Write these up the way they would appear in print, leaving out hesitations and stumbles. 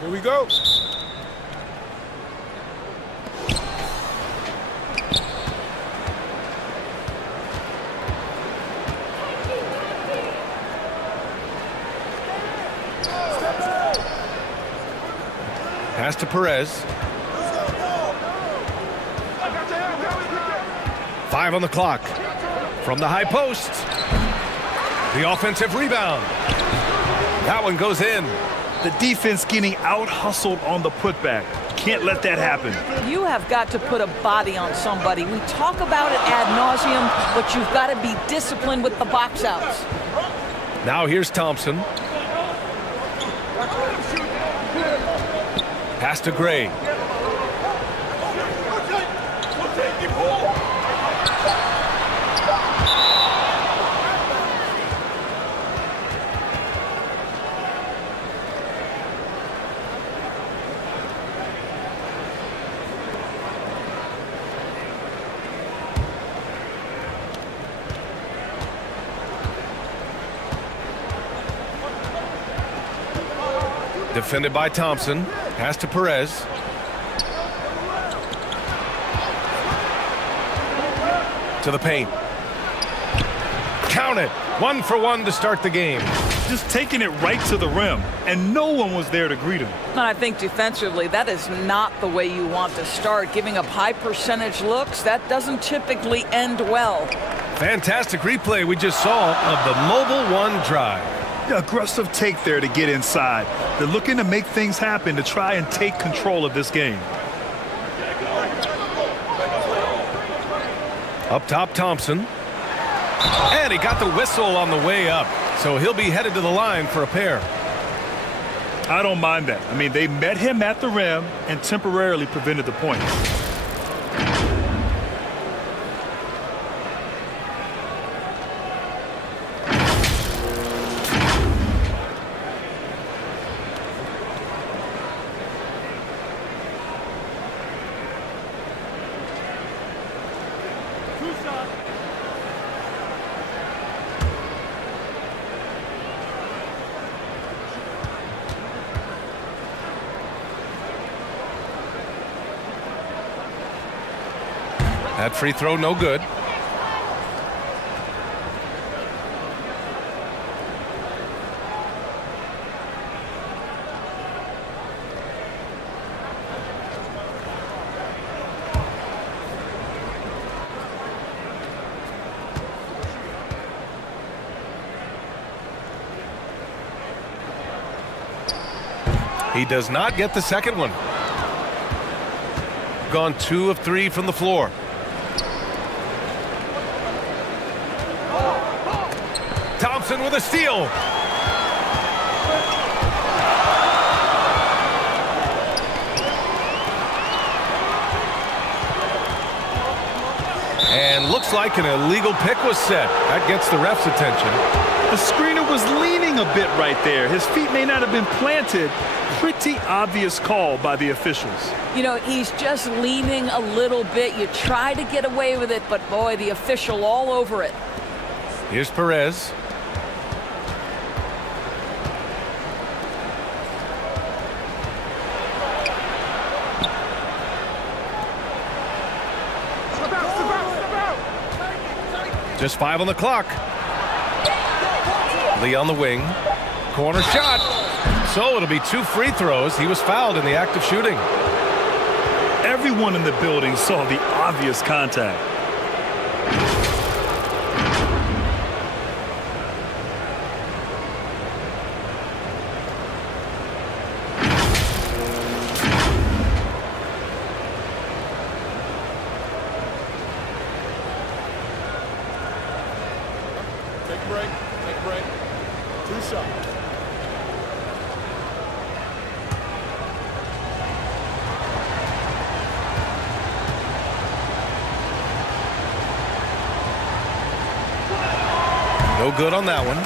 Here we go. Pass to Perez. 5 on the clock. From the high post. The offensive rebound. That one goes in. The defense getting out-hustled on the putback. Can't let that happen. You have got to put a body on somebody. We talk about it ad nauseum, but you've got to be disciplined with the box outs. Now here's Thompson. Pass to Gray. Defended by Thompson. Pass to Perez. To the paint. Count it. 1 for 1 to start the game. Just taking it right to the rim, and no one was there to greet him. And I think defensively, that is not the way you want to start. Giving up high percentage looks, that doesn't typically end well. Fantastic replay we just saw of the mobile one drive. Aggressive take there to get inside. They're looking to make things happen to try and take control of this game. Up top, Thompson. And he got the whistle on the way up. So he'll be headed to the line for a pair. I don't mind that. I mean, they met him at the rim and temporarily prevented the point. That free throw no good. He does not get the second one. Gone 2 of 3 from the floor. Thompson with a steal. And looks like an illegal pick was set. That gets the ref's attention. The screener was leaning a bit right there. His feet may not have been planted. Pretty obvious call by the officials. You know, he's just leaning a little bit. You try to get away with it, but boy, the official all over it. Here's Perez. Just 5 on the clock. Lee on the wing. Corner shot. So it'll be 2 free throws. He was fouled in the act of shooting. Everyone in the building saw the obvious contact. Take a break. Take a break. 2 shots. No good on that one.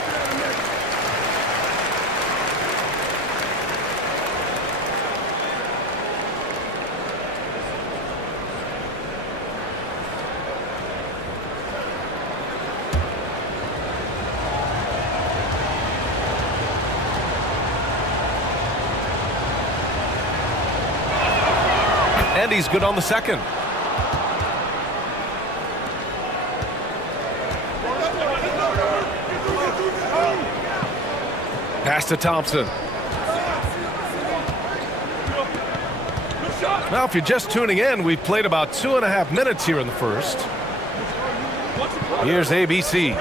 And he's good on the second. Pass to Thompson. Now, if you're just tuning in, we've played about 2.5 minutes here in the first. Here's ABC.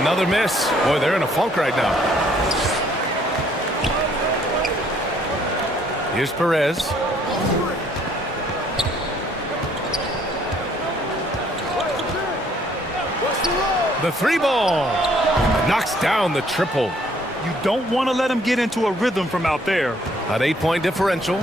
Another miss. Boy, they're in a funk right now. Here's Perez. The three ball. Knocks down the triple. You don't want to let him get into a rhythm from out there. An 8-point differential.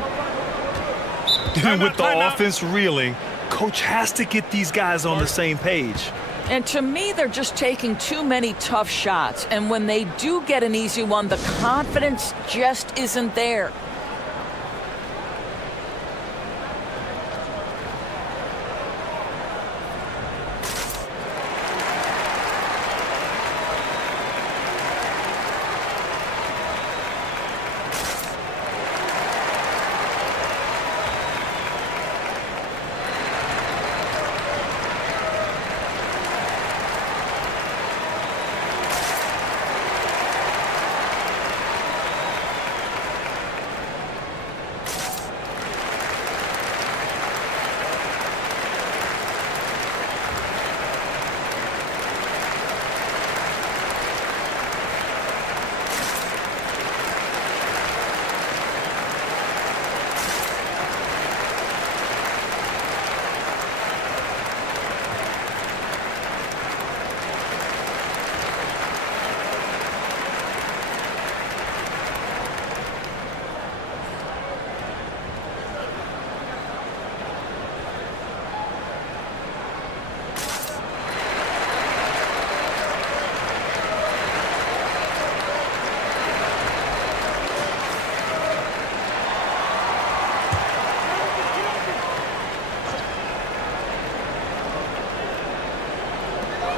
And with the offense reeling, coach has to get these guys on the same page. And to me, they're just taking too many tough shots. And when they do get an easy one, the confidence just isn't there.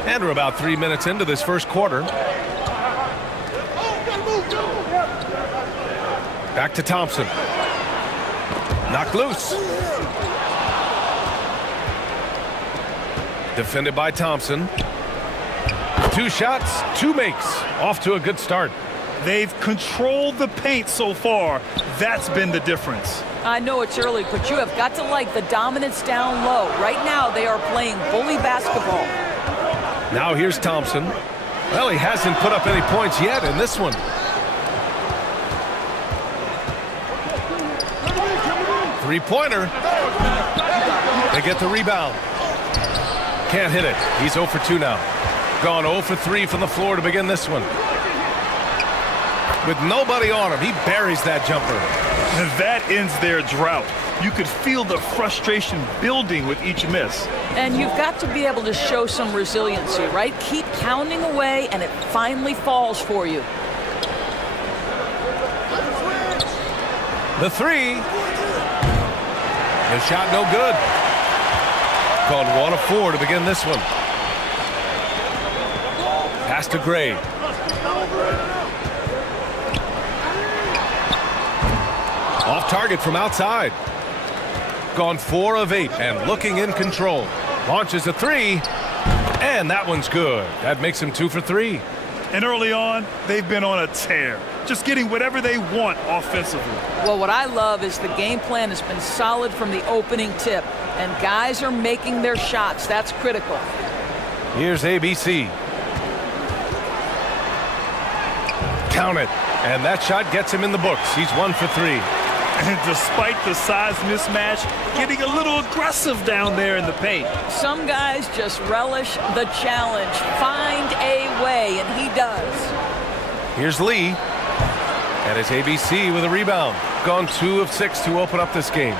And we're about 3 minutes into this first quarter. Back to Thompson. Knocked loose. Defended by Thompson. 2 shots, 2 makes. Off to a good start. They've controlled the paint so far. That's been the difference. I know it's early, but you have got to like the dominance down low. Right now, they are playing bully basketball. Now here's Thompson. Well, he hasn't put up any points yet in this one. Three-pointer. They get the rebound. Can't hit it. He's 0 for 2 now. Gone 0 for 3 from the floor to begin this one. With nobody on him, he buries that jumper. And that ends their drought. You could feel the frustration building with each miss. And you've got to be able to show some resiliency, right? Keep pounding away, and it finally falls for you. The three. The shot no good. Called 1 of 4 to begin this one. Pass to Gray. Off target from outside. Gone 4 of 8 and looking in control. Launches a 3, and that one's good. That makes him 2 for 3. And early on, they've been on a tear, just getting whatever they want offensively. Well, what I love is the game plan has been solid from the opening tip, and guys are making their shots. That's critical. Here's ABC. Count it, and that shot gets him in the books. He's 1 for 3. And despite the size mismatch, getting a little aggressive down there in the paint. Some guys just relish the challenge. Find a way, and he does. Here's Lee. And it's ABC with a rebound. Gone 2 of 6 to open up this game.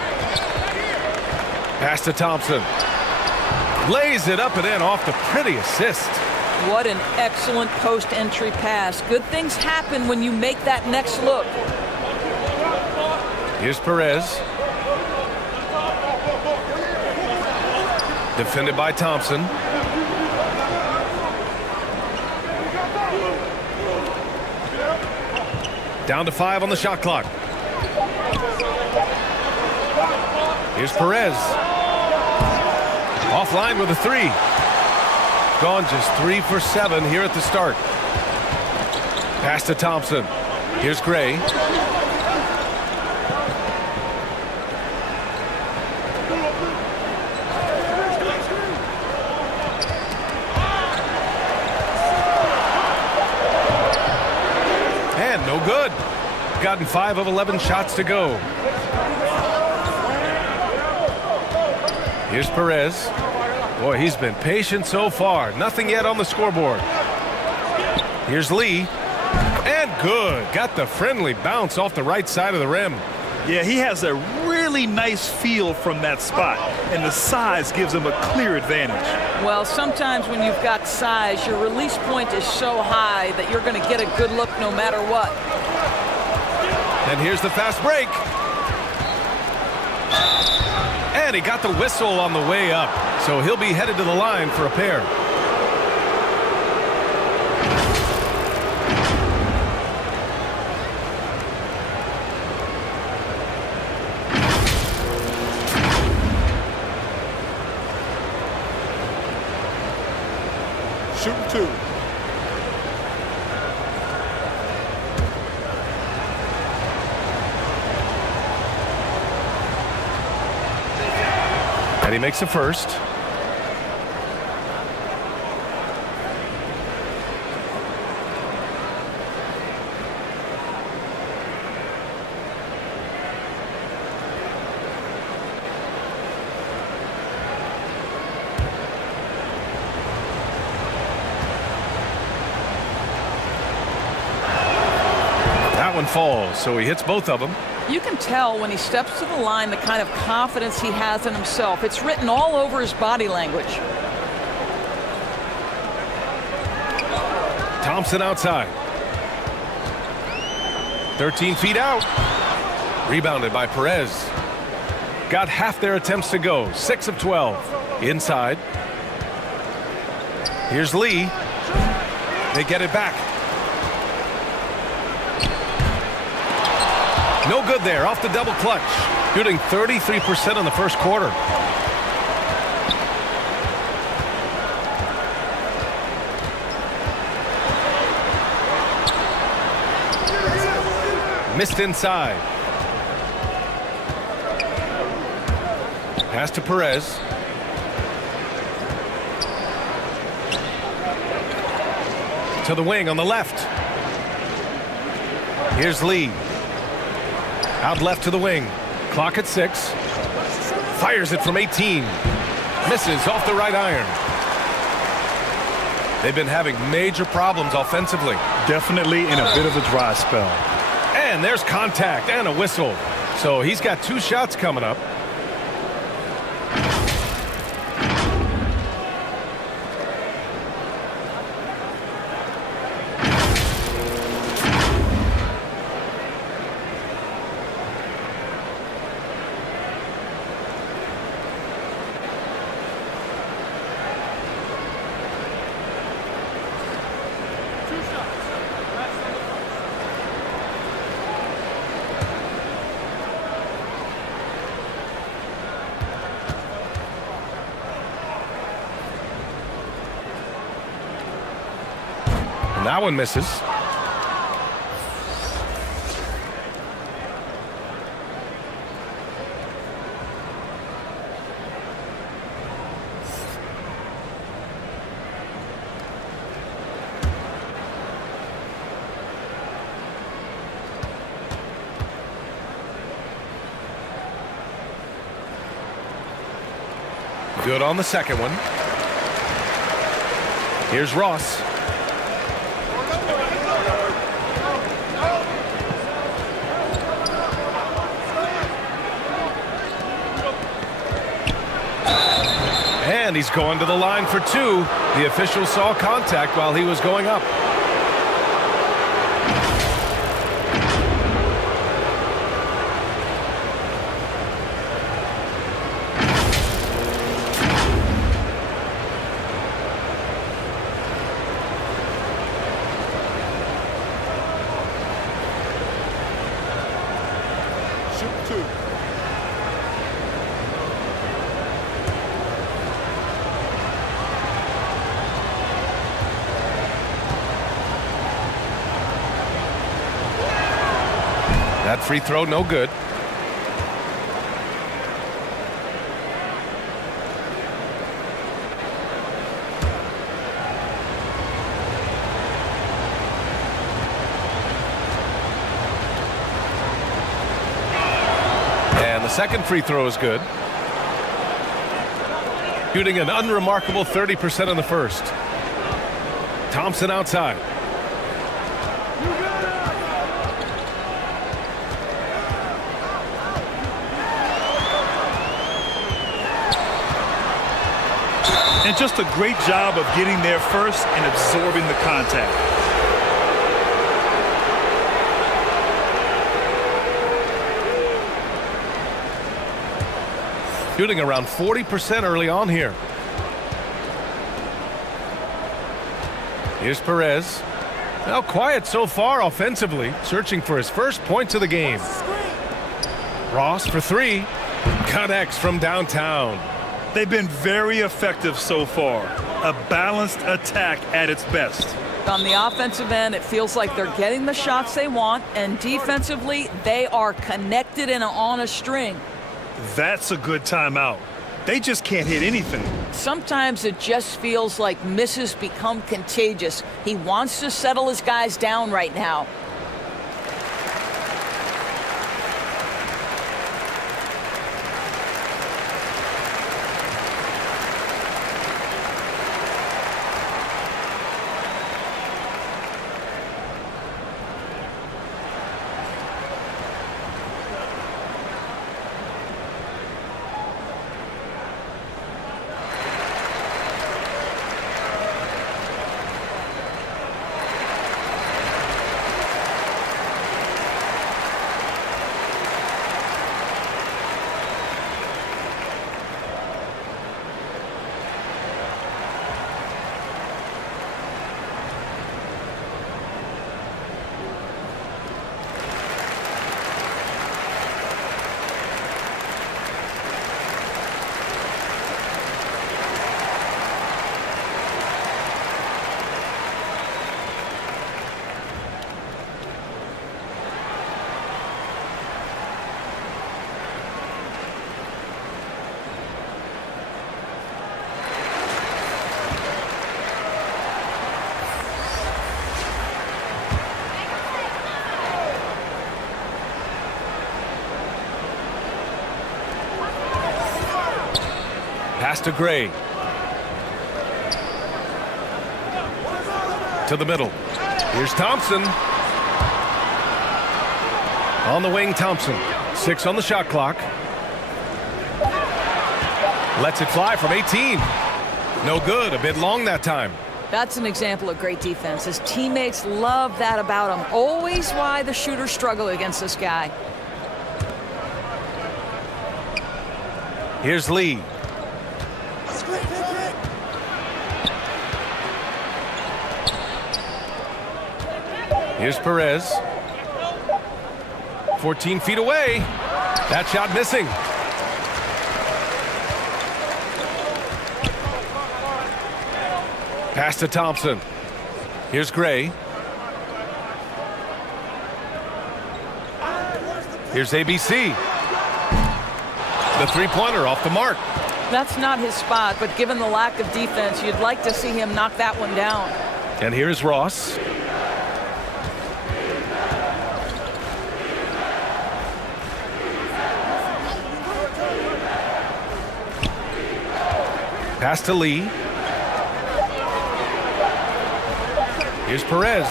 Pass to Thompson. Lays it up and in off the pretty assist. What an excellent post-entry pass. Good things happen when you make that next look. Here's Perez. Defended by Thompson. Down to 5 on the shot clock. Here's Perez. Offline with a three. Gone just 3 for 7 here at the start. Pass to Thompson. Here's Gray. And no good. Gotten 5 of 11 shots to go. Here's Perez. Boy, he's been patient so far. Nothing yet on the scoreboard. Here's Lee. And good. Got the friendly bounce off the right side of the rim. Yeah, he has a really nice feel from that spot, and the size gives him a clear advantage. Well, sometimes when you've got size, your release point is so high that you're going to get a good look no matter what. And here's the fast break. And he got the whistle on the way up, so he'll be headed to the line for a pair. Shooting 2. And he makes a first. That one falls, so he hits both of them. You can tell when he steps to the line the kind of confidence he has in himself. It's written all over his body language. Thompson outside. 13 feet out. Rebounded by Perez. Got half their attempts to go. 6 of 12. Inside. Here's Lee. They get it back. No good there, off the double clutch. Shooting 33% in the first quarter. Missed inside. Pass to Perez. To the wing on the left. Here's Lee. Out left to the wing. Clock at 6. Fires it from 18. Misses off the right iron. They've been having major problems offensively. Definitely in a bit of a dry spell. And there's contact and a whistle. So he's got 2 shots coming up. And that one misses. Good on the second one. Here's Ross. And he's going to the line for 2. The official saw contact while he was going up. shoot 2. That free throw, no good. And the second free throw is good. Shooting an unremarkable 30% in the first. Thompson outside. And just a great job of getting there first and absorbing the contact. Shooting around 40% early on here. Here's Perez. Now quiet so far offensively, searching for his first points of the game. Ross for 3. Connects from downtown. They've been very effective so far. A balanced attack at its best. On the offensive end, it feels like they're getting the shots they want, and defensively, they are connected and on a string. That's a good timeout. They just can't hit anything. Sometimes it just feels like misses become contagious. He wants to settle his guys down right now. Pass to Gray. To the middle. Here's Thompson. On the wing, Thompson. 6 on the shot clock. Lets it fly from 18. No good. A bit long that time. That's an example of great defense. His teammates love that about him. Always why the shooters struggle against this guy. Here's Lee. Here's Perez. 14 feet away. That shot missing. Pass to Thompson. Here's Gray. Here's ABC. The three-pointer off the mark. That's not his spot, but given the lack of defense, you'd like to see him knock that one down. And here's Ross. Pass to Lee. Here's Perez.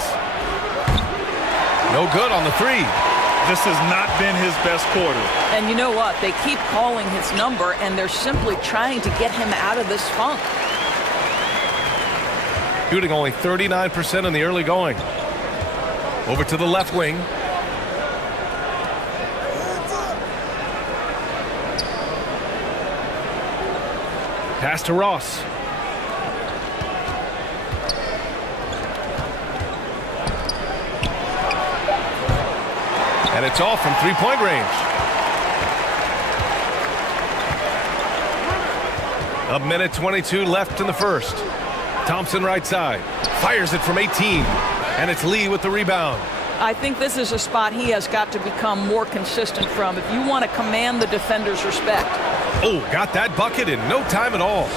No good on the 3. This has not been his best quarter. And you know what? They keep calling his number, and they're simply trying to get him out of this funk. Shooting only 39% in the early going. Over to the left wing. Pass to Ross. And it's off from three-point range. A minute 22 left in the first. Thompson right side. Fires it from 18. And it's Lee with the rebound. I think this is a spot he has got to become more consistent from if you want to command the defender's respect. Oh, got that bucket in no time at all.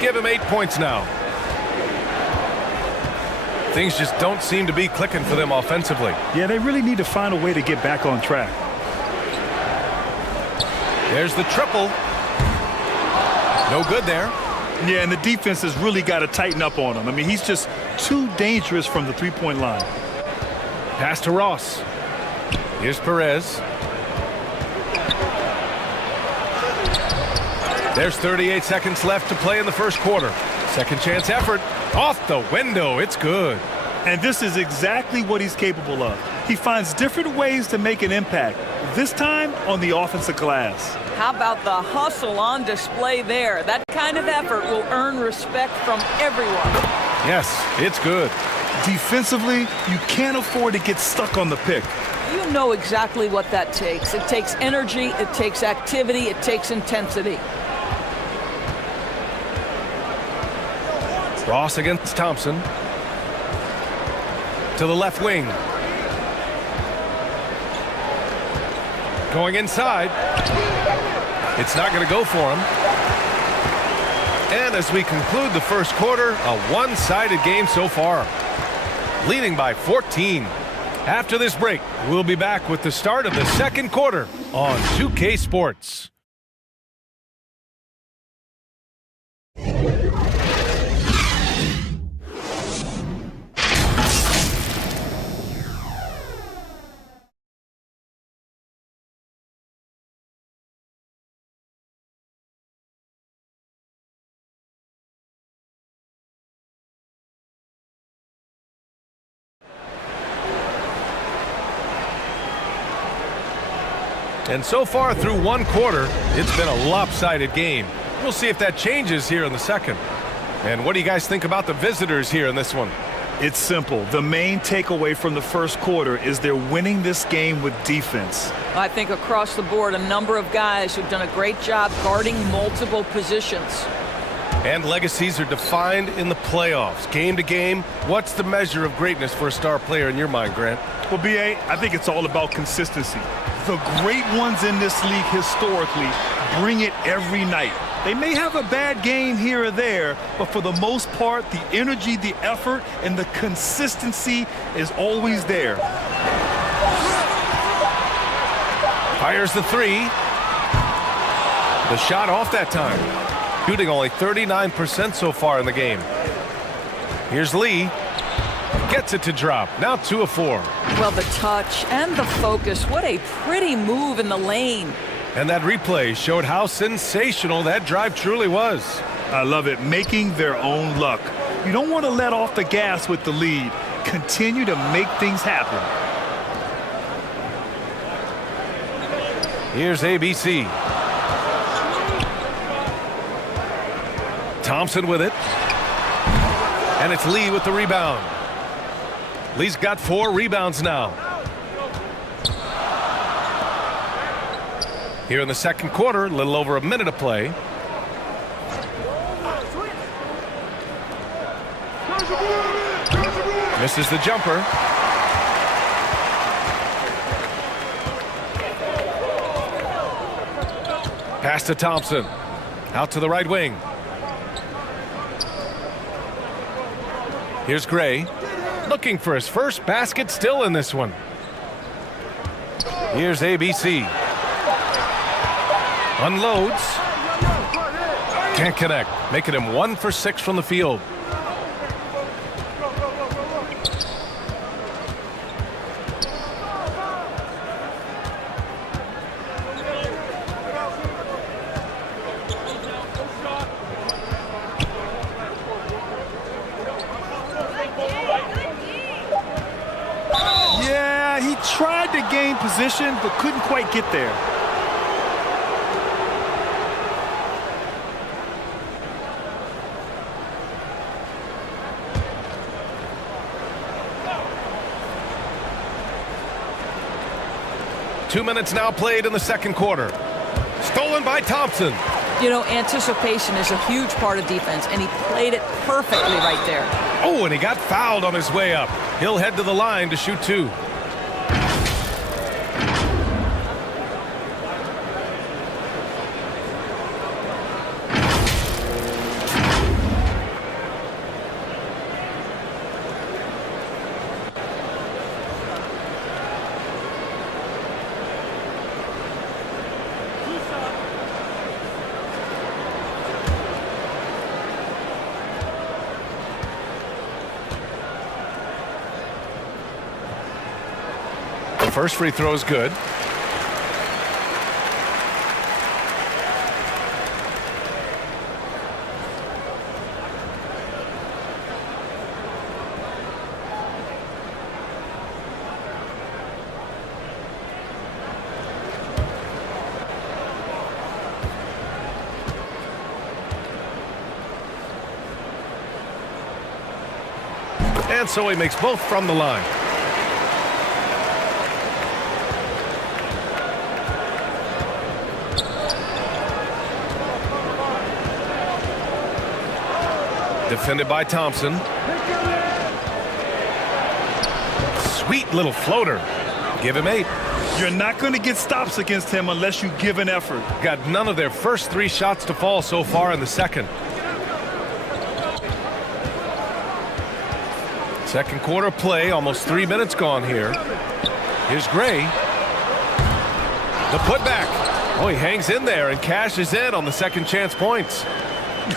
Give him 8 points now. Things just don't seem to be clicking for them offensively. Yeah, they really need to find a way to get back on track. There's the triple. No good there. Yeah, and the defense has really got to tighten up on him. I mean, he's just too dangerous from the three-point line. Pass to Ross. Here's Perez. There's 38 seconds left to play in the first quarter. Second chance effort. Off the window. It's good. And this is exactly what he's capable of. He finds different ways to make an impact. This time on the offensive glass. How about the hustle on display there? That kind of effort will earn respect from everyone. Yes, it's good. Defensively, you can't afford to get stuck on the pick. You know exactly what that takes. It takes energy, it takes activity, it takes intensity. Ross against Thompson. To the left wing. Going inside. It's not going to go for him. And as we conclude the first quarter, a one-sided game so far. Leading by 14. After this break, we'll be back with the start of the second quarter on 2K Sports. And so far through one quarter, it's been a lopsided game. We'll see if that changes here in the second. And what do you guys think about the visitors here in this one? It's simple. The main takeaway from the first quarter is they're winning this game with defense. I think across the board, a number of guys who've done a great job guarding multiple positions. And legacies are defined in the playoffs. Game to game, what's the measure of greatness for a star player in your mind, Grant? Well, B.A., I think it's all about consistency. The great ones in this league historically bring it every night. They may have a bad game here or there, but for the most part, the energy, the effort, and the consistency is always there. Fires the three. The shot off that time. Shooting only 39% so far in the game. Here's Lee. Gets it to drop. Now 2 of 4. Well, the touch and the focus. What a pretty move in the lane. And that replay showed how sensational that drive truly was. I love it. Making their own luck. You don't want to let off the gas with the lead. Continue to make things happen. Here's ABC. Thompson with it. And it's Lee with the rebound. Lee's got 4 rebounds now. Here in the second quarter, a little over a minute of play. Misses the jumper. Pass to Thompson. Out to the right wing. Here's Gray. Looking for his first basket still in this one. Here's ABC. Unloads. Can't connect. Making him 1 for 6 from the field. Yeah, he tried to gain position, but couldn't quite get there. Two minutes now played in the second quarter. Stolen by Thompson. You know, anticipation is a huge part of defense, and he played it perfectly right there. Oh, and he got fouled on his way up. He'll head to the line to shoot 2. First free throw is good. And so he makes both from the line. Defended by Thompson. Sweet little floater. Give him 8. You're not going to get stops against him unless you give an effort. Got none of their first 3 shots to fall so far in the second. Second quarter play, almost 3 minutes gone here. Here's Gray. The putback. Oh, he hangs in there and cashes in on the second chance points.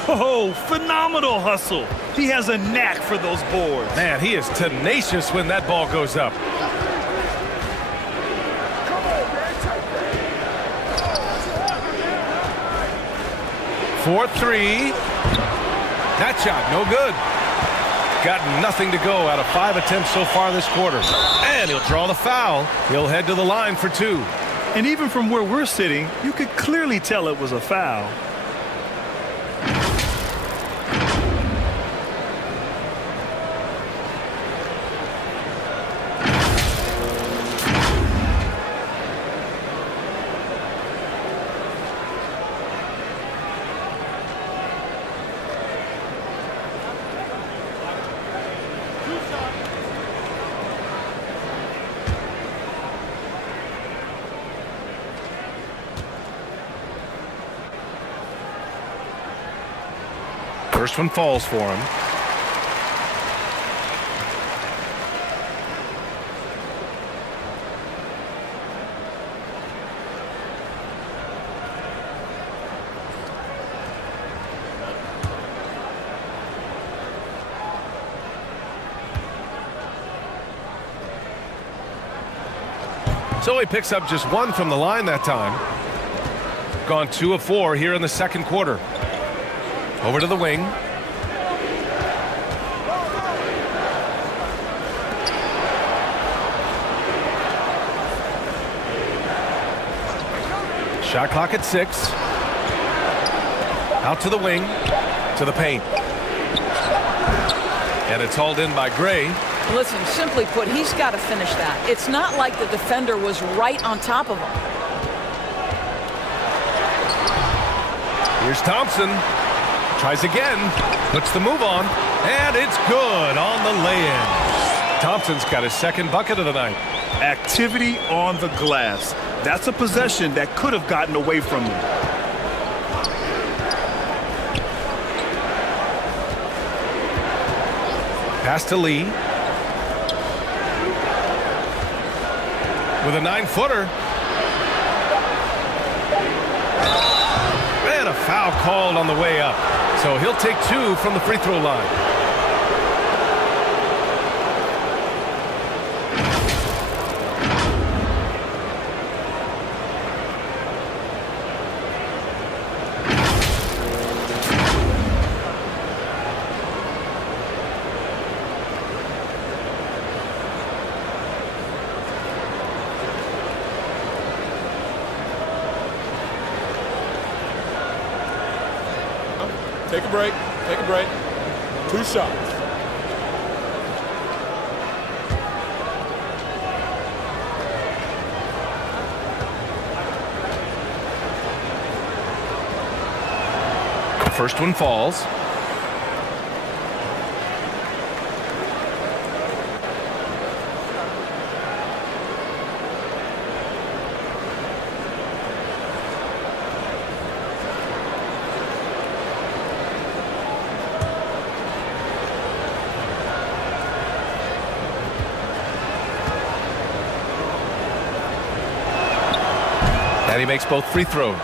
Oh, phenomenal hustle. He has a knack for those boards. Man, he is tenacious when that ball goes up. For 3. That shot, no good. Got nothing to go out of 5 attempts so far this quarter. And he'll draw the foul. He'll head to the line for 2. And even from where we're sitting, you could clearly tell it was a foul. First one falls for him. So he picks up just 1 from the line that time. Gone 2 of 4 here in the second quarter. Over to the wing. Shot clock at 6. Out to the wing. To the paint. And it's hauled in by Gray. Listen, simply put, he's got to finish that. It's not like the defender was right on top of him. Here's Thompson. Tries again, puts the move on, and it's good on the lay-in. Thompson's got his second bucket of the night. Activity on the glass. That's a possession that could have gotten away from him. Pass to Lee. With a 9-footer. And a foul called on the way up. So he'll take 2 from the free throw line. Take a break. Take a break. 2 shots. First one falls. And he makes both free throws.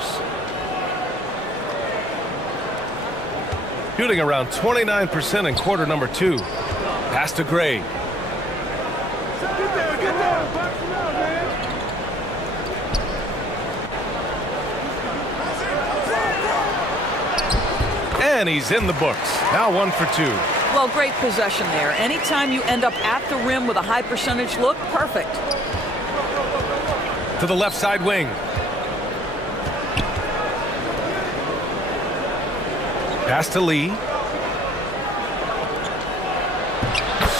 Shooting around 29% in quarter number 2. Pass to Gray. And he's in the books. Now 1 for 2. Well, great possession there. Anytime you end up at the rim with a high percentage look, perfect. To the left side wing. Pass to Lee.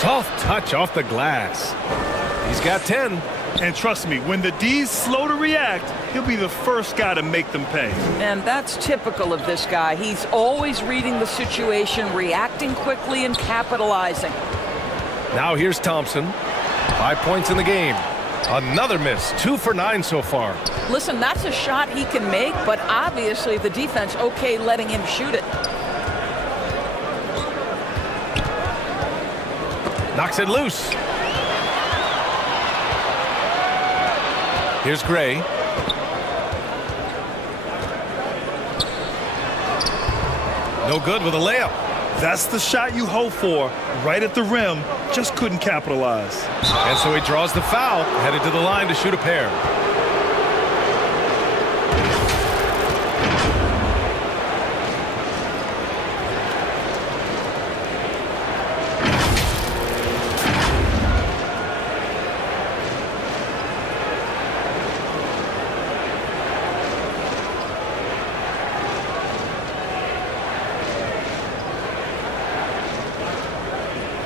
Soft touch off the glass. He's got 10. And trust me, when the D's slow to react, he'll be the first guy to make them pay. And that's typical of this guy. He's always reading the situation, reacting quickly and capitalizing. Now here's Thompson. 5 points in the game. Another miss. 2 for 9 so far. Listen, that's a shot he can make, but obviously the defense okay letting him shoot it. Knocks it loose. Here's Gray. No good with a layup. That's the shot you hope for. Right at the rim, just couldn't capitalize. And so he draws the foul, headed to the line to shoot a pair.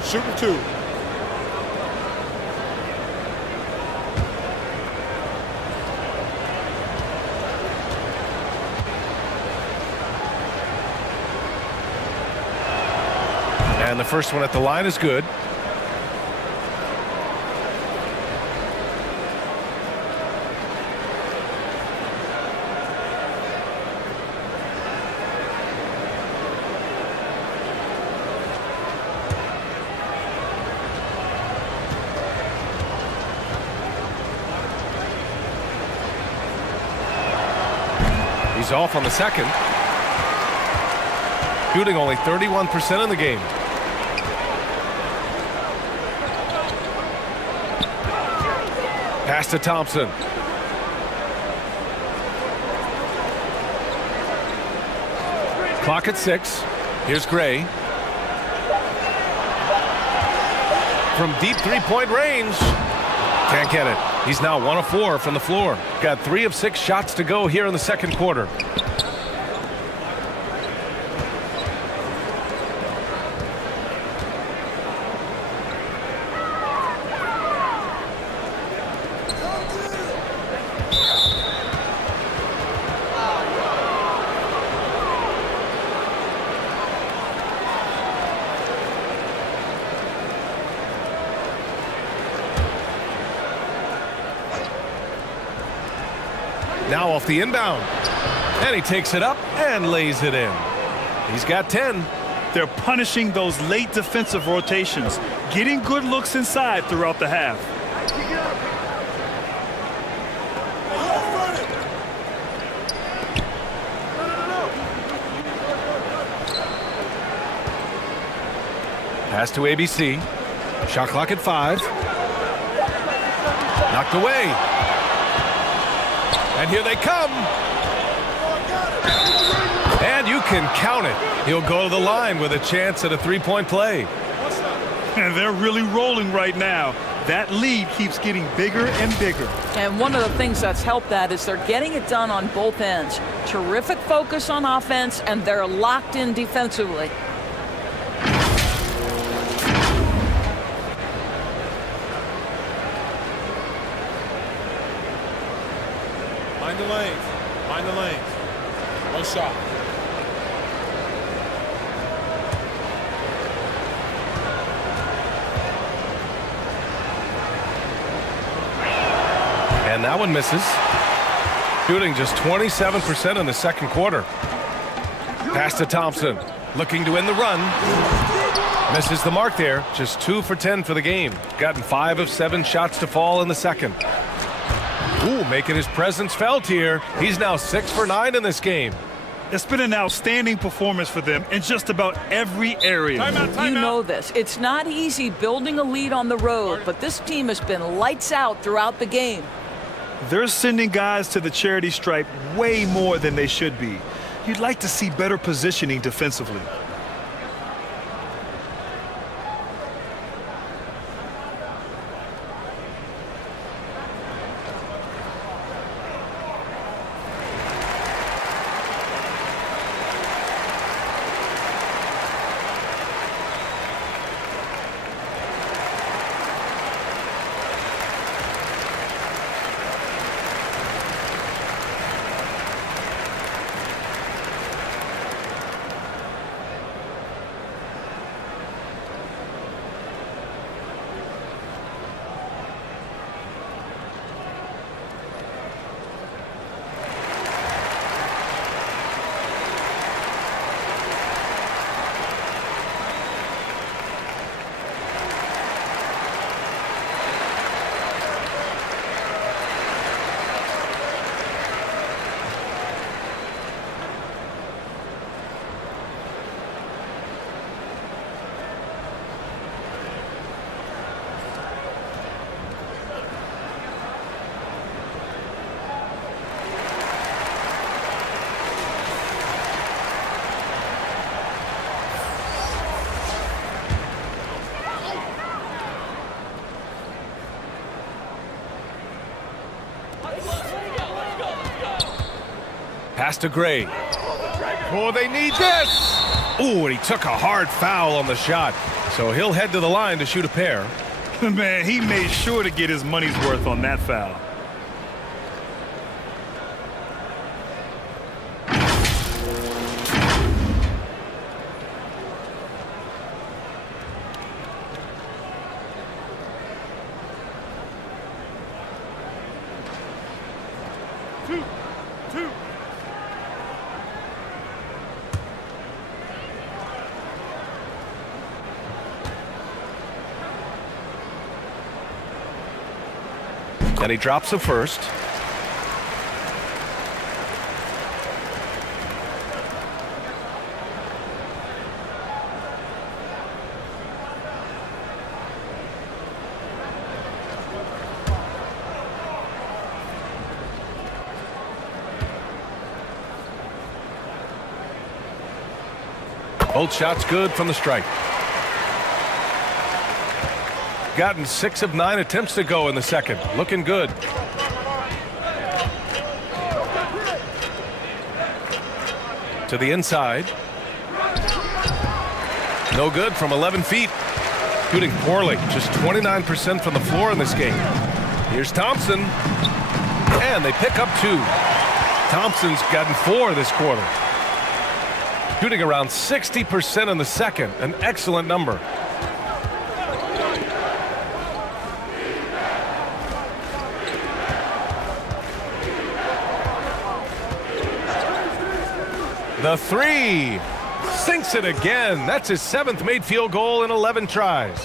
Shooting 2. And the first one at the line is good. He's off on the second. Shooting only 31% in the game. Pass to Thompson. Clock at 6. Here's Gray. From deep three-point range. Can't get it. He's now 1 of 4 from the floor. Got 3 of 6 shots to go here in the second quarter. Now off the inbound. And he takes it up and lays it in. He's got 10. They're punishing those late defensive rotations, getting good looks inside throughout the half. Pass to ABC. Shot clock at 5. Knocked away. And here they come. And you can count it. He'll go to the line with a chance at a three-point play. And they're really rolling right now. That lead keeps getting bigger and bigger. And one of the things that's helped that is they're getting it done on both ends. Terrific focus on offense, and they're locked in defensively. Mind the lanes. Mind the lanes. One shot. And that one misses. Shooting just 27% in the second quarter. Pass to Thompson. Looking to end the run. Misses the mark there. Just 2 for 10 for the game. Gotten 5 of 7 shots to fall in the second. Ooh, making his presence felt here. He's now 6 for 9 in this game. It's been an outstanding performance for them in just about every area. You know this. It's not easy building a lead on the road, but this team has been lights out throughout the game. They're sending guys to the charity stripe way more than they should be. You'd like to see better positioning defensively. Pass to Gray. Oh, they need this. Ooh, and he took a hard foul on the shot. So he'll head to the line to shoot a pair. Man, he made sure to get his money's worth on that foul. And he drops the first. Both shots good from the stripe. Gotten 6 of 9 attempts to go in the second. Looking good. To the inside. No good from 11 feet. Shooting poorly. Just 29% from the floor in this game. Here's Thompson. And they pick up 2. Thompson's gotten 4 this quarter. Shooting around 60% in the second. An excellent number. The 3. Sinks it again. That's his 7th made field goal in 11 tries.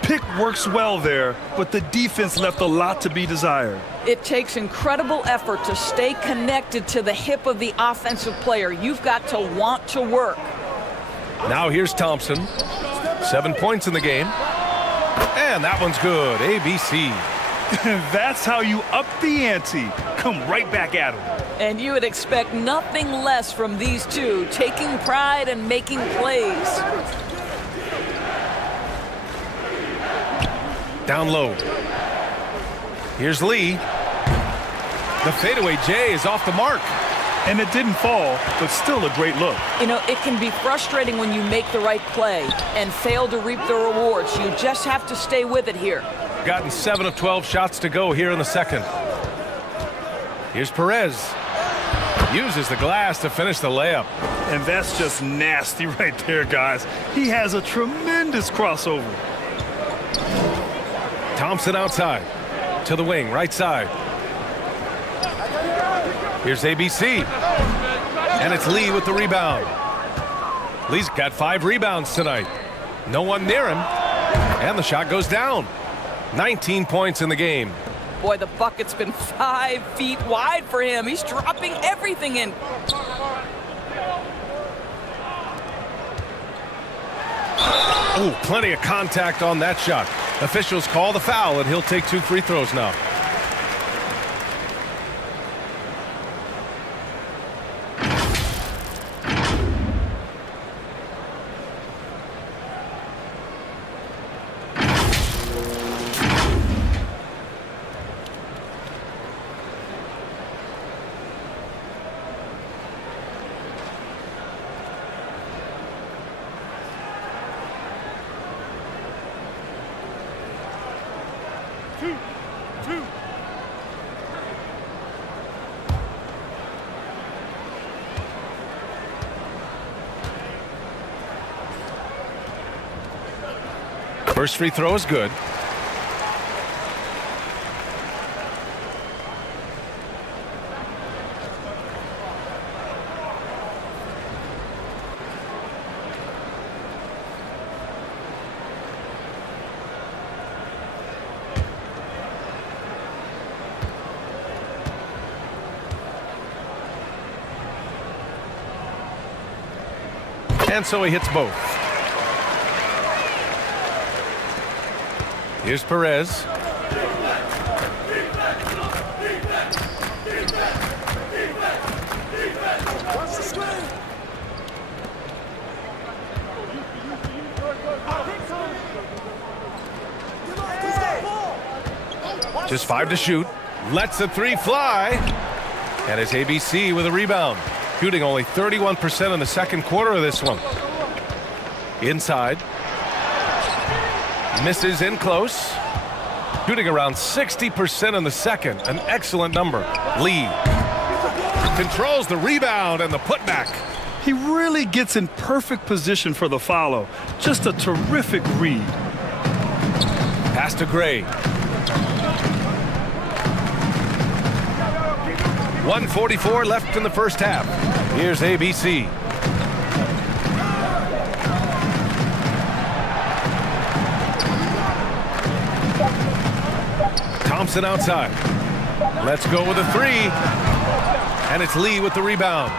Pick works well there, but the defense left a lot to be desired. It takes incredible effort to stay connected to the hip of the offensive player. You've got to want to work. Now here's Thompson. 7 points in the game. And that one's good. ABC. That's how you up the ante. Come right back at him. And you would expect nothing less from these two, taking pride and making plays. Down low. Here's Lee. The fadeaway J is off the mark. And it didn't fall, but still a great look. You know, it can be frustrating when you make the right play and fail to reap the rewards. You just have to stay with it here. Gotten 7 of 12 shots to go here in the second. Here's Perez. Uses the glass to finish the layup. And that's just nasty right there, guys. He has a tremendous crossover. Thompson outside. To the wing, right side. Here's ABC. And it's Lee with the rebound. Lee's got 5 rebounds tonight. No one near him. And the shot goes down. 19 points in the game. Boy, the bucket's been 5 feet wide for him. He's dropping everything in. Oh, plenty of contact on that shot. Officials call the foul, and he'll take 2 free throws now. First free throw is good. And so he hits both. Here's Perez. Just 5 to shoot. Lets the 3 fly. And it's ABC with a rebound. Shooting only 31% in the second quarter of this one. Inside. Misses in close. Shooting around 60% in the second. An excellent number. Lee controls the rebound and the putback. He really gets in perfect position for the follow. Just a terrific read. Pass to Gray. 1:44 left in the first half. Here's ABC. Thompson outside. Let's go with a 3. And it's Lee with the rebound.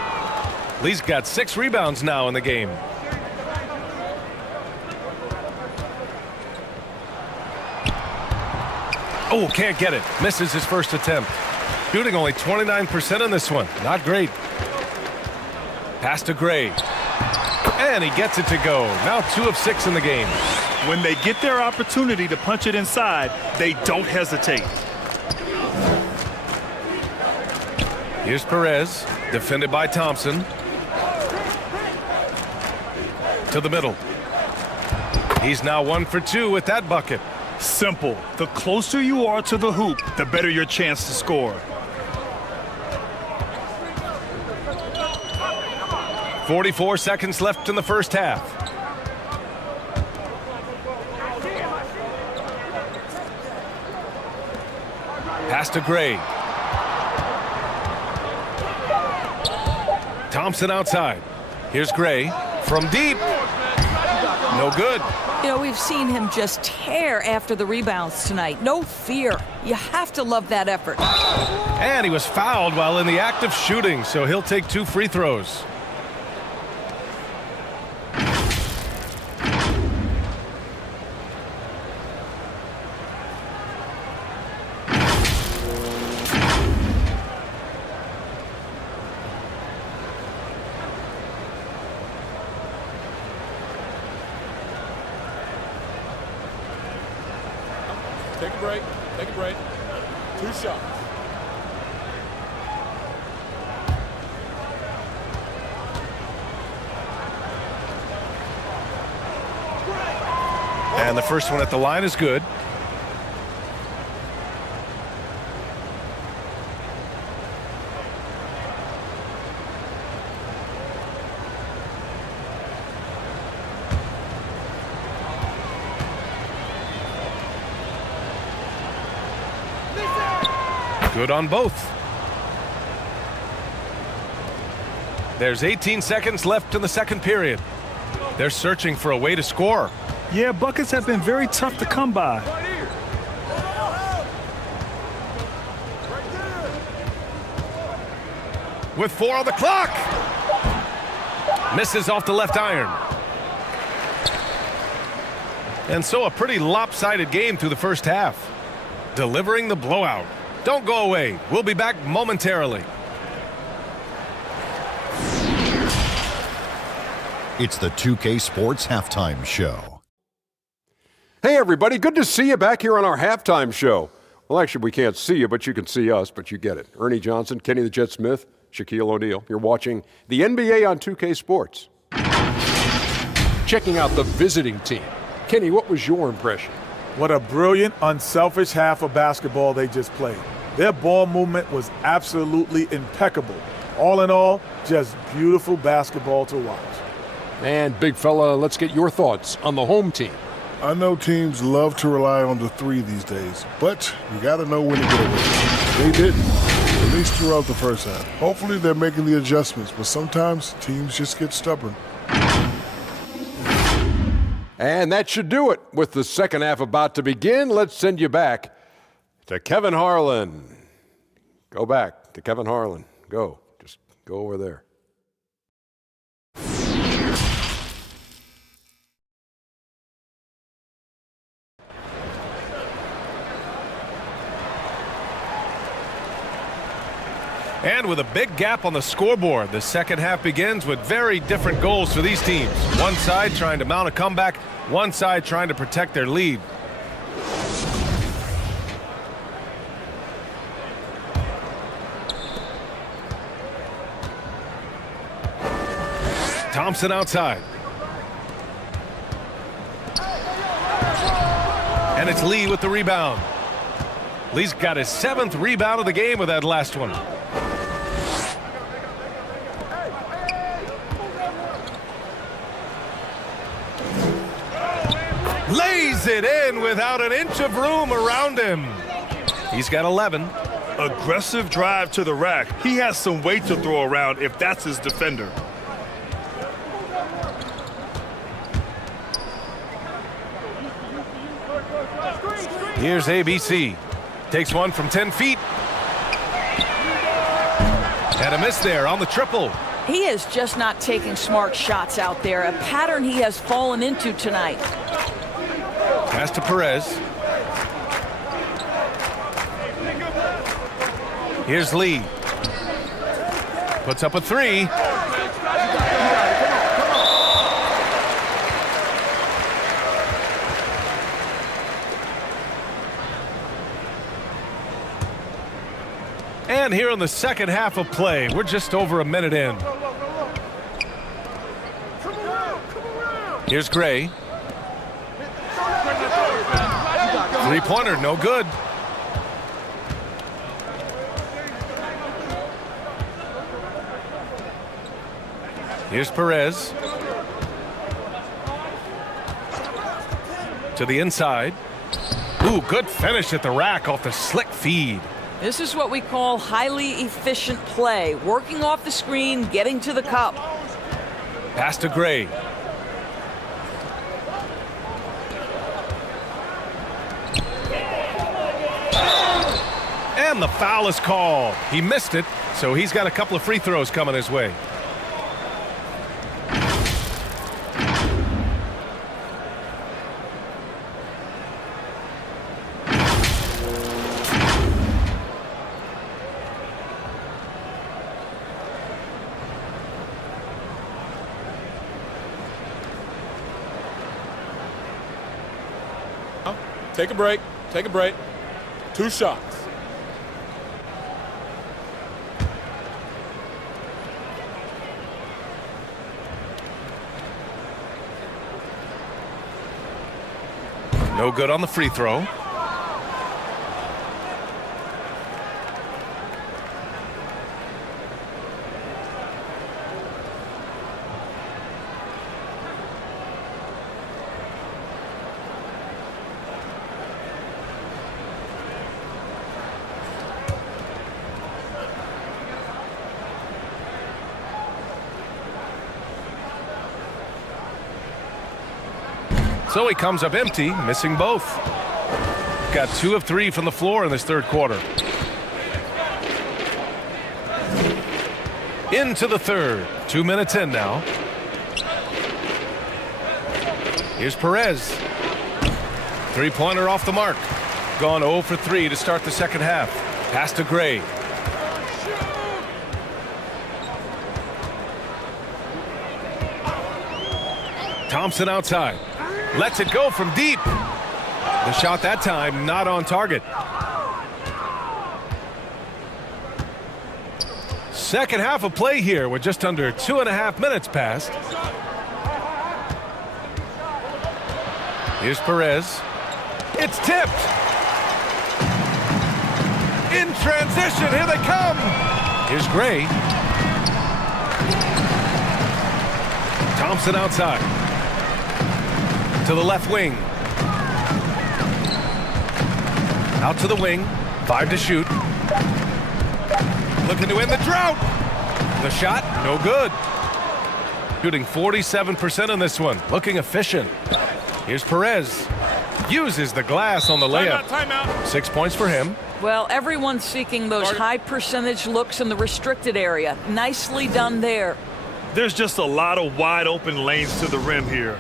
Lee's got 6 rebounds now in the game. Oh, can't get it. Misses his first attempt. Shooting only 29% in this one. Not great. Pass to Gray. And he gets it to go. Now 2 of 6 in the game. When they get their opportunity to punch it inside, they don't hesitate. Here's Perez, defended by Thompson. To the middle. He's now 1 for 2 with that bucket. Simple. The closer you are to the hoop, the better your chance to score. 44 seconds left in the first half. Pass to Gray. Thompson outside. Here's Gray from deep. No good. You know, we've seen him just tear after the rebounds tonight. No fear. You have to love that effort. And he was fouled while in the act of shooting, so he'll take 2 free throws. Take a break. Take a break. 2 shots. And the first one at the line is good. Good on both. There's 18 seconds left in the second period. They're searching for a way to score. Yeah, buckets have been very tough to come by. With 4 on the clock. Misses off the left iron. And so a pretty lopsided game through the first half. Delivering the blowout. Don't go away. We'll be back momentarily. It's the 2K Sports Halftime Show. Hey, everybody. Good to see you back here on our halftime show. Well, actually, we can't see you, but you can see us, but you get it. Ernie Johnson, Kenny the Jet Smith, Shaquille O'Neal. You're watching the NBA on 2K Sports. Checking out the visiting team. Kenny, what was your impression? What a brilliant, unselfish half of basketball they just played. Their ball movement was absolutely impeccable. All in all, just beautiful basketball to watch. And big fella, let's get your thoughts on the home team. I know teams love to rely on the three these days, but you got to know when to get away. They didn't, at least throughout the first half. Hopefully they're making the adjustments, but sometimes teams just get stubborn. And that should do it. With the second half about to begin, let's send you back to Kevin Harlan. Go back to Kevin Harlan. Go. Just go over there. And with a big gap on the scoreboard, the second half begins with very different goals for these teams. One side trying to mount a comeback, one side trying to protect their lead. Thompson outside. And it's Lee with the rebound. Lee's got his 7th rebound of the game with that last one. Lays it in without an inch of room around him. He's got 11. Aggressive drive to the rack. He has some weight to throw around if that's his defender. Here's ABC. Takes one from 10 feet. And a miss there on the triple. He is just not taking smart shots out there, a pattern he has fallen into tonight. Pass to Perez. Here's Lee. Puts up a 3. And here in the second half of play, we're just over a minute in. Here's Gray. Three-pointer, no good. Here's Perez. To the inside. Ooh, good finish at the rack off the slick feed. This is what we call highly efficient play. Working off the screen, getting to the cup. Pass to Gray. And the foul is called. He missed it, so he's got a couple of free throws coming his way. Take a break. Take a break. 2 shots. No good on the free throw. So he comes up empty, missing both. Got 2 of 3 from the floor in this third quarter. Into the third. 2 minutes in now. Here's Perez. Three-pointer off the mark. Gone 0 for 3 to start the second half. Pass to Gray. Thompson outside. Lets it go from deep. The shot that time not on target. Second half of play here with just under 2.5 minutes passed. Here's Perez. It's tipped. In transition, here they come. Here's Gray. Thompson outside. To the left wing. Out to the wing. 5 to shoot. Looking to end the drought. The shot, no good. Shooting 47% on this one. Looking efficient. Here's Perez. Uses the glass on the layup. Timeout. 6 points for him. Well, everyone's seeking those high percentage looks in the restricted area. Nicely done there. There's just a lot of wide open lanes to the rim here.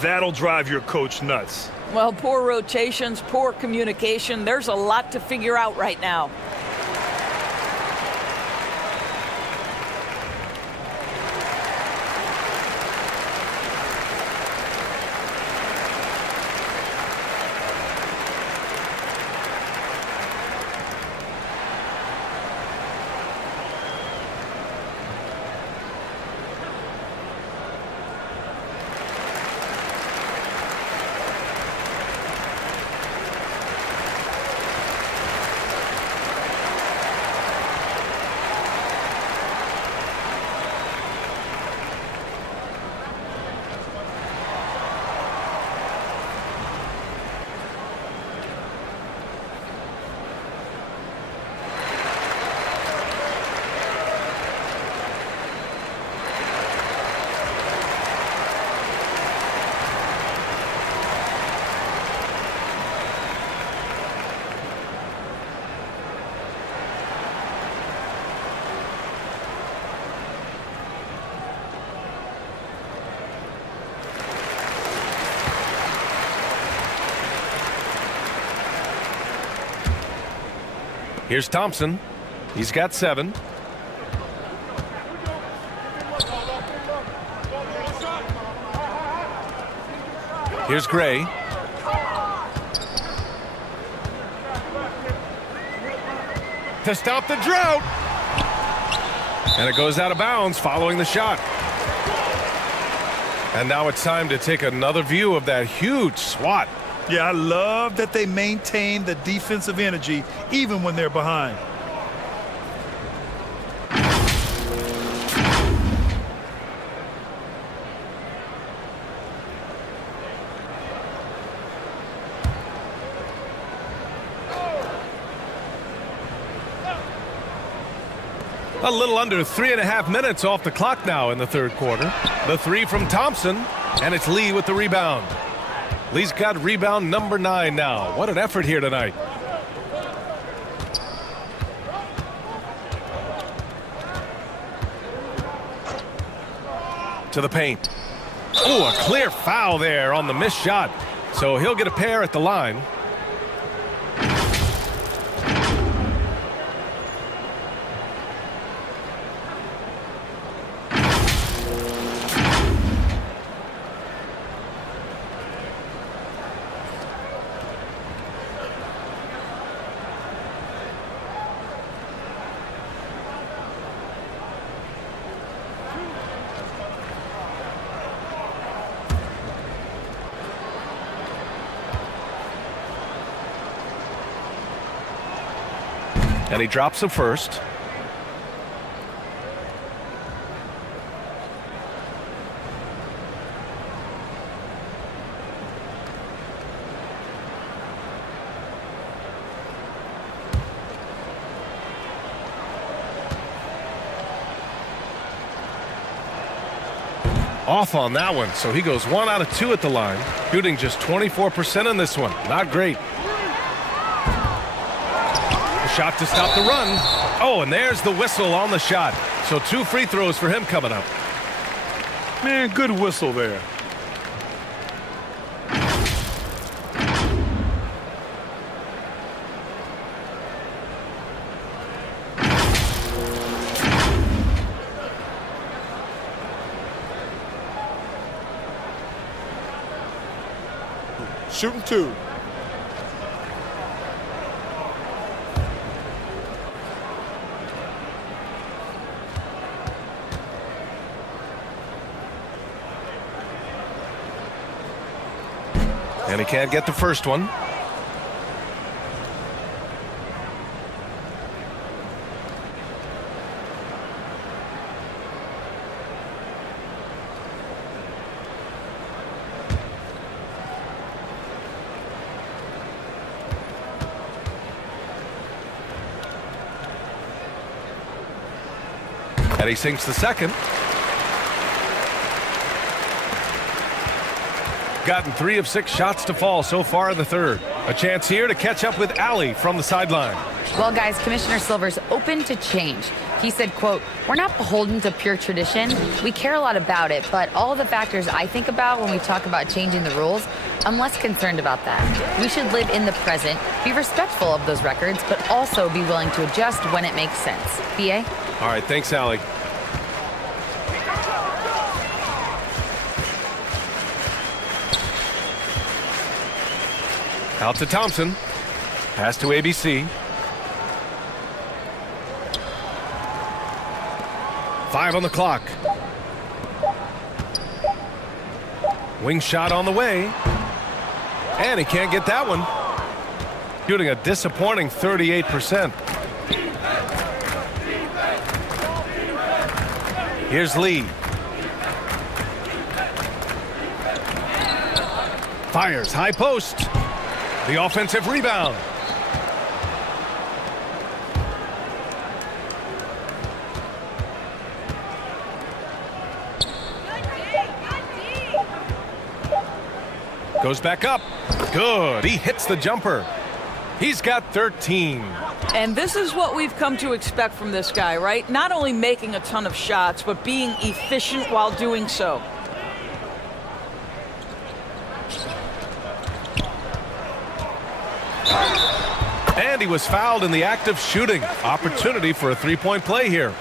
That'll drive your coach nuts. Well, poor rotations, poor communication. There's a lot to figure out right now. Here's Thompson. He's got 7. Here's Gray. To stop the drought. And it goes out of bounds following the shot. And now it's time to take another view of that huge swat. Yeah, I love that they maintain the defensive energy even when they're behind. A little under 3.5 minutes off the clock now in the third quarter. The 3 from Thompson, and it's Lee with the rebound. Lee's got rebound number 9 now. What an effort here tonight. To the paint. Oh, a clear foul there on the missed shot. So he'll get a pair at the line. And he drops the first. Off on that one, so he goes 1 out of 2 at the line, shooting just 24% in this one. Not great. The shot to stop the run. Oh, and there's the whistle on the shot. So 2 free throws for him coming up. Man, good whistle there. Shooting 2. And he can't get the first one. And he sinks the second. Gotten 3 of 6 shots to fall so far in the third. A chance here to catch up with Allie from the sideline. Well, guys, Commissioner Silver's open to change. He said, quote, "We're not beholden to pure tradition. We care a lot about it, but all of the factors I think about when we talk about changing the rules, I'm less concerned about that. We should live in the present, be respectful of those records, but also be willing to adjust when it makes sense." BA? All right, thanks, Allie. Out to Thompson. Pass to ABC. 5 on the clock. Wing shot on the way. And he can't get that one. Shooting a disappointing 38%. Here's Lee. Fires, high post. The offensive rebound. Goes back up. Good. He hits the jumper. He's got 13. And this is what we've come to expect from this guy, right? Not only making a ton of shots, but being efficient while doing so. And he was fouled in the act of shooting. Opportunity for a three-point play here.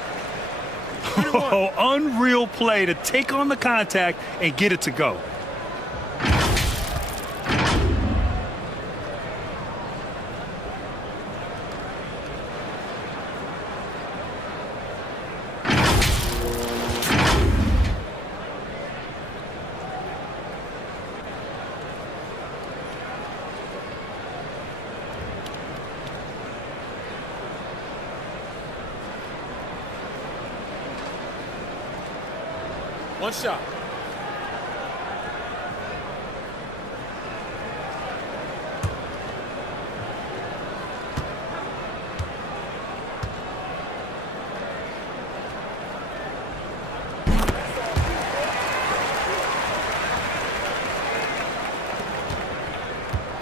Oh, unreal play to take on the contact and get it to go. One shot.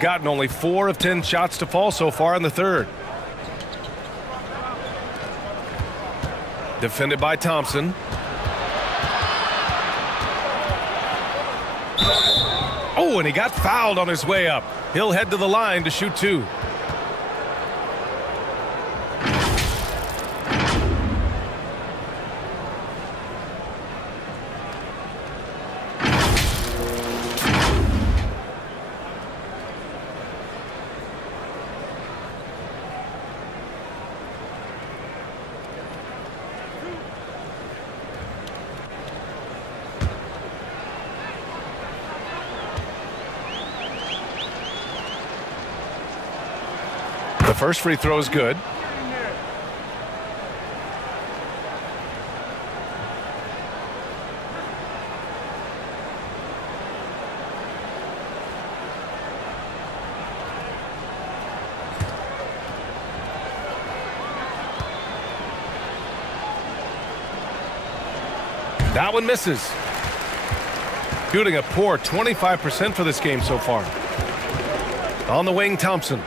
Gotten only 4 of 10 shots to fall so far in the third. Defended by Thompson. Oh, and he got fouled on his way up. He'll head to the line to shoot 2. The first free throw is good. That one misses. Shooting a poor 25% for this game so far. On the wing, Thompson.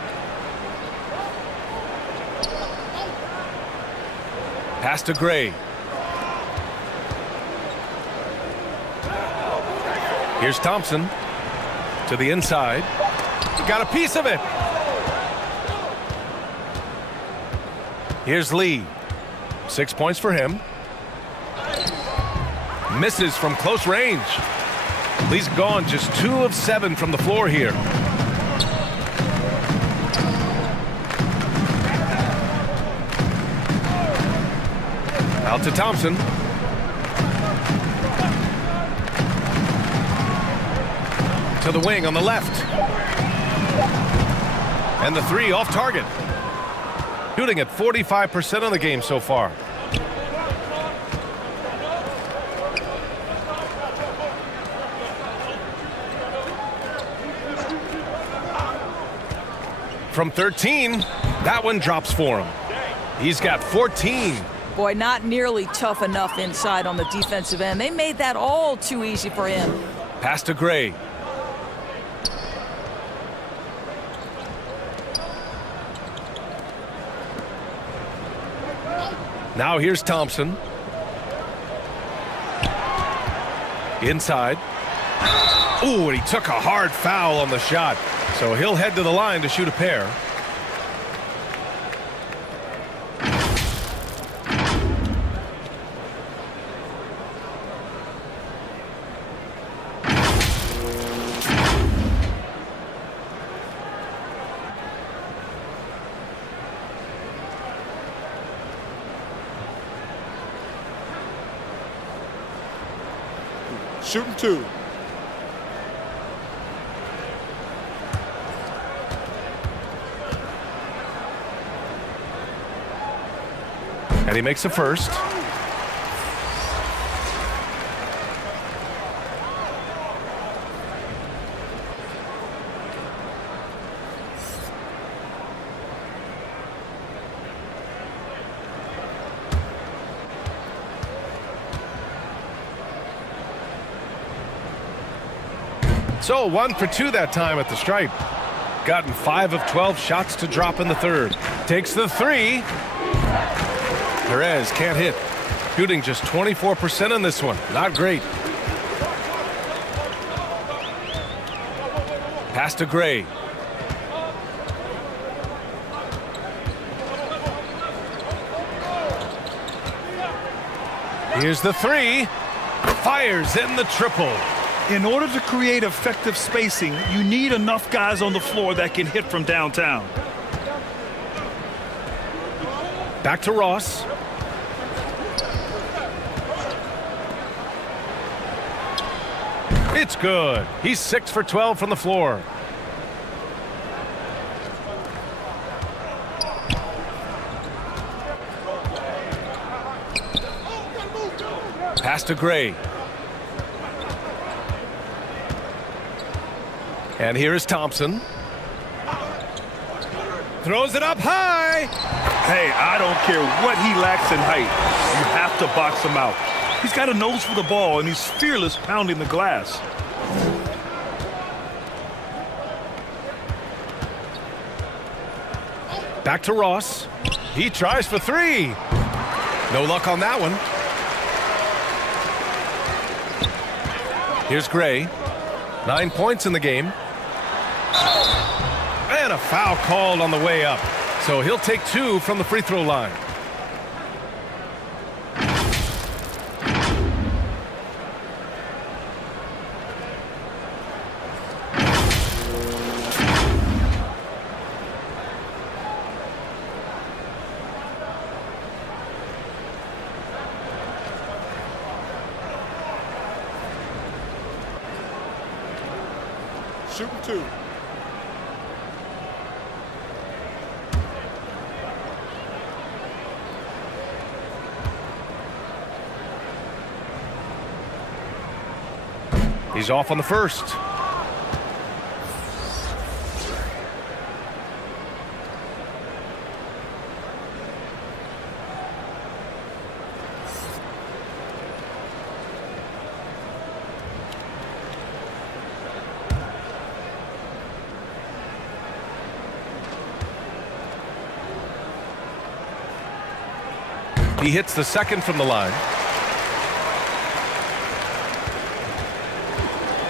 Pass to Gray. Here's Thompson to the inside. Got a piece of it. Here's Lee. 6 points for him. Misses from close range. Lee's gone just 2 of 7 from the floor here. Out to Thompson. To the wing on the left. And the 3 off target. Shooting at 45% of the game so far. From 13, that one drops for him. He's got 14. Boy, not nearly tough enough inside on the defensive end. They made that all too easy for him. Pass to Gray. Now here's Thompson. Inside. Ooh, and he took a hard foul on the shot. So he'll head to the line to shoot a pair. Shooting 2. And he makes the first. So 1 for 2 that time at the stripe. Gotten 5 of 12 shots to drop in the third. Takes the 3. Perez can't hit. Shooting just 24% on this one. Not great. Pass to Gray. Here's the 3. Fires in the triple. In order to create effective spacing, you need enough guys on the floor that can hit from downtown. Back to Ross. It's good. He's 6 for 12 from the floor. Pass to Gray. And here is Thompson. Throws it up high. Hey, I don't care what he lacks in height. You have to box him out. He's got a nose for the ball, and he's fearless pounding the glass. Back to Ross. He tries for 3. No luck on that one. Here's Gray. 9 points in the game. And a foul called on the way up. So he'll take 2 from the free throw line. Shooting 2. He's off on the first. He hits the second from the line.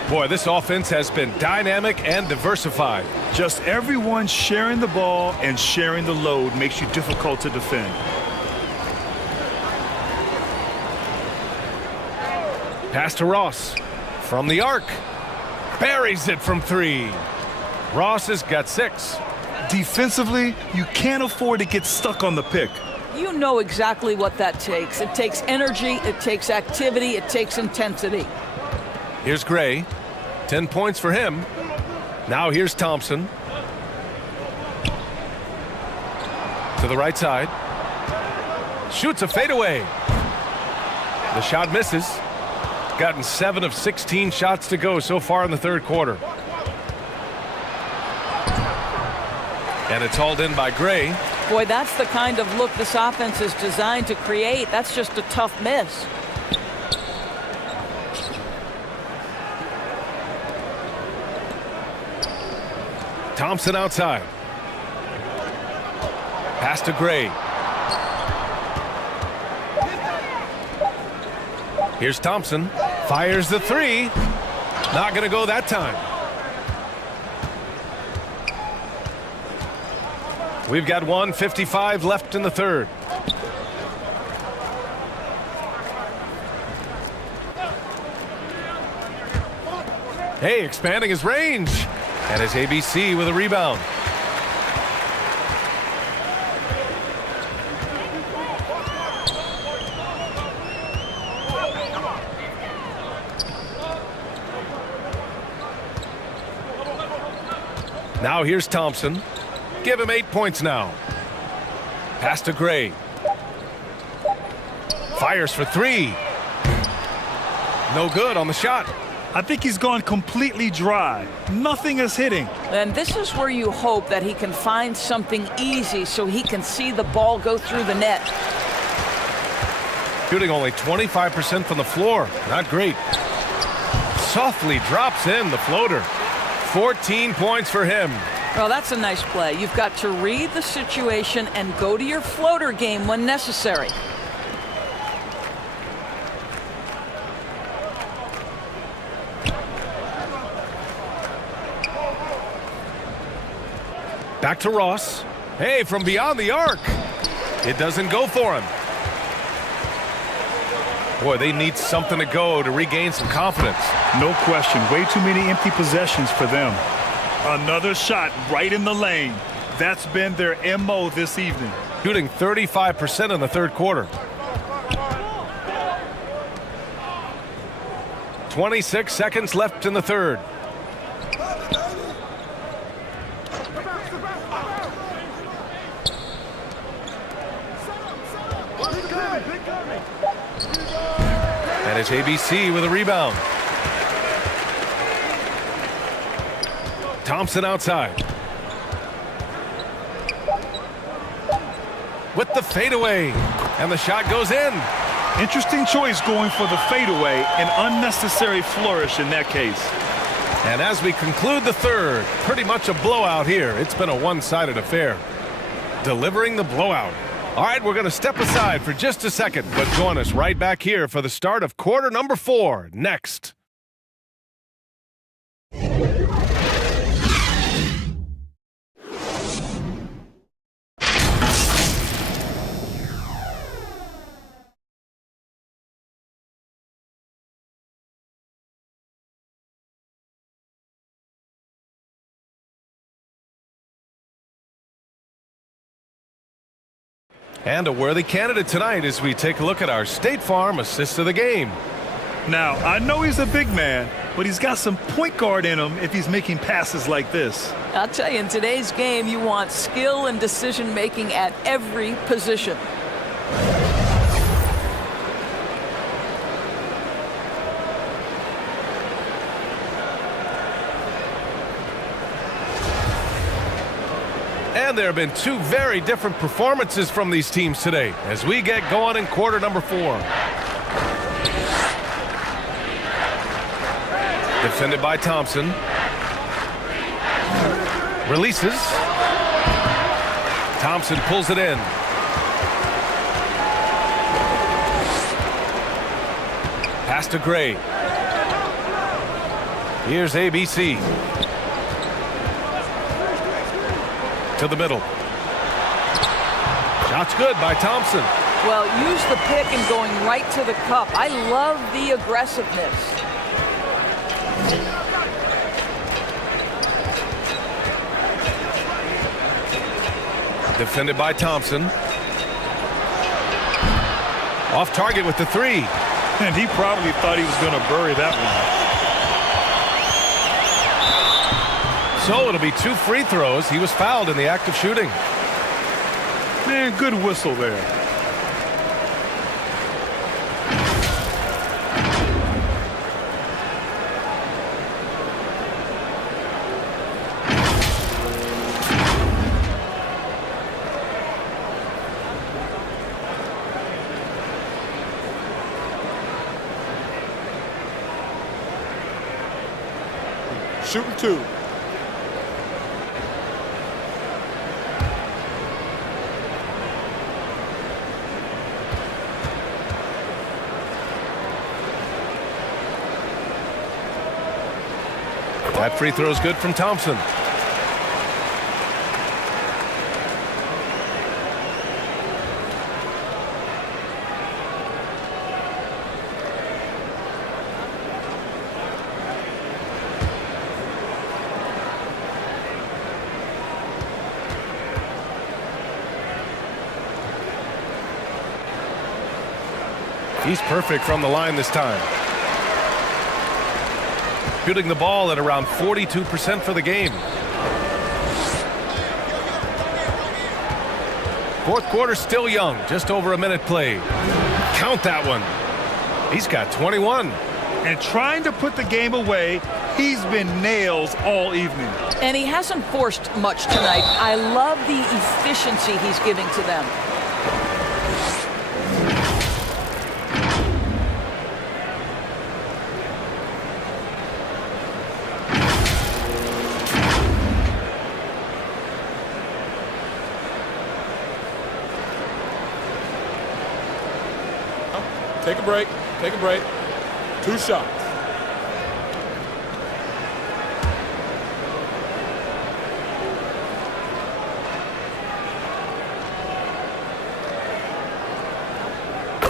Boy, this offense has been dynamic and diversified. Just everyone sharing the ball and sharing the load makes you difficult to defend. Pass to Ross from the arc. Buries it from 3. Ross has got 6. Defensively, you can't afford to get stuck on the pick. You know exactly what that takes. It takes energy, it takes activity, it takes intensity. Here's Gray. 10 points for him. Now here's Thompson. To the right side. Shoots a fadeaway. The shot misses. Gotten 7 of 16 shots to go so far in the third quarter. And it's hauled in by Gray. Boy, that's the kind of look this offense is designed to create. That's just a tough miss. Thompson outside. Pass to Gray. Here's Thompson. Fires the 3. Not going to go that time. We've got 1:55 left in the third. Hey, expanding his range. And his ABC with a rebound. Now here's Thompson. Give him 8 points now. Pass to Gray. Fires for 3. No good on the shot. I think he's gone completely dry. Nothing is hitting. And this is where you hope that he can find something easy so he can see the ball go through the net. Shooting only 25% from the floor. Not great. Softly drops in the floater. 14 points for him. Well, that's a nice play. You've got to read the situation and go to your floater game when necessary. Back to Ross. Hey, from beyond the arc. It doesn't go for him. Boy, they need something to go to regain some confidence. No question. Way too many empty possessions for them. Another shot right in the lane. That's been their MO this evening. Shooting 35% in the third quarter. 26 seconds left in the third. And it's ABC with a rebound. Thompson outside. With the fadeaway. And the shot goes in. Interesting choice going for the fadeaway. An unnecessary flourish in that case. And as we conclude the third, pretty much a blowout here. It's been a one-sided affair. Delivering the blowout. All right, we're going to step aside for just a second, but join us right back here for the start of quarter number 4 next. And a worthy candidate tonight as we take a look at our State Farm assist of the game. Now, I know he's a big man, but he's got some point guard in him if he's making passes like this. I'll tell you, in today's game, you want skill and decision-making at every position. And there have been two very different performances from these teams today as we get going in quarter number 4. Defended by Thompson. Releases. Thompson pulls it in. Pass to Gray. Here's ABC. To the middle. Shot's good by Thompson. Well, use the pick and going right to the cup. I love the aggressiveness. Defended by Thompson. Off target with the three. And he probably thought he was going to bury that one. So it'll be 2 free throws. He was fouled in the act of shooting. Man, good whistle there. Shooting 2. That free throw is good from Thompson. He's perfect from the line this time. Shooting the ball at around 42% for the game. Fourth quarter still young, just over a minute played. Count that one. He's got 21. And trying to put the game away, he's been nails all evening. And he hasn't forced much tonight. I love the efficiency he's giving to them. Take a break. Take a break. 2 shots.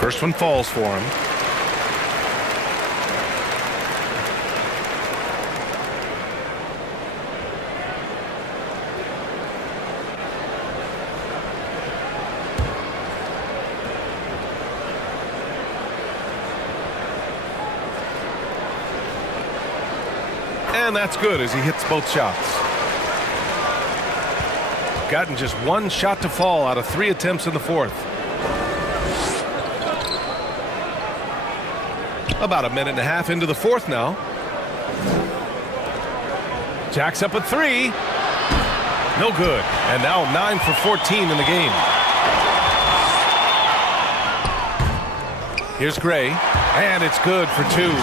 First one falls for him. And that's good as he hits both shots. Gotten just 1 shot to fall out of 3 attempts in the fourth. About a minute and a half into the fourth now. Jacks up a 3. No good. And now 9 for 14 in the game. Here's Gray. And it's good for 2.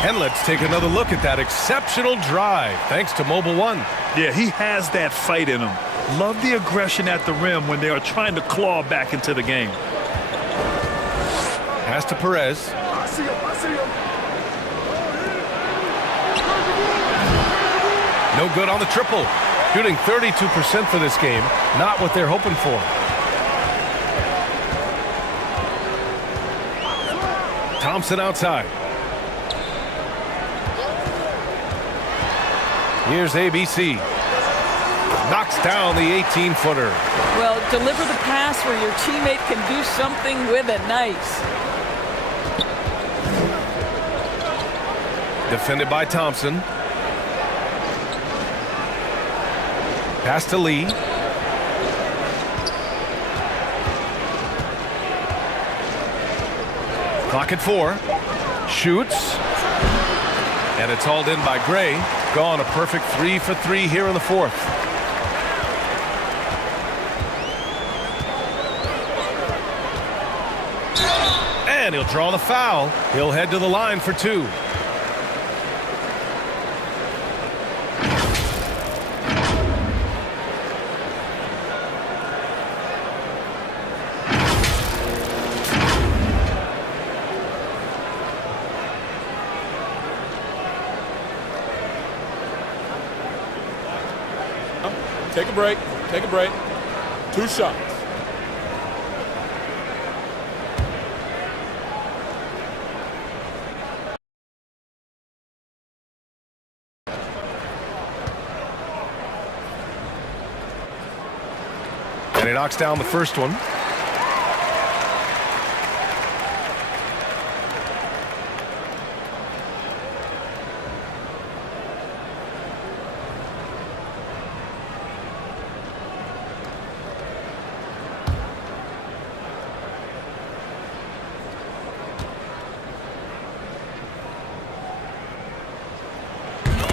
And let's take another look at that exceptional drive, thanks to Mobile One. Yeah, he has that fight in him. Love the aggression at the rim when they are trying to claw back into the game. Pass to Perez. I see him. No good on the triple. Shooting 32% for this game. Not what they're hoping for. Thompson outside. Here's ABC. Knocks down the 18-footer. Well, deliver the pass where your teammate can do something with it. Nice. Defended by Thompson. Pass to Lee. Clock at 4. Shoots. And it's hauled in by Gray. Gone a perfect 3 for 3 here in the fourth. And he'll draw the foul. He'll head to the line for 2. Take a break. Take a break. 2 shots. And he knocks down the first one.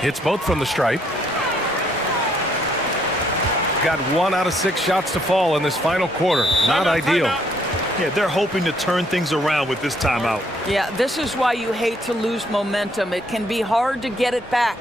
Hits both from the stripe. Got 1 out of 6 shots to fall in this final quarter. Not ideal. Yeah, they're hoping to turn things around with this timeout. Yeah, this is why you hate to lose momentum. It can be hard to get it back.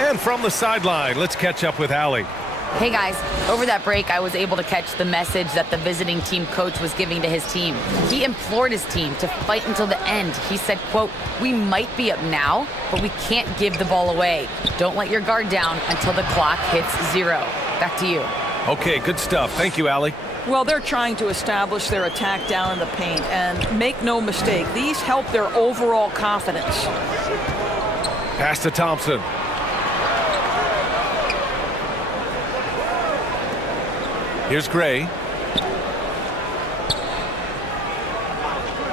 And from the sideline, let's catch up with Allie. Hey guys, over that break, I was able to catch the message that the visiting team coach was giving to his team. He implored his team to fight until the end. He said, quote, "We might be up now, but we can't give the ball away. Don't let your guard down until the clock hits 0. Back to you. Okay, good stuff. Thank you, Allie. Well, they're trying to establish their attack down in the paint, and make no mistake, these help their overall confidence. Pass to Thompson. Here's Gray.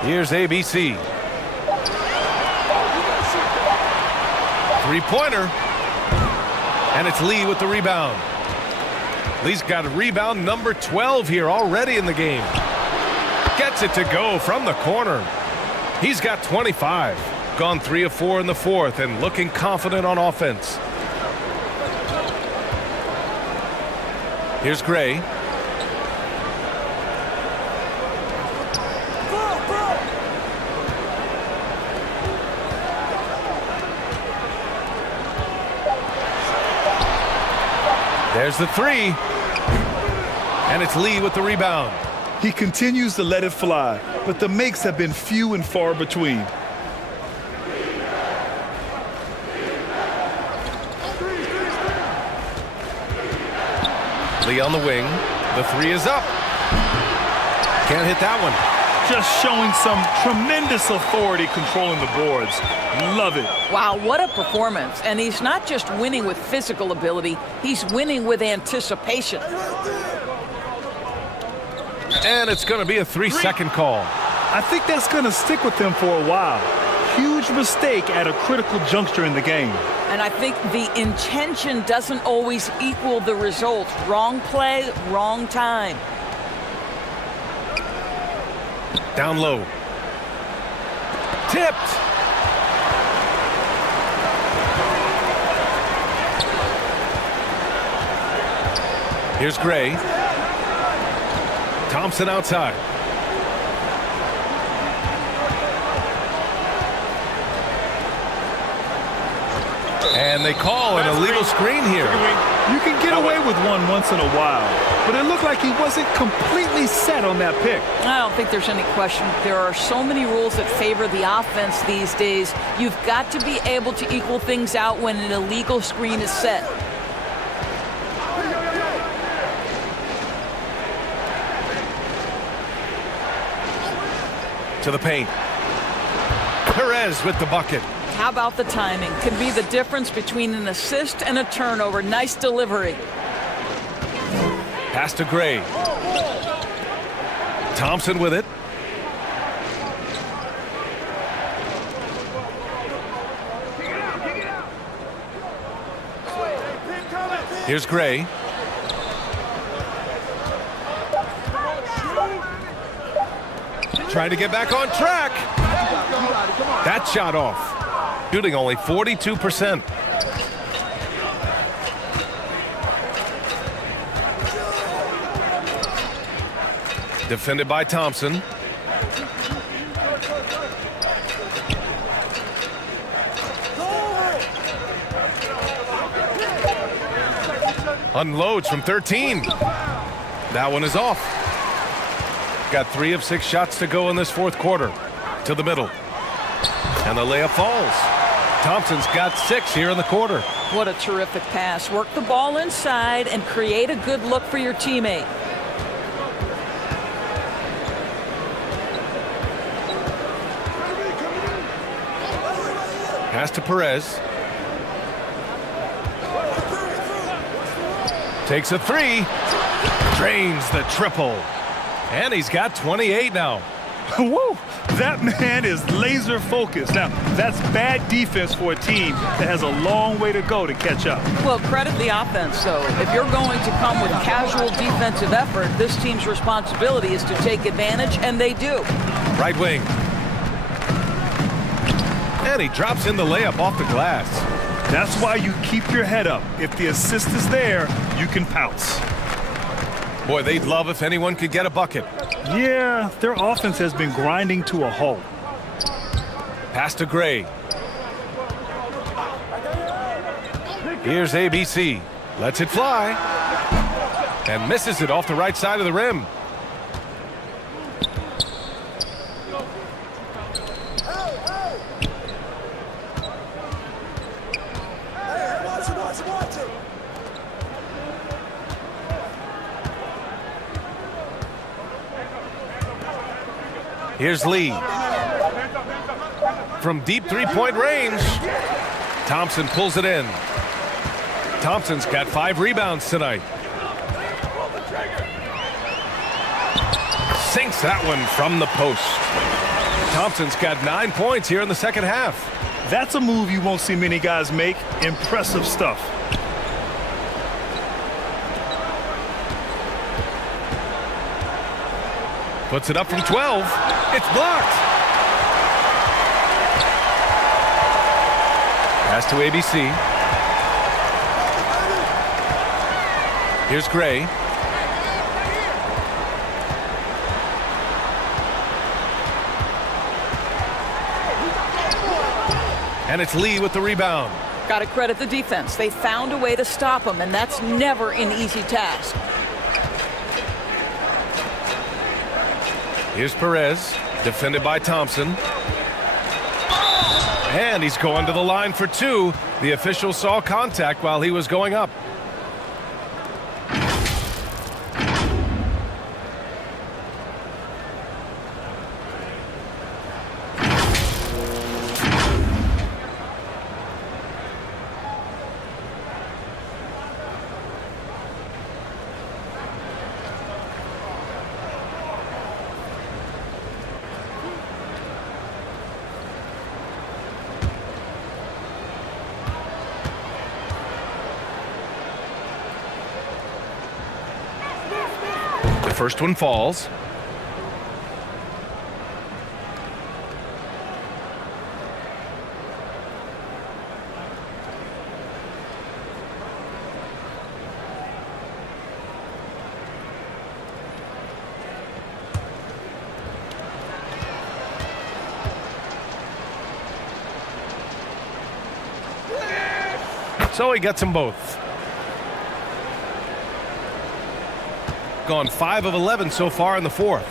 Here's ABC. Three-pointer. And it's Lee with the rebound. Lee's got rebound number 12 here already in the game. Gets it to go from the corner. He's got 25. Gone 3 of 4 in the fourth and looking confident on offense. Here's Gray. There's the three. And it's Lee with the rebound. He continues to let it fly, but the makes have been few and far between. Lee on the wing. The three is up. Can't hit that one. Just showing some tremendous authority controlling the boards. Love it. Wow, what a performance. And he's not just winning with physical ability, he's winning with anticipation. And it's going to be a 3-second call. I think that's going to stick with him for a while. Huge mistake at a critical juncture in the game. And I think the intention doesn't always equal the result. Wrong play, wrong time. Down low. Tipped. Here's Gray. Thompson outside. And they call an illegal screen here. You can get away with one once in a while, but it looked like he wasn't completely set on that pick. I don't think there's any question. There are so many rules that favor the offense these days. You've got to be able to equal things out when an illegal screen is set. To the paint. Perez with the bucket. How about the timing? Can be the difference between an assist and a turnover. Nice delivery. Pass to Gray. Thompson with it. Here's Gray. Trying to get back on track. That shot off. Shooting only 42%. Defended by Thompson. Unloads from 13. That one is off. Got 3 of 6 shots to go in this fourth quarter. To the middle. And the layup falls. Thompson's got 6 here in the quarter. What a terrific pass. Work the ball inside and create a good look for your teammate. Pass to Perez. Takes a 3. Drains the triple. And he's got 28 now. Woo! That man is laser focused. Now, that's bad defense for a team that has a long way to go to catch up. Well, credit the offense, though. If you're going to come with casual defensive effort, this team's responsibility is to take advantage, and they do. Right wing. And he drops in the layup off the glass. That's why you keep your head up. If the assist is there, you can pounce. Boy, they'd love if anyone could get a bucket. Yeah, their offense has been grinding to a halt. Pass to Gray. Here's ABC. Lets it fly. And misses it off the right side of the rim. Here's Lee. From deep three-point range. Thompson pulls it in. Thompson's got 5 rebounds tonight. Sinks that one from the post. Thompson's got 9 points here in the second half. That's a move you won't see many guys make. Impressive stuff. Puts it up from 12. It's blocked. Pass to ABC. Here's Gray. And it's Lee with the rebound. Got to credit the defense. They found a way to stop him, and that's never an easy task. Here's Perez, defended by Thompson. And he's going to the line for 2. The official saw contact while he was going up. First one falls. So he gets them both. Gone 5 of 11 so far in the fourth.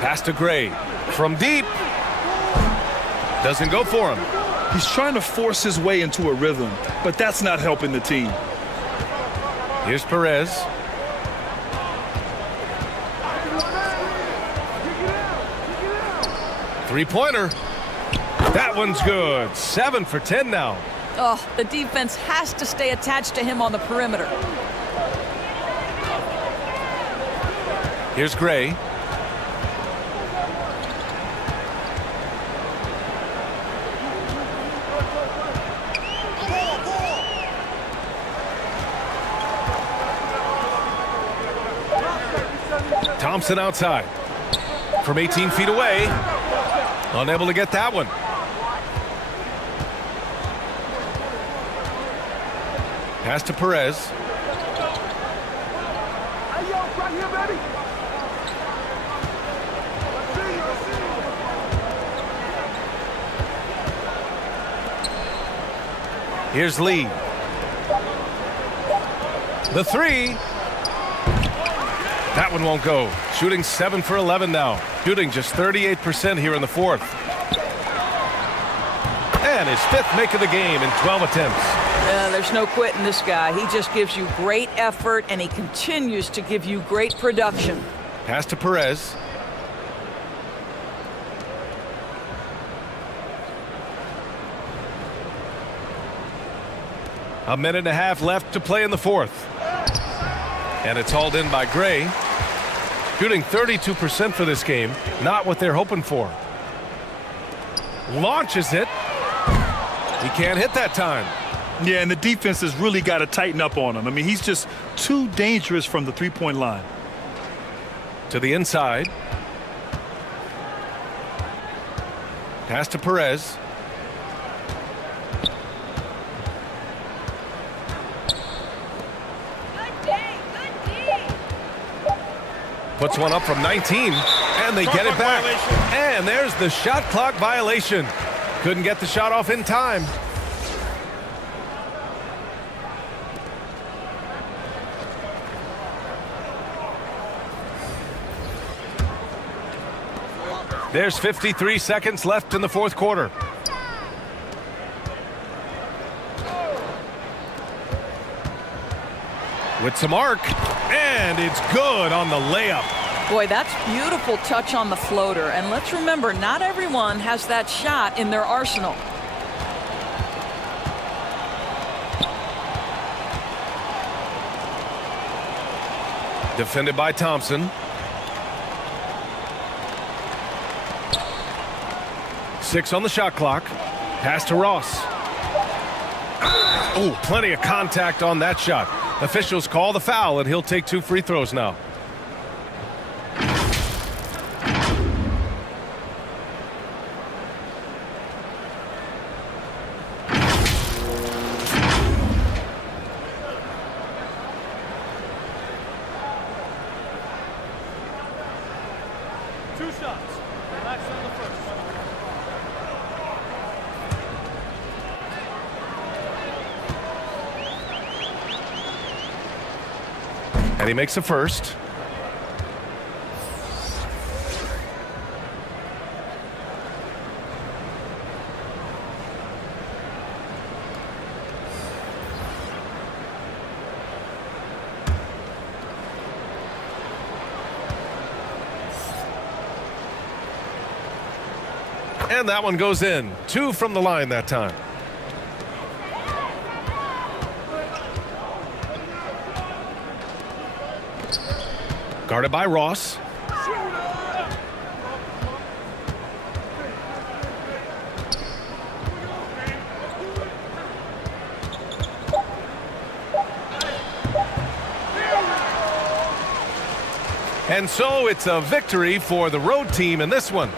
Pass to Gray. From deep. Doesn't go for him. He's trying to force his way into a rhythm, but that's not helping the team. Here's Perez. Three-pointer. That one's good. 7 for 10 now. Oh, the defense has to stay attached to him on the perimeter. Here's Gray. Thompson outside. From 18 feet away. Unable to get that one. Pass to Perez. Here's Lee. The three. That one won't go. Shooting 7 for 11 now. Shooting just 38% here in the fourth. And his 5th make of the game in 12 attempts. There's no quitting this guy. He just gives you great effort, and he continues to give you great production. Pass to Perez. A minute and a half left to play in the fourth. And it's hauled in by Gray. Shooting 32% for this game. Not what they're hoping for. Launches it. He can't hit that time. Yeah, and the defense has really got to tighten up on him. I mean, he's just too dangerous from the three-point line. To the inside. Pass to Perez. Puts one up from 19, and they get it back. And there's the shot clock violation. Couldn't get the shot off in time. There's 53 seconds left in the fourth quarter. With some arc, and it's good on the layup. Boy, that's beautiful touch on the floater. And let's remember, not everyone has that shot in their arsenal. Defended by Thompson. 6 on the shot clock. Pass to Ross. Oh, plenty of contact on that shot. Officials call the foul, and he'll take 2 free throws now. And he makes a first. And that one goes in. 2 from the line that time. Guarded by Ross. And so it's a victory for the road team in this one.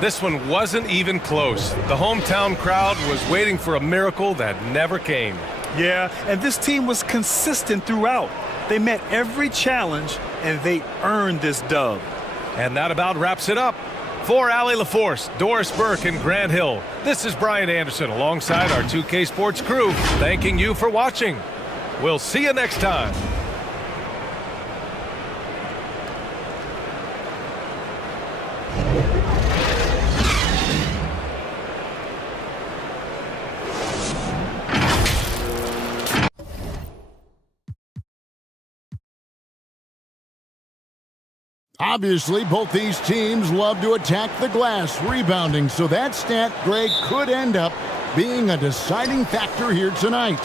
This one wasn't even close. The hometown crowd was waiting for a miracle that never came. Yeah, and this team was consistent throughout. They met every challenge, and they earned this dub. And that about wraps it up. For Allie LaForce, Doris Burke, and Grant Hill, this is Brian Anderson alongside our 2K Sports crew, thanking you for watching. We'll see you next time. Obviously, both these teams love to attack the glass, rebounding, so that stat, Greg, could end up being a deciding factor here tonight.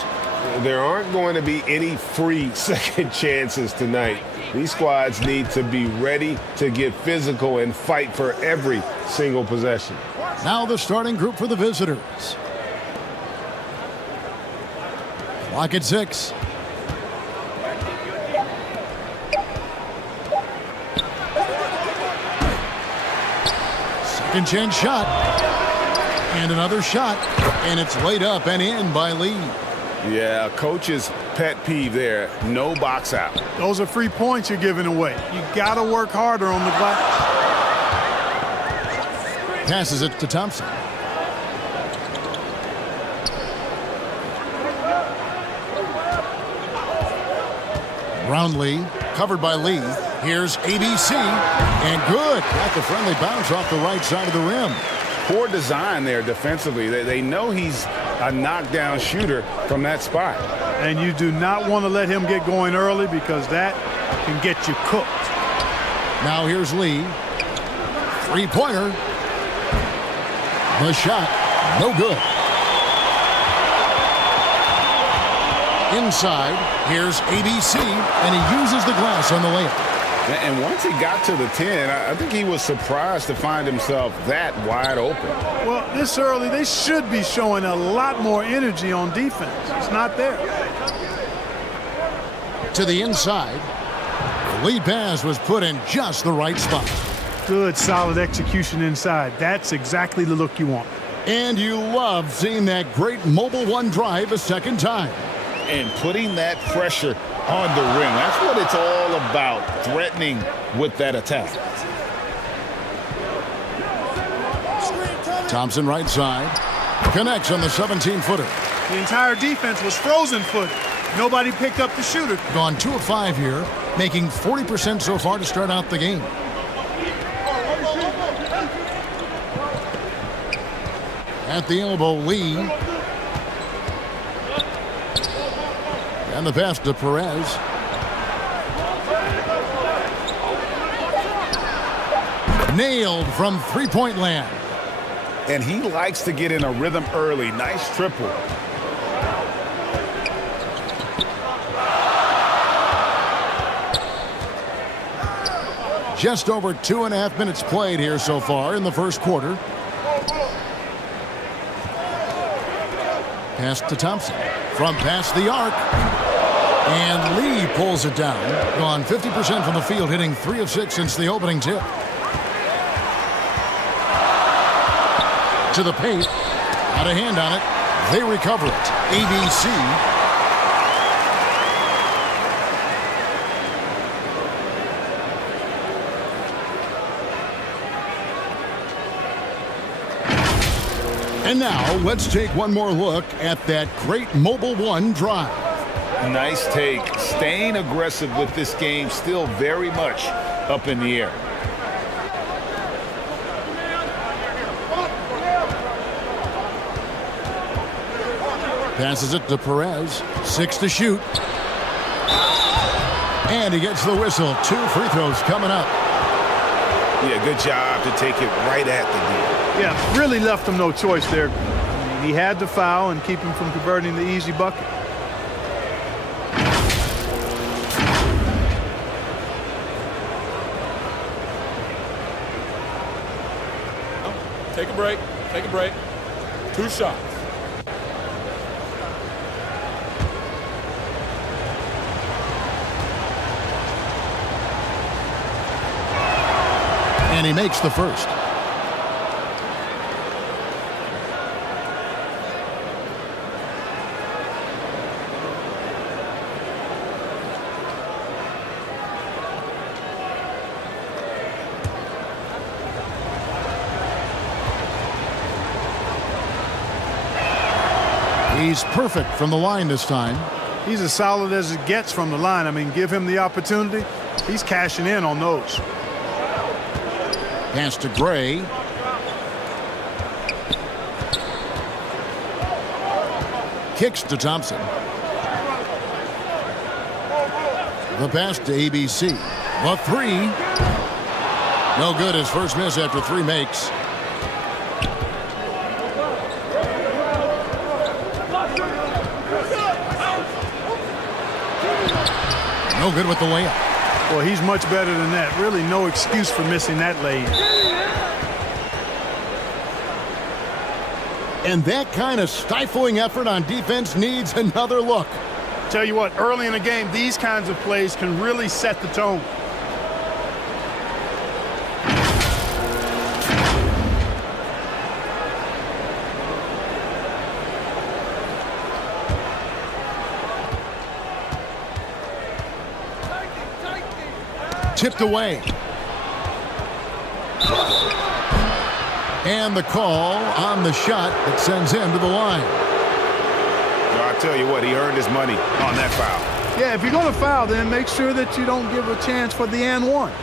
There aren't going to be any free second chances tonight. These squads need to be ready to get physical and fight for every single possession. Now the starting group for the visitors. Clock at 6. Second chance shot. And another shot. And it's laid up and in by Lee. Yeah, coach's pet peeve there. No box out. Those are free points you're giving away. You got to work harder on the glass. Passes it to Thompson. Brownlee, covered by Lee. Here's ABC, and good. Got the friendly bounce off the right side of the rim. Poor design there defensively. They know he's a knockdown shooter from that spot. And you do not want to let him get going early because that can get you cooked. Now here's Lee. Three-pointer. The shot, no good. Inside, here's ABC, and he uses the glass on the layup. And once he got to the 10, I think he was surprised to find himself that wide open. Well, this early, they should be showing a lot more energy on defense. It's not there. To the inside, the lead pass was put in just the right spot. Good, solid execution inside. That's exactly the look you want. And you love seeing that great mobile one drive a second time. And putting that pressure on the rim. That's what it's all about, threatening with that attack. Thompson right side. Connects on the 17-footer. The entire defense was frozen-footed. Nobody picked up the shooter. Gone 2 of 5 here, making 40% so far to start out the game. At the elbow, Lee. And the pass to Perez. Nailed from three-point land. And he likes to get in a rhythm early. Nice triple. Just over 2.5 minutes played here so far in the first quarter. Pass to Thompson. From past the arc. And Lee pulls it down. Gone 50% from the field, hitting 3 of 6 since the opening tip. To the paint. Got a hand on it. They recover it. ABC. And now, let's take one more look at that great mobile one drive. Nice take. Staying aggressive with this game, still very much up in the air. Passes it to Perez. 6 to shoot. And he gets the whistle. 2 free throws coming up. Yeah, good job to take it right at the deal. Yeah, really left him no choice there. He had to foul and keep him from converting the easy bucket. Take a break. Take a break. 2 shots. And he makes the first. He's perfect from the line this time. He's as solid as it gets from the line. I mean, give him the opportunity. He's cashing in on those. Pass to Gray. Kicks to Thompson. The pass to ABC. The 3. No good, his first miss after 3 makes. No good with the layup. Well, he's much better than that. Really no excuse for missing that lay. And that kind of stifling effort on defense needs another look. Tell you what, early in the game, these kinds of plays can really set the tone. Tipped away. And the call on the shot that sends him to the line. I tell you what, he earned his money on that foul. Yeah, if you're going to foul, then make sure that you don't give a chance for the and one.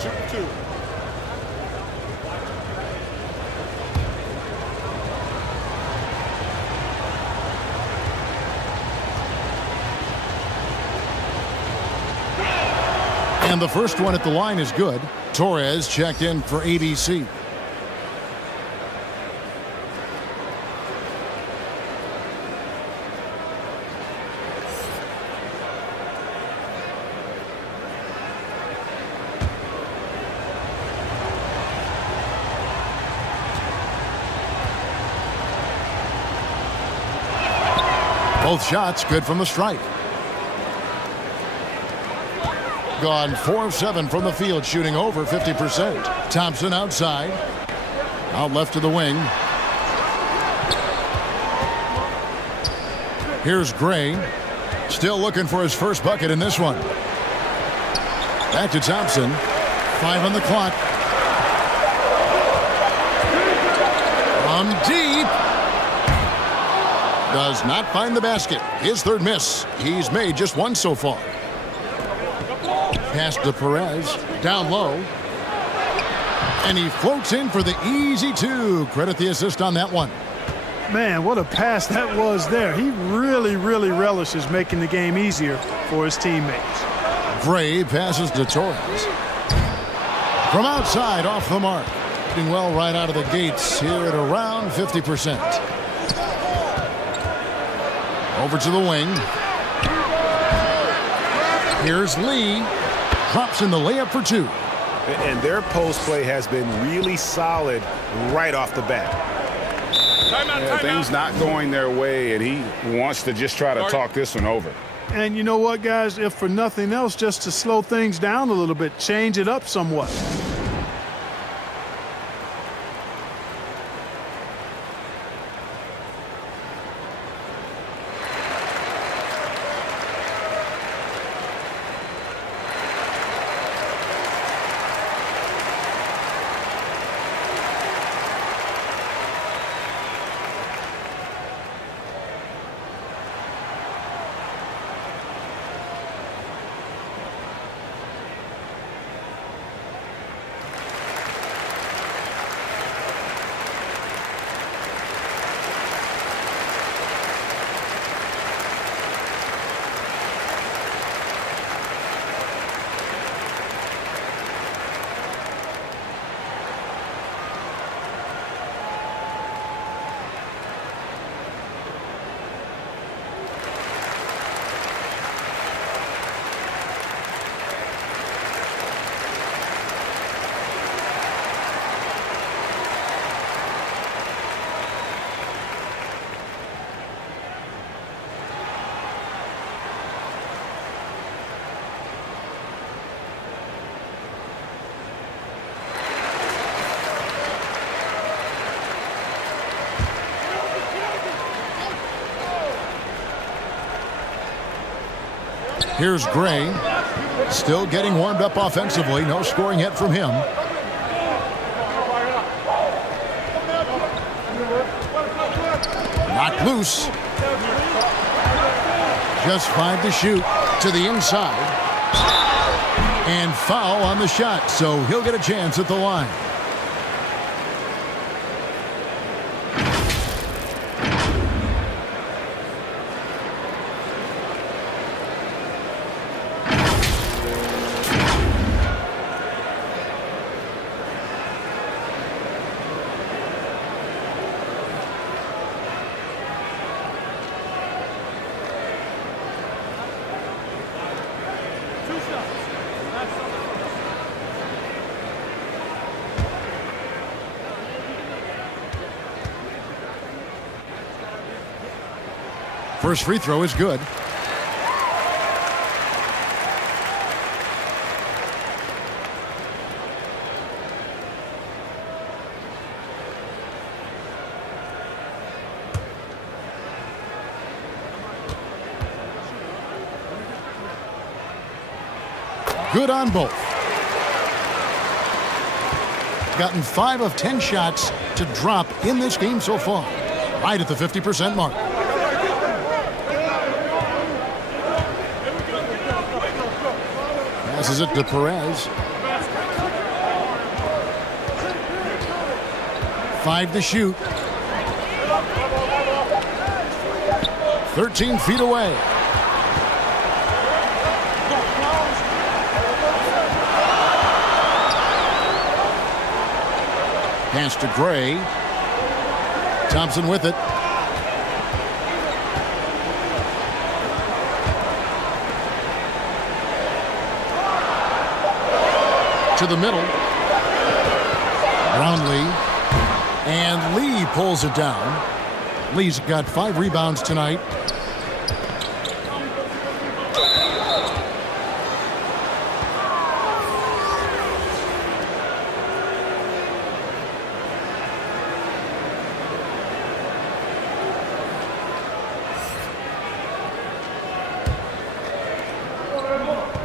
Shoot 2. And the first one at the line is good. Torres checked in for ABC. Both shots good from the stripe. Gone 4 of 7 from the field, shooting over 50%. Thompson outside. Out left to the wing. Here's Gray. Still looking for his first bucket in this one. Back to Thompson. 5 on the clock. From deep. Does not find the basket. His third miss. He's made just 1 so far. Pass to Perez. Down low. And he floats in for the easy 2. Credit the assist on that one. Man, what a pass that was there. He really relishes making the game easier for his teammates. Gray passes to Torres. From outside, off the mark. Doing well right out of the gates here at around 50%. Over to the wing. Here's Lee. Drops in the layup for 2. And their post play has been really solid right off the bat. Things not going their way, and he wants to just try to talk this one over. And you know what, guys? If for nothing else, just to slow things down a little bit, change it up somewhat. Here's Gray. Still getting warmed up offensively. No scoring yet from him. Knocked loose. Just 5 to shoot. To the inside. And foul on the shot, so he'll get a chance at the line. First free throw is good. Good on both. Gotten 5 of 10 shots to drop in this game so far. Right at the 50% mark. Passes it to Perez. 5 to shoot. 13 feet away. Pass to Gray. Thompson with it. To the middle. Brownlee. And Lee pulls it down. Lee's got 5 rebounds tonight.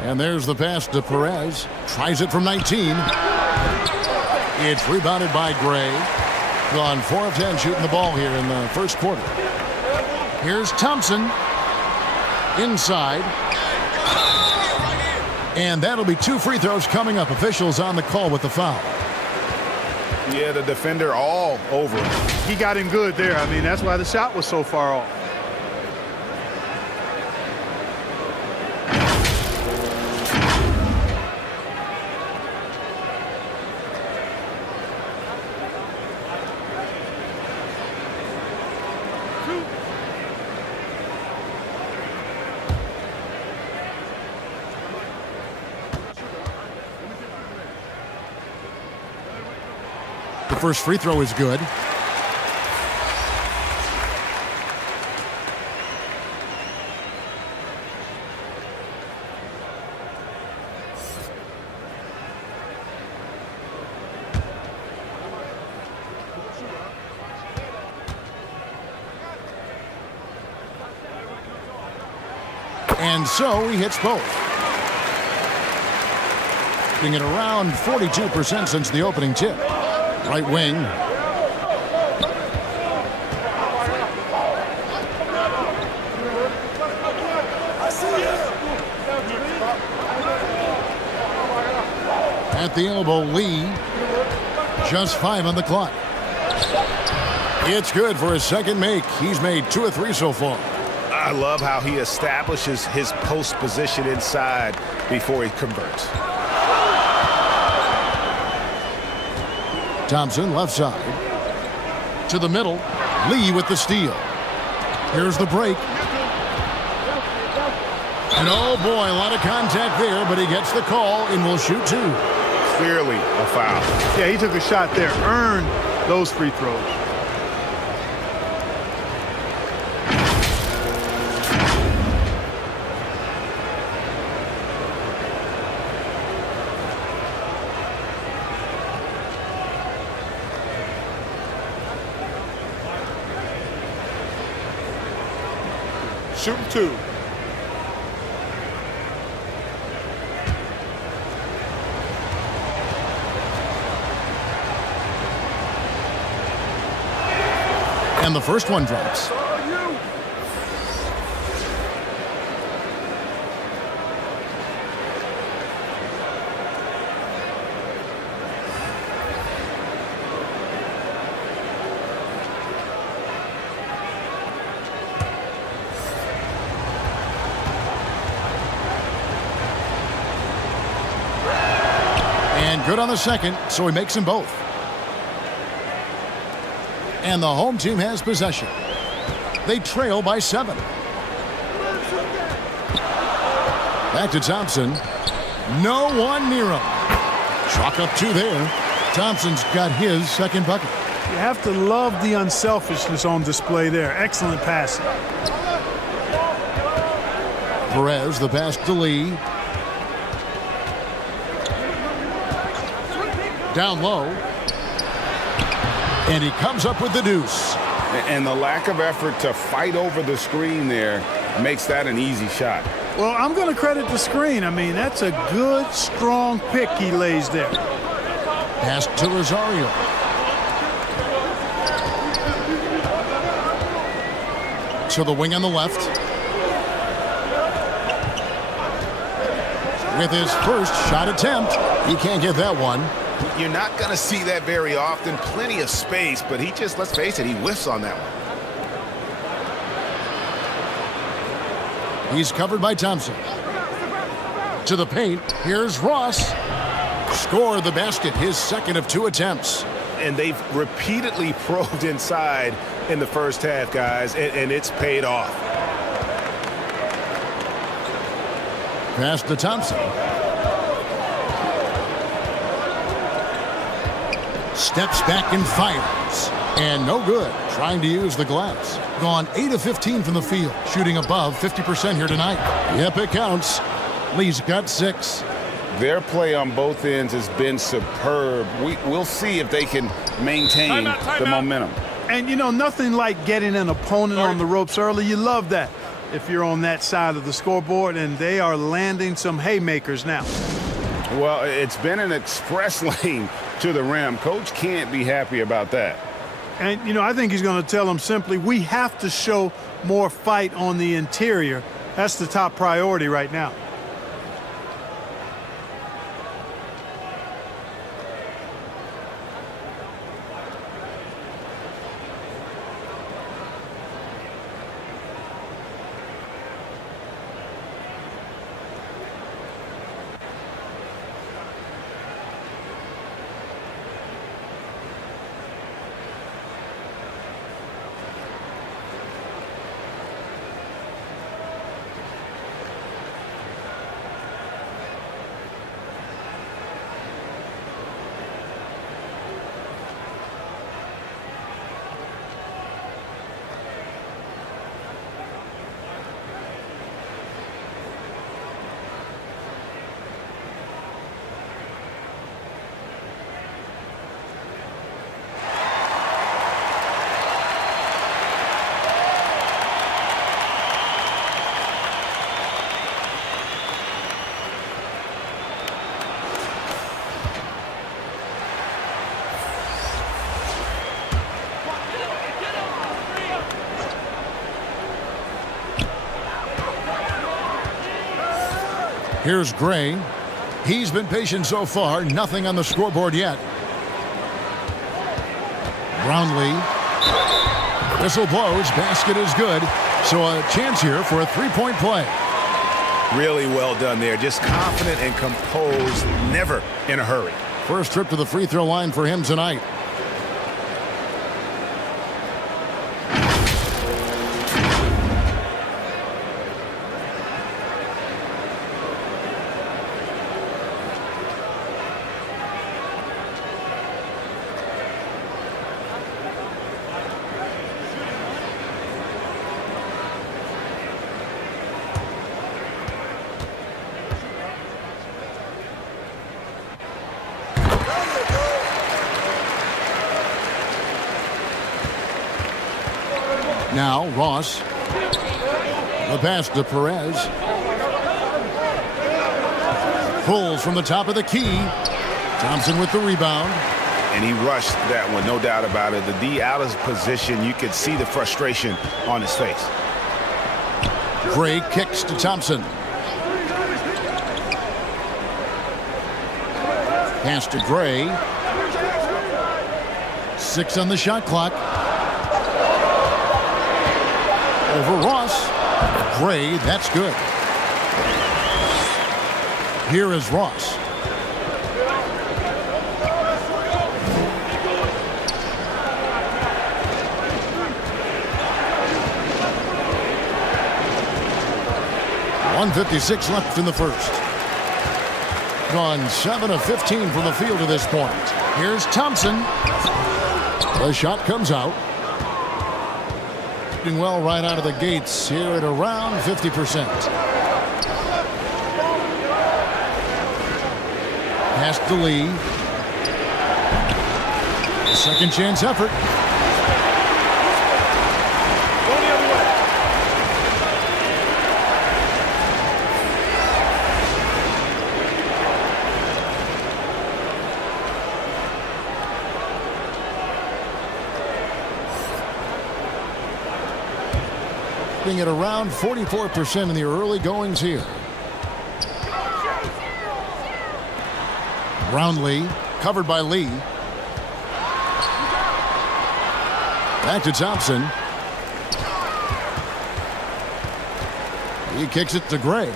And there's the pass to Perez. Tries it from 19. It's rebounded by Gray. Gone 4 of 10 shooting the ball here in the first quarter. Here's Thompson. Inside. And that'll be 2 free throws coming up. Officials on the call with the foul. Yeah, the defender all over him. He got him good there. I mean, that's why the shot was so far off. The first free throw is good. And so he hits both. Being at around 42% since the opening tip. Right wing. At the elbow, Lee. Just 5 on the clock. It's good for his second make. He's made 2 of 3 so far. I love how he establishes his post position inside before he converts. Thompson left side. To the middle. Lee with the steal. Here's the break. And oh boy, a lot of contact there, but he gets the call and will shoot 2. Clearly a foul. Yeah, he took a shot there. Earned those free throws. Shooting 2. And the first one drops. good on the second, so he makes them both. And the home team has possession. They trail by 7. Back to Thompson. No one near him. Chalk up 2 there. Thompson's got his second bucket. You have to love the unselfishness on display there. Excellent passing. Perez, the pass to Lee. Down low. And he comes up with the deuce. And the lack of effort to fight over the screen there makes that an easy shot. Well, I'm going to credit the screen. I mean, that's a good, strong pick he lays there. Pass to Rosario. To the wing on the left. With his first shot attempt, he can't get that one. You're not going to see that very often. Plenty of space, but he just, let's face it, he whiffs on that one. He's covered by Thompson. To the paint. Here's Ross. Scored the basket, his second of 2 attempts. And they've repeatedly probed inside in the first half, guys, and it's paid off. Pass to Thompson. Steps back and fires. And no good. Trying to use the glass. Gone 8 of 15 from the field. Shooting above 50% here tonight. Yep, it counts. Lee's got 6. Their play on both ends has been superb. We'll see if they can maintain the momentum. And, you know, nothing like getting an opponent on the ropes early. You love that if you're on that side of the scoreboard, and they are landing some haymakers now. Well, it's been an express lane to the rim. Coach can't be happy about that. And, you know, I think he's going to tell them simply, we have to show more fight on the interior. That's the top priority right now. Here's Gray. He's been patient so far. Nothing on the scoreboard yet. Brownlee. Whistle blows. Basket is good. So a chance here for a three-point play. Really well done there. Just confident and composed. Never in a hurry. First trip to the free throw line for him tonight. Now Ross. The pass to Perez. Pulls from the top of the key. Thompson with the rebound. And he rushed that one, no doubt about it. The D out of position, you could see the frustration on his face. Gray kicks to Thompson. Pass to Gray. 6 on the shot clock. Over Ross. Gray, that's good. Here is Ross. 1:56 left in the first. Gone 7 of 15 from the field to this point. Here's Thompson. The shot comes out. Doing well right out of the gates here at around 50%. Pass to Lee. Second chance effort. At around 44% in the early goings here. Brownlee, covered by Lee. Back to Thompson. He kicks it to Gray.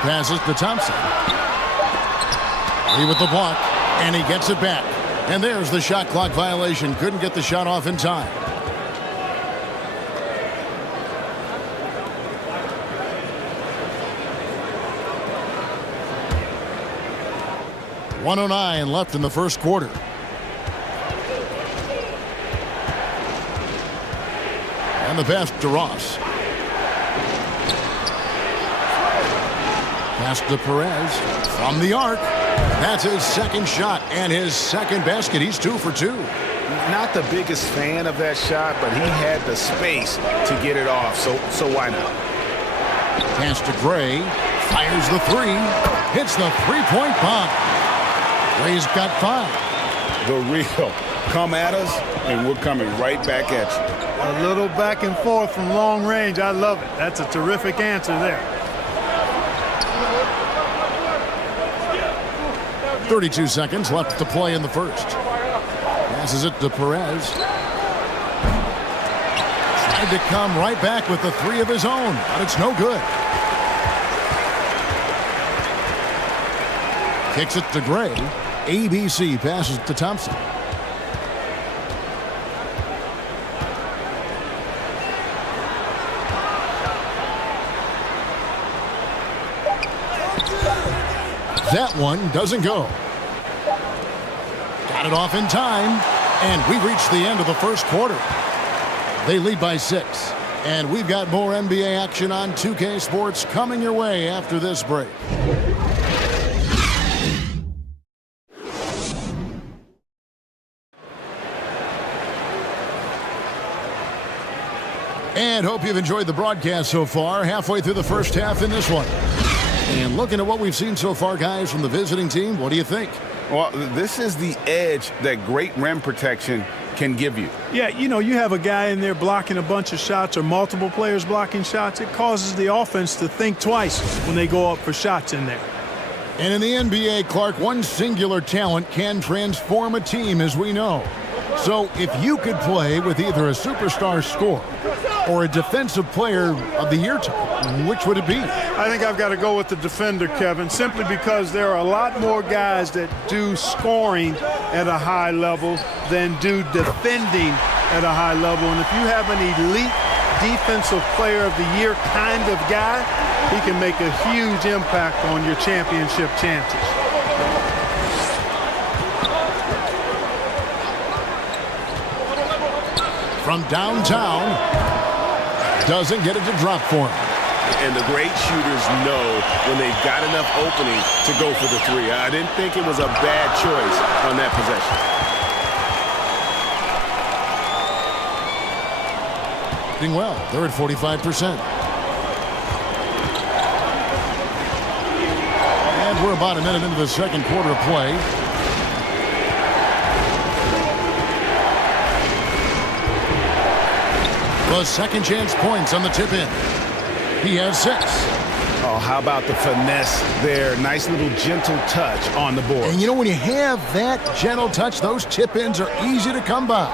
Passes to Thompson. Lee with the block, and he gets it back. And there's the shot clock violation. Couldn't get the shot off in time. .109 left in the first quarter. And the pass to Ross. Pass to Perez from the arc. That's his second shot and his second basket. He's 2 for 2. Not the biggest fan of that shot, but he had the space to get it off, so why not? Pass to Gray. Fires the three. Hits the three-point bomb. Gray's got 5. The real. Come at us, and we're coming right back at you. A little back and forth from long range. I love it. That's a terrific answer there. 32 seconds left to play in the first. Passes it to Perez. Tried to come right back with the 3 of his own, but it's no good. Kicks it to Gray. ABC passes it to Thompson. That one doesn't go. Got it off in time, and we reached the end of the first quarter. They lead by 6, and we've got more NBA action on 2K Sports coming your way after this break. And hope you've enjoyed the broadcast so far. Halfway through the first half in this one. And looking at what we've seen so far, guys, from the visiting team, what do you think? Well, this is the edge that great rim protection can give you. Yeah, you know, you have a guy in there blocking a bunch of shots or multiple players blocking shots. It causes the offense to think twice when they go up for shots in there. And in the NBA, Clark, one singular talent can transform a team, as we know. So if you could play with either a superstar scorer or a defensive player of the year type, which would it be? I think I've got to go with the defender, Kevin, simply because there are a lot more guys that do scoring at a high level than do defending at a high level. And if you have an elite defensive player of the year kind of guy, he can make a huge impact on your championship chances. From downtown, doesn't get it to drop for him. And the great shooters know when they've got enough opening to go for the 3. I didn't think it was a bad choice on that possession. Doing well. They're at 45%. And we're about a minute into the second quarter of play. The second chance points on the tip in. He has 6. Oh, how about the finesse there? Nice little gentle touch on the board. And you know, when you have that gentle touch, those tip-ins are easy to come by.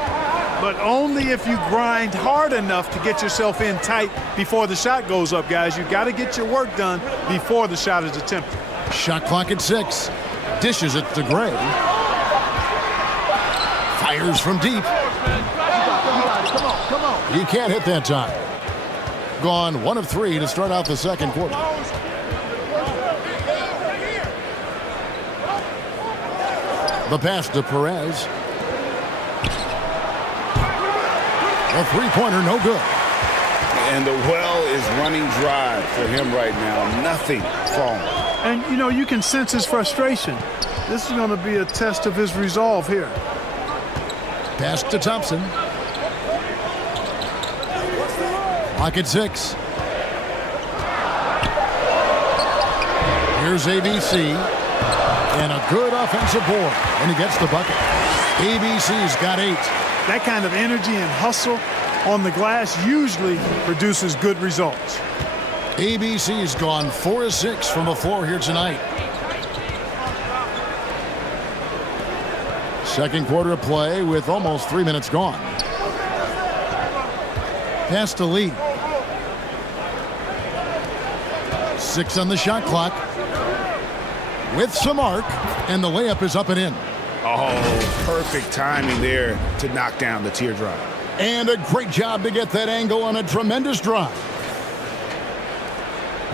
But only if you grind hard enough to get yourself in tight before the shot goes up, guys. You got to get your work done before the shot is attempted. Shot clock at 6. Dishes it to Gray. Fires from deep. He can't hit that time. Gone 1 of 3 to start out the second quarter. The pass to Perez. A three-pointer, no good. And the well is running dry for him right now. Nothing falling. And, you know, you can sense his frustration. This is going to be a test of his resolve here. Pass to Thompson. Clock at 6. Here's ABC. And a good offensive board. And he gets the bucket. ABC's got 8. That kind of energy and hustle on the glass usually produces good results. ABC's gone 4 of 6 from the floor here tonight. Second quarter of play with almost 3 minutes gone. Pass to Lee. 6 on the shot clock. With some arc, and the layup is up and in. Oh, perfect timing there to knock down the teardrop. And a great job to get that angle on a tremendous drive.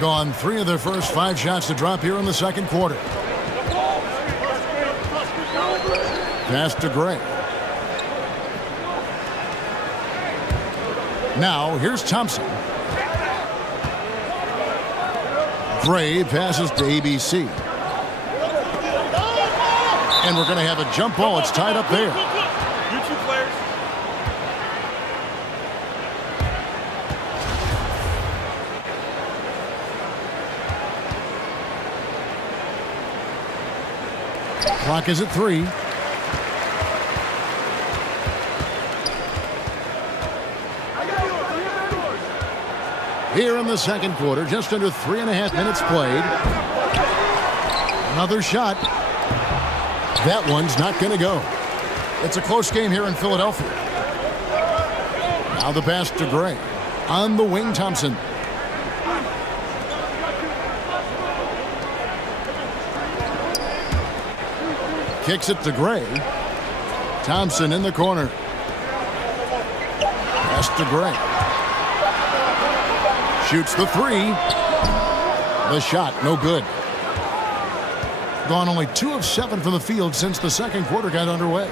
Gone 3 of their first 5 shots to drop here in the second quarter. Pass to Gray. Now here's Thompson. Gray passes to ABC. And we're going to have a jump ball. It's tied up there. You two players. Clock is at 3. Here in the second quarter, just under 3.5 minutes played. Another shot. That one's not going to go. It's a close game here in Philadelphia. Now the pass to Gray. On the wing, Thompson. Kicks it to Gray. Thompson in the corner. Pass to Gray. Shoots the 3. The shot, no good. Gone only 2 of 7 from the field since the second quarter got underway.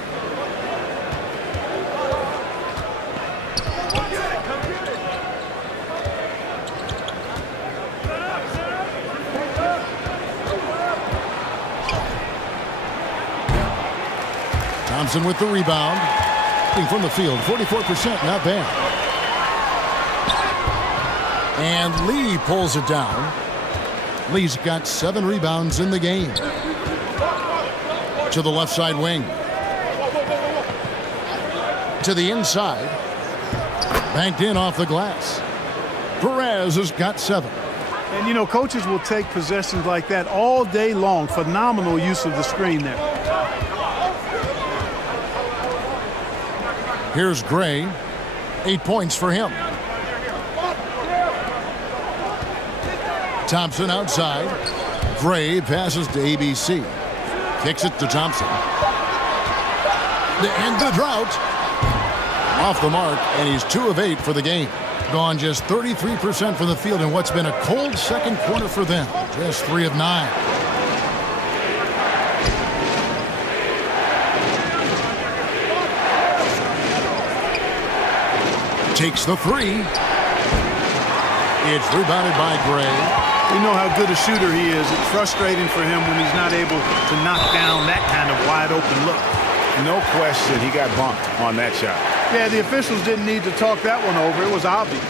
Thompson with the rebound. From the field, 44%, not bad. And Lee pulls it down. Lee's got 7 rebounds in the game. To the left side wing. To the inside. Banked in off the glass. Perez has got 7. And, you know, coaches will take possessions like that all day long. Phenomenal use of the screen there. Here's Gray. 8 points for him. Thompson outside. Gray passes to ABC. Kicks it to Thompson. To end the drought. Off the mark, and he's 2 of 8 for the game. Gone just 33% from the field in what's been a cold second quarter for them. Just 3 of 9. Takes the 3. It's rebounded by Gray. You know how good a shooter he is. It's frustrating for him when he's not able to knock down that kind of wide open look. No question, he got bumped on that shot. Yeah, the officials didn't need to talk that one over. It was obvious.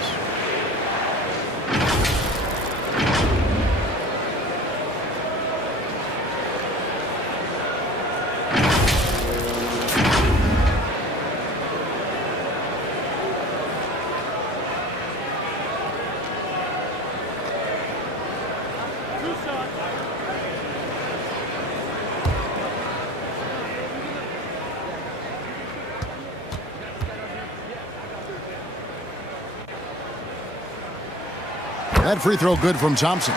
That free throw good from Thompson.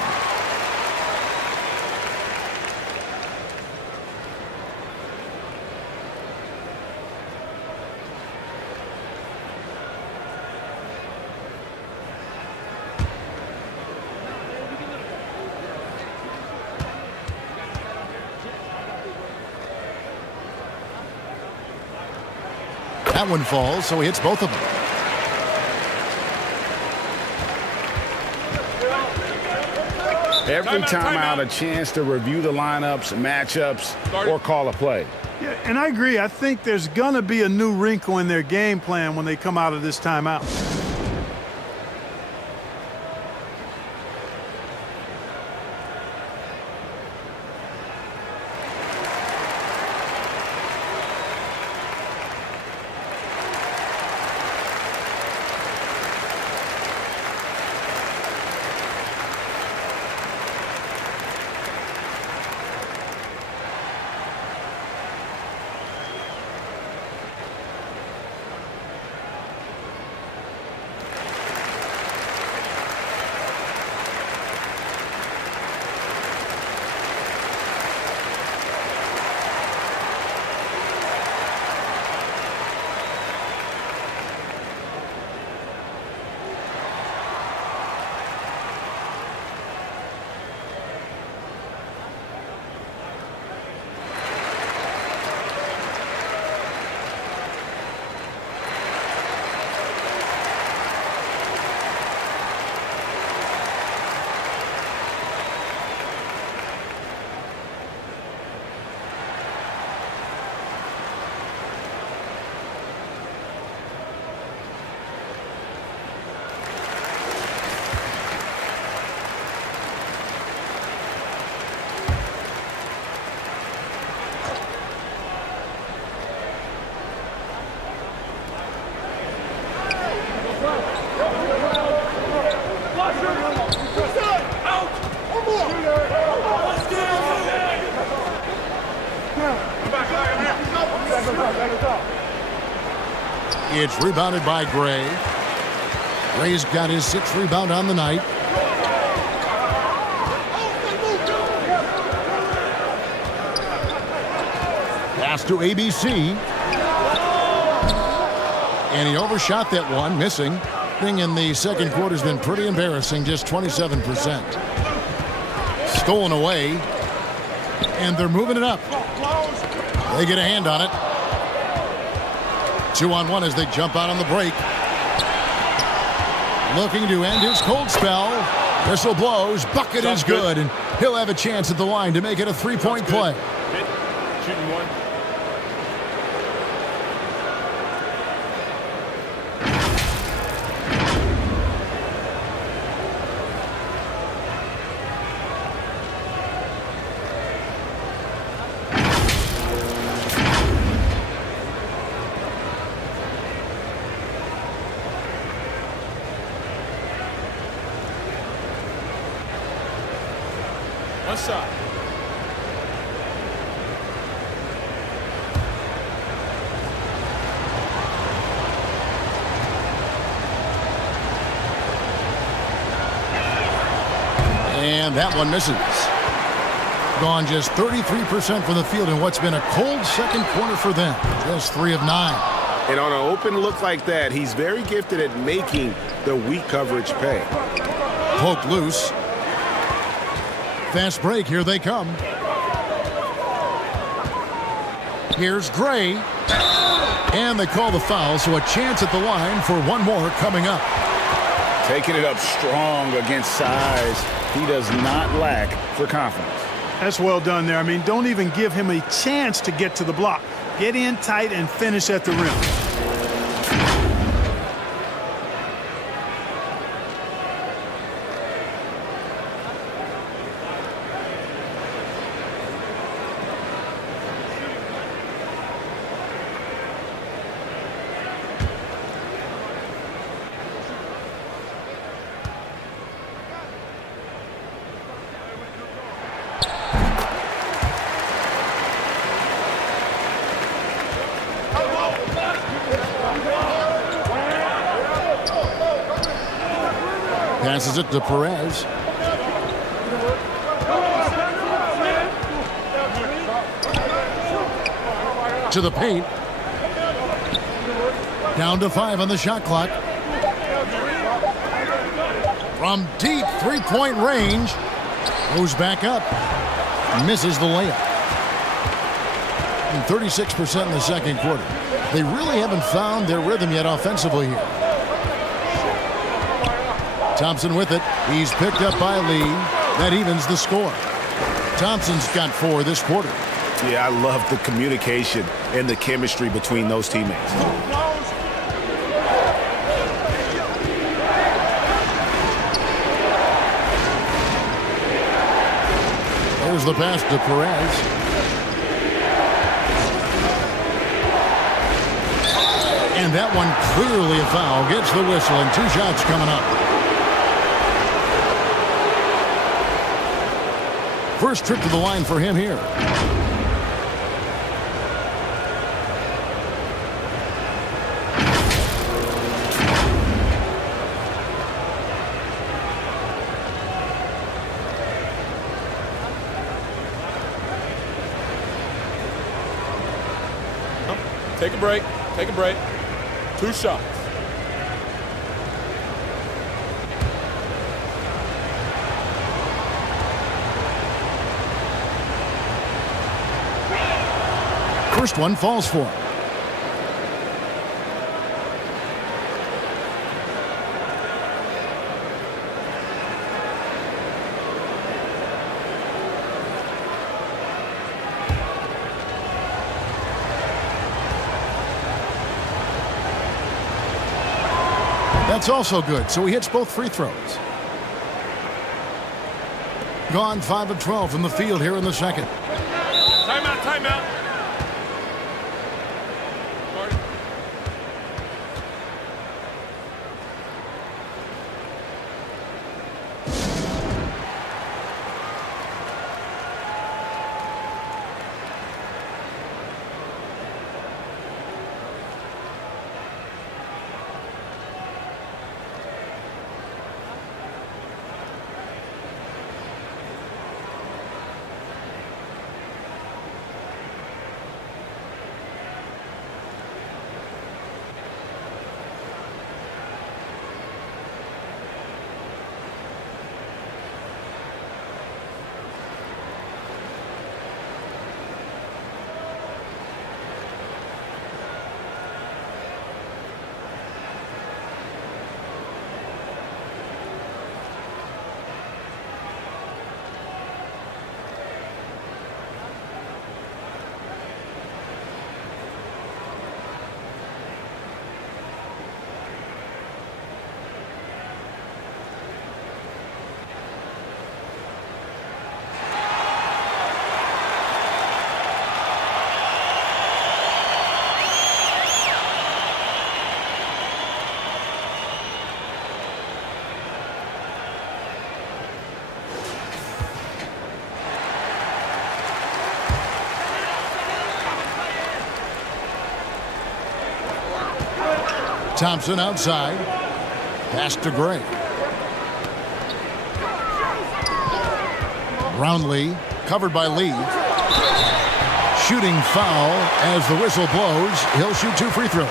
That one falls, so he hits both of them. Every timeout, a chance to review the lineups, matchups, or call a play. Yeah, and I agree. I think there's going to be a new wrinkle in their game plan when they come out of this timeout. It's rebounded by Gray. Gray's got his 6th rebound on the night. Pass to ABC. And he overshot that one, missing. Thing in the second quarter has been pretty embarrassing, just 27%. Stolen away. And they're moving it up. They get a hand on it. 2-on-1 as they jump out on the break. Looking to end his cold spell. Whistle blows. Bucket is good. And he'll have a chance at the line to make it a 3-point play. Shooting one. One side. And that one misses. Gone just 33% from the field in what's been a cold second quarter for them. Just 3 of 9. And on an open look like that, he's very gifted at making the weak coverage pay. Poked loose. Fast break, here they come. Here's Gray. And they call the foul, so a chance at the line for one more coming up. Taking it up strong against size. He does not lack for confidence. That's well done there. I mean, don't even give him a chance to get to the block. Get in tight and finish at the rim. Passes it to Perez. To the paint. Down to 5 on the shot clock. From deep 3-point range. Goes back up. Misses the layup. And 36% in the second quarter. They really haven't found their rhythm yet offensively here. Thompson with it. He's picked up by Lee. That evens the score. Thompson's got 4 this quarter. Yeah, I love the communication and the chemistry between those teammates. There's the pass to Perez. And that one clearly a foul. Gets the whistle and 2 shots coming up. First trip to the line for him here. Take a break. Take a break. 2 shots. First one falls for him. That's also good, so he hits both free throws. Gone 5 of 12 from the field here in the second. Timeout, timeout. Thompson outside. Pass to Gray. Brownlee covered by Lee. Shooting foul as the whistle blows. He'll shoot 2 free throws.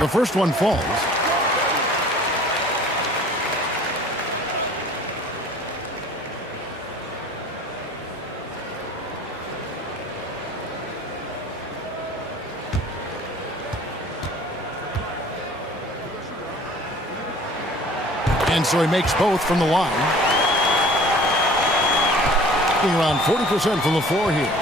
The first one falls. And so he makes both from the line. Being around 40% from the floor here.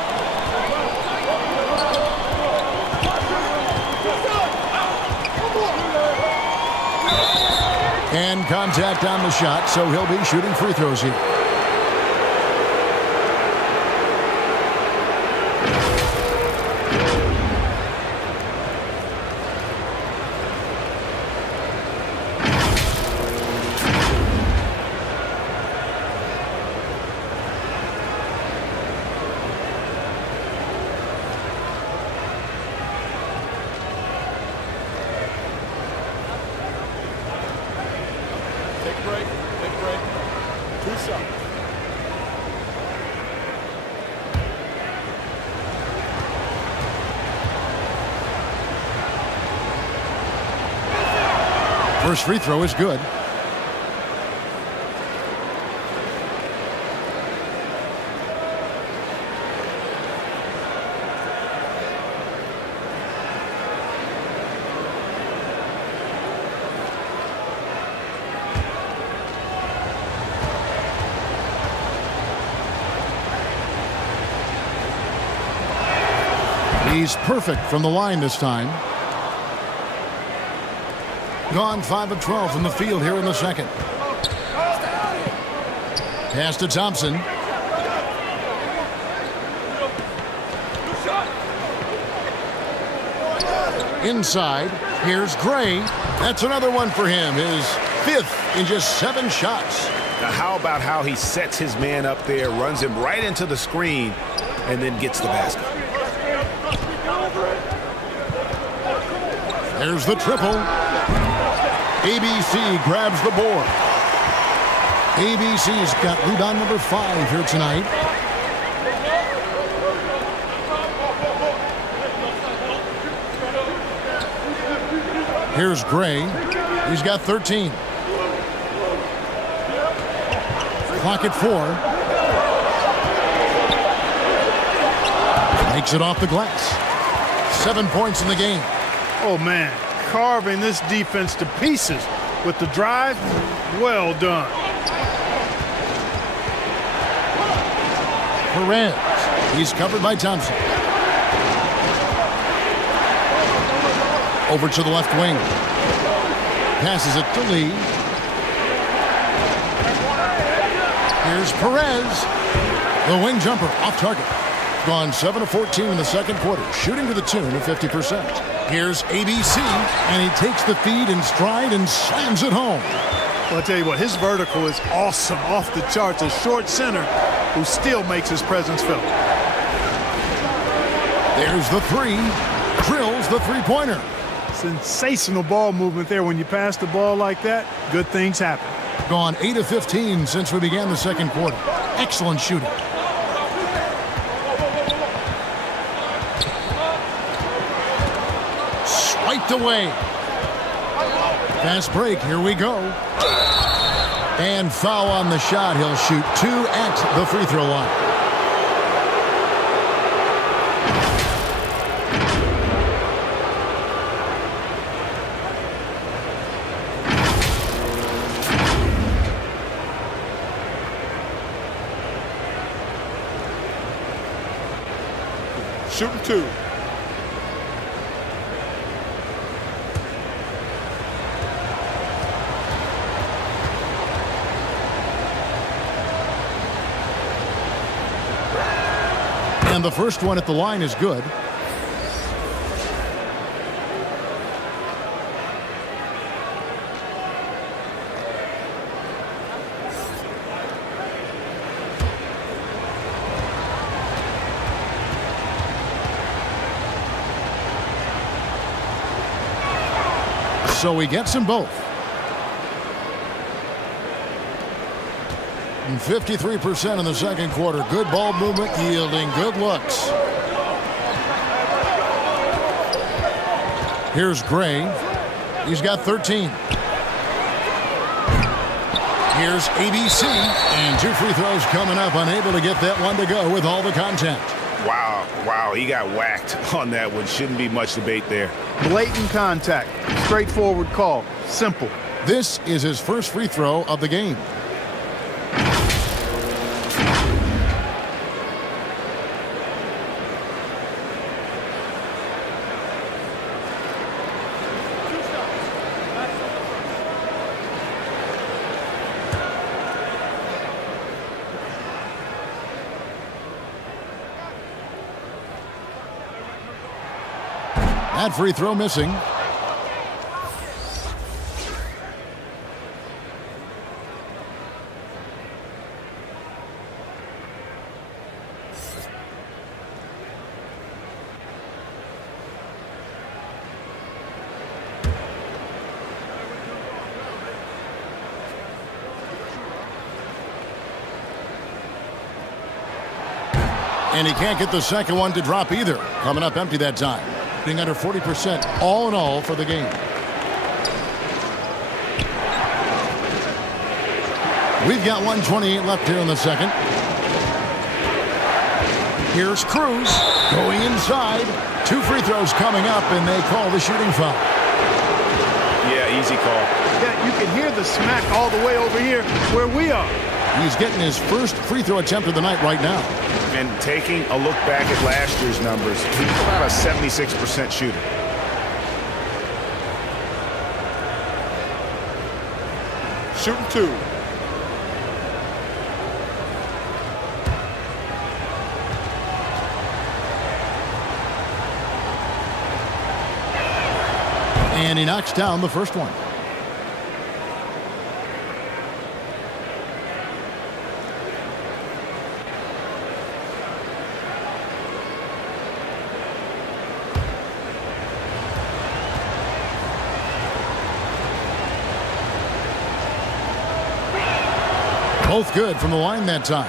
And contact on the shot, so he'll be shooting free throws here. First free throw is good. He's perfect from the line this time. Gone 5 of 12 from the field here in the second. Pass to Thompson. Inside, here's Gray. That's another one for him. His 5th in just 7 shots. Now how about how he sets his man up there, runs him right into the screen, and then gets the basket. There's the triple. ABC grabs the board. ABC's got rebound number 5 here tonight. Here's Gray. He's got 13. Clock at 4. Makes it off the glass. 7 points in the game. Oh, man. Carving this defense to pieces with the drive. Well done. Perez. He's covered by Thompson. Over to the left wing. Passes it to Lee. Here's Perez. The wing jumper off target. Gone 7 of 14 in the second quarter. Shooting to the tune of 50%. Here's ABC, and he takes the feed in stride and slams it home. Well, I'll tell you what, his vertical is awesome, off the charts. A short center who still makes his presence felt. There's the 3. Drills the three-pointer. Sensational ball movement there. When you pass the ball like that, good things happen. Gone 8 of 15 since we began the second quarter. Excellent shooting. Swiped away. Fast break. Here we go. And foul on the shot. He'll shoot 2 at the free throw line. Shooting 2. And the first one at the line is good. So he gets them both. And 53% in the second quarter. Good ball movement, yielding good looks. Here's Gray. He's got 13. Here's ABC. And 2 free throws coming up. Unable to get that one to go with all the contact. Wow, he got whacked on that one. Shouldn't be much debate there. Blatant contact. Straightforward call. Simple. This is his first free throw of the game. That free throw missing. And he can't get the second one to drop either. Coming up empty that time. Being under 40% all in all for the game. We've got 1:28 left here in the second. Here's Cruz going inside. 2 free throws coming up, and they call the shooting foul. Yeah, easy call. Yeah, you can hear the smack all the way over here where we are. He's getting his first free throw attempt of the night right now. And taking a look back at last year's numbers, he's about a 76% shooter. Shooting 2. And he knocks down the first one. Both good from the line that time.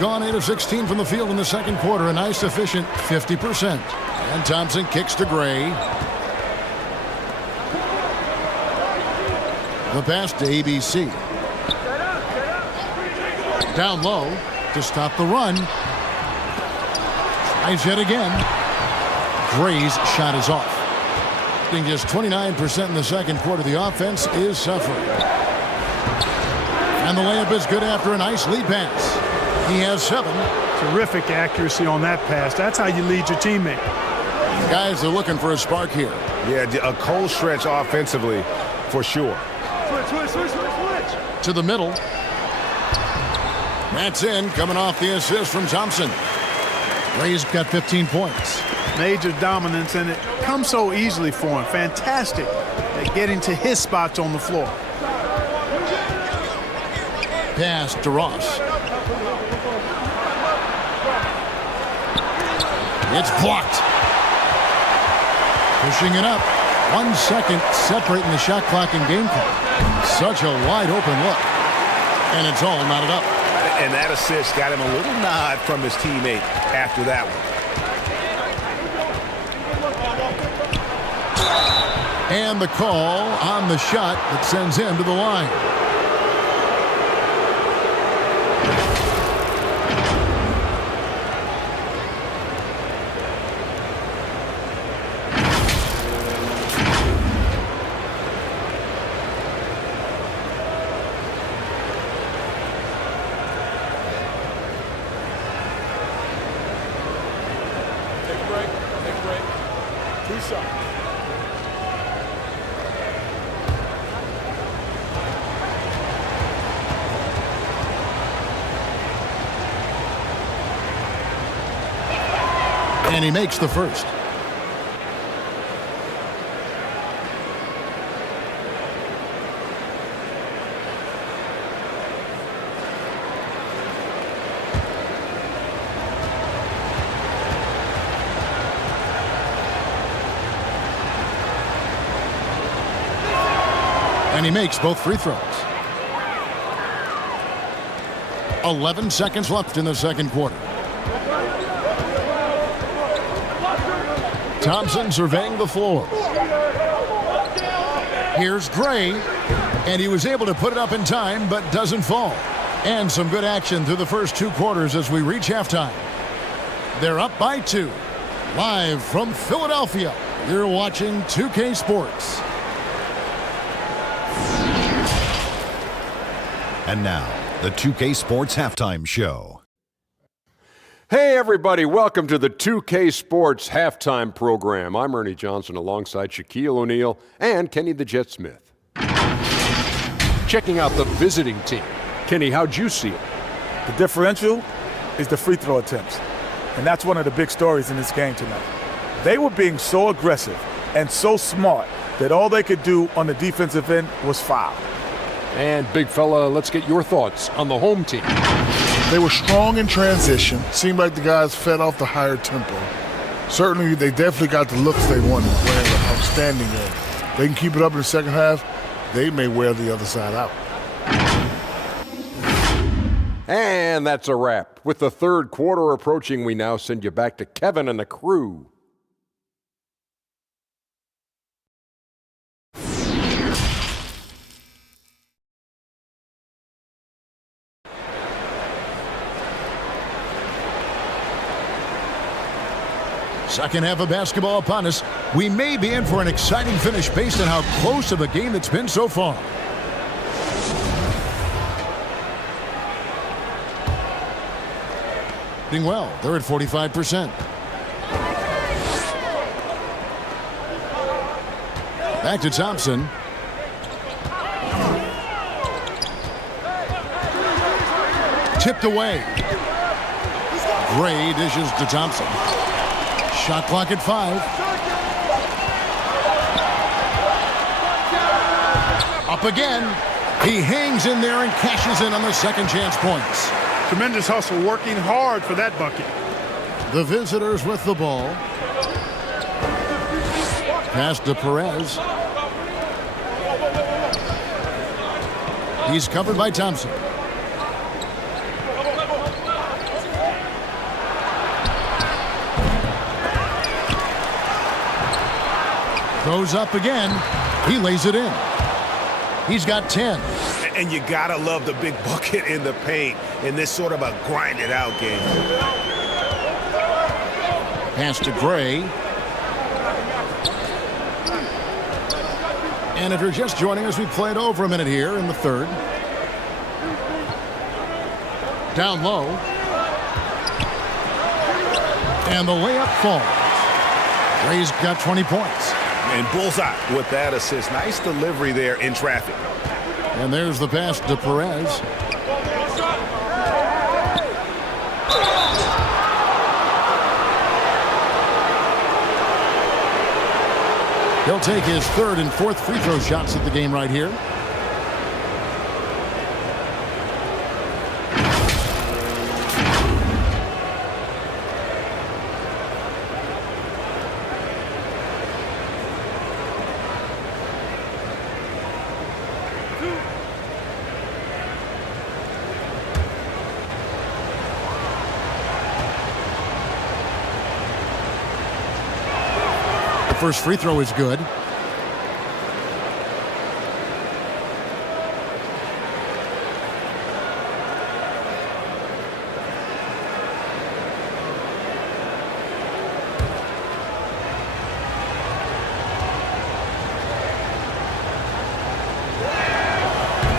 Gone 8 of 16 from the field in the second quarter. A nice efficient 50%. And Thompson kicks to Gray. The pass to ABC. Down low to stop the run. Tries yet again. Gray's shot is off. Being just 29% in the second quarter. The offense is suffering. And the layup is good after a nice lead pass. He has 7. Terrific accuracy on that pass. That's how you lead your teammate. Guys are looking for a spark here. Yeah, a cold stretch offensively for sure. To the middle. That's in, coming off the assist from Thompson. Gray's got 15 points. Major dominance, and it comes so easily for him. Fantastic at getting to his spots on the floor. Pass to Ross. It's blocked. Pushing it up. 1 second separating the shot clock and game clock. Such a wide open look. And it's all knotted up. And that assist got him a little nod from his teammate after that one. And the call on the shot that sends him to the line. And he makes the first. And he makes both free throws. 11 seconds left in the second quarter. Thompson surveying the floor. Here's Gray, and he was able to put it up in time, but doesn't fall. And some good action through the first 2 quarters as we reach halftime. They're up by 2. Live from Philadelphia, you're watching 2K Sports. And now, the 2K Sports Halftime Show. Hey, everybody. Welcome to the 2K Sports Halftime Program. I'm Ernie Johnson alongside Shaquille O'Neal and Kenny the Jet Smith. Checking out the visiting team. Kenny, how'd you see it? The differential is the free throw attempts. And that's one of the big stories in this game tonight. They were being so aggressive and so smart that all they could do on the defensive end was foul. And, big fella, let's get your thoughts on the home team. They were strong in transition. Seemed like the guys fed off the higher tempo. Certainly, they definitely got the looks they wanted, playing an outstanding game. They can keep it up in the second half, they may wear the other side out. And that's a wrap. With the third quarter approaching, we now send you back to Kevin and the crew. Second half of basketball upon us. We may be in for an exciting finish based on how close of a game it's been so far. Doing well. They're at 45%. Back to Thompson. Tipped away. Gray dishes to Thompson. Shot clock at 5. Up again. He hangs in there and cashes in on the second chance points. Tremendous hustle, working hard for that bucket. The visitors with the ball. Pass to Perez. He's covered by Thompson. Goes up again. He lays it in. He's got 10. And you gotta love the big bucket in the paint in this sort of a grinded out game. Pass to Gray. And if you're just joining us, we played over a minute here in the third. Down low. And the layup falls. Gray's got 20 points. And bullseye with that assist. Nice delivery there in traffic. And there's the pass to Perez. He'll take his third and fourth free throw shots at the game right here. First free throw is good.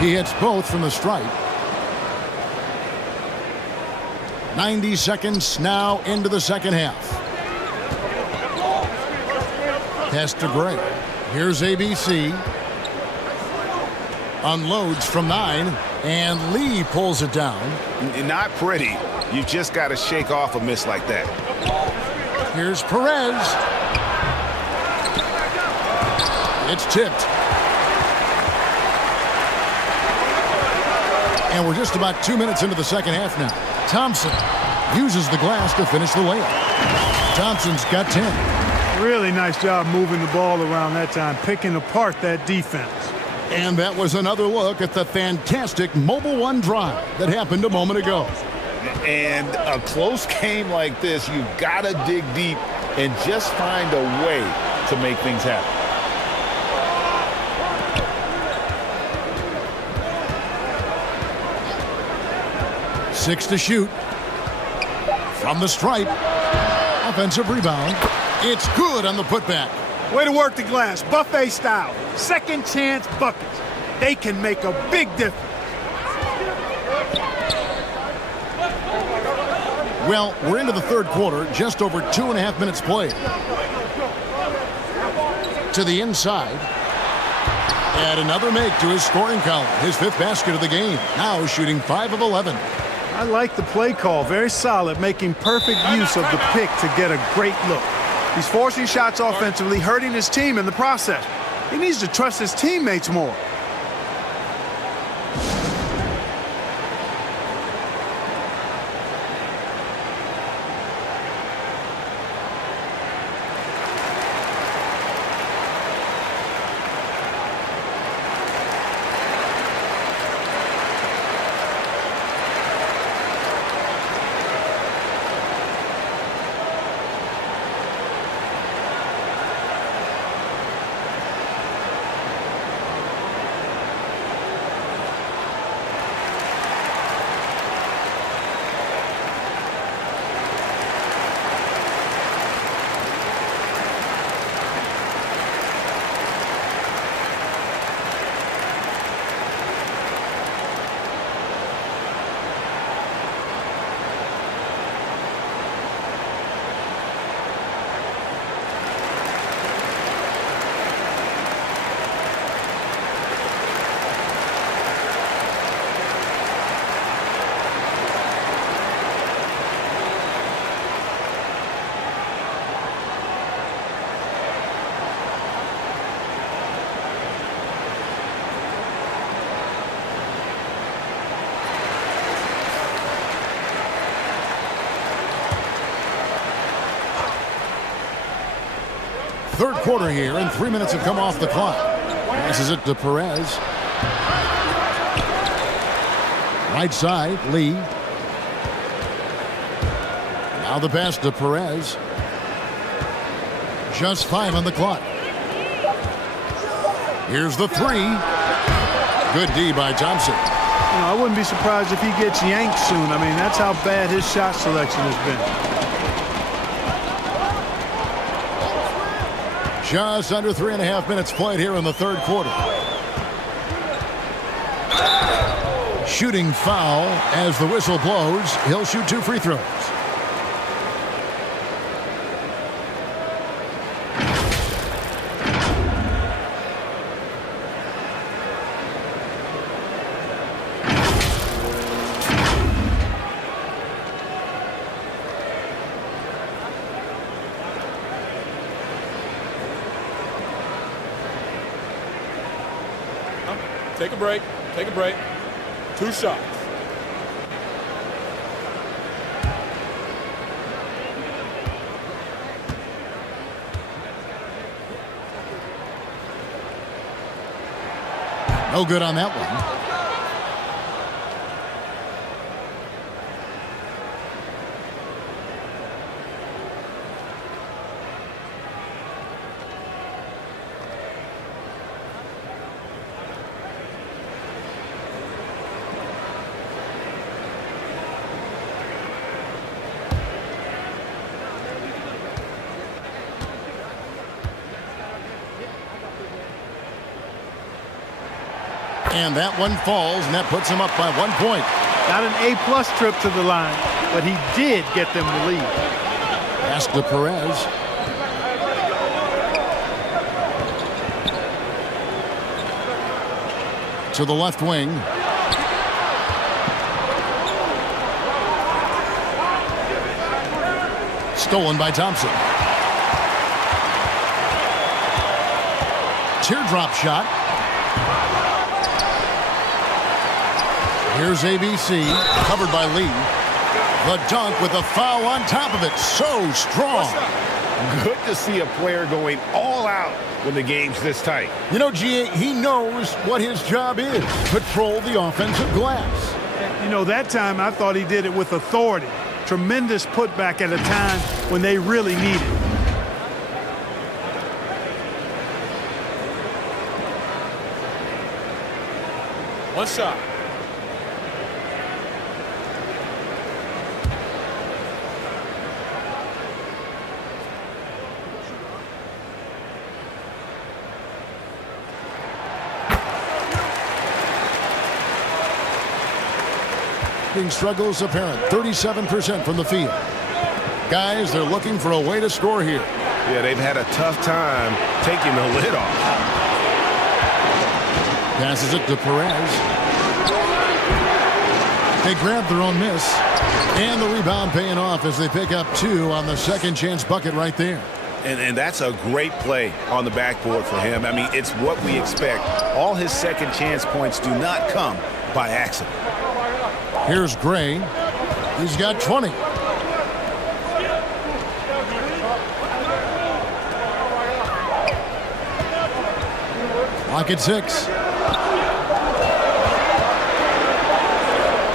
He hits both from the stripe. 90 seconds now into the second half. Pass to Gray. Here's ABC. Unloads from 9. And Lee pulls it down. Not pretty. You just got to shake off a miss like that. Here's Perez. It's tipped. And we're just about 2 minutes into the second half now. Thompson uses the glass to finish the layup. Thompson's got 10. Really nice job moving the ball around that time, picking apart that defense. And that was another look at the fantastic Mobile One drive that happened a moment ago. And a close game like this, you've got to dig deep and just find a way to make things happen. Six to shoot. From the stripe. Offensive rebound. It's good on the putback. Way to work the glass, buffet style. Second chance buckets. They can make a big difference. Well, we're into the third quarter, just over 2.5 minutes played. To the inside. And another make to his scoring column. His fifth basket of the game. Now shooting 5 of 11. I like the play call. Very solid, making perfect use of the pick to get a great look. He's forcing shots offensively, hurting his team in the process. He needs to trust his teammates more. Third quarter here, and 3 minutes have come off the clock. Passes it to Perez. Right side, Lee. Now the pass to Perez. Just 5 on the clock. Here's the 3. Good D by Thompson. You know, I wouldn't be surprised if he gets yanked soon. I mean, that's how bad his shot selection has been. Just under 3.5 minutes played here in the third quarter. Shooting foul as the whistle blows. He'll shoot 2 free throws. Take a break. Take a break. 2 shots. No good on that one. And that one falls, and that puts him up by 1 point. Not an A-plus trip to the line, but he did get them the lead. Pass to Perez. To the left wing. Stolen by Thompson. Teardrop shot. Here's ABC, covered by Lee. The dunk with a foul on top of it. So strong. Good to see a player going all out when the game's this tight. You know, G.A., he knows what his job is. Patrol the offensive glass. You know, that time I thought he did it with authority. Tremendous putback at a time when they really need it. One shot. Struggles apparent. 37% from the field. Guys, they're looking for a way to score here. Yeah, they've had a tough time taking the lid off. Passes it to Perez. They grab their own miss. And the rebound paying off as they pick up 2 on the second chance bucket right there. And that's a great play on the backboard for him. I mean, it's what we expect. All his second chance points do not come by accident. Here's Gray. He's got 20. Clock at 6.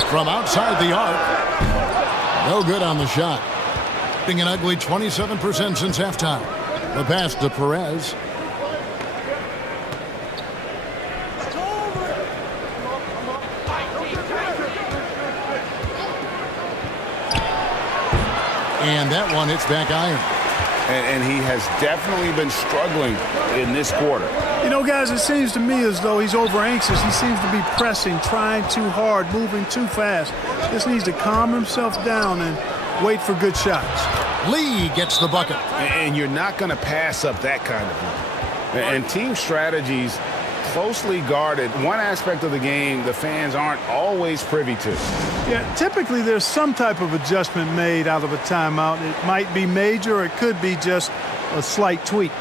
From outside the arc. No good on the shot. Being an ugly 27% since halftime. The pass to Perez. And that one hits back iron. And he has definitely been struggling in this quarter. You know, guys, it seems to me as though he's over anxious. He seems to be pressing, trying too hard, moving too fast. Just needs to calm himself down and wait for good shots. Lee gets the bucket. And you're not going to pass up that kind of one. And team strategies closely guarded. One aspect of the game the fans aren't always privy to. Yeah, typically there's some type of adjustment made out of a timeout. It might be major, or it could be just a slight tweak.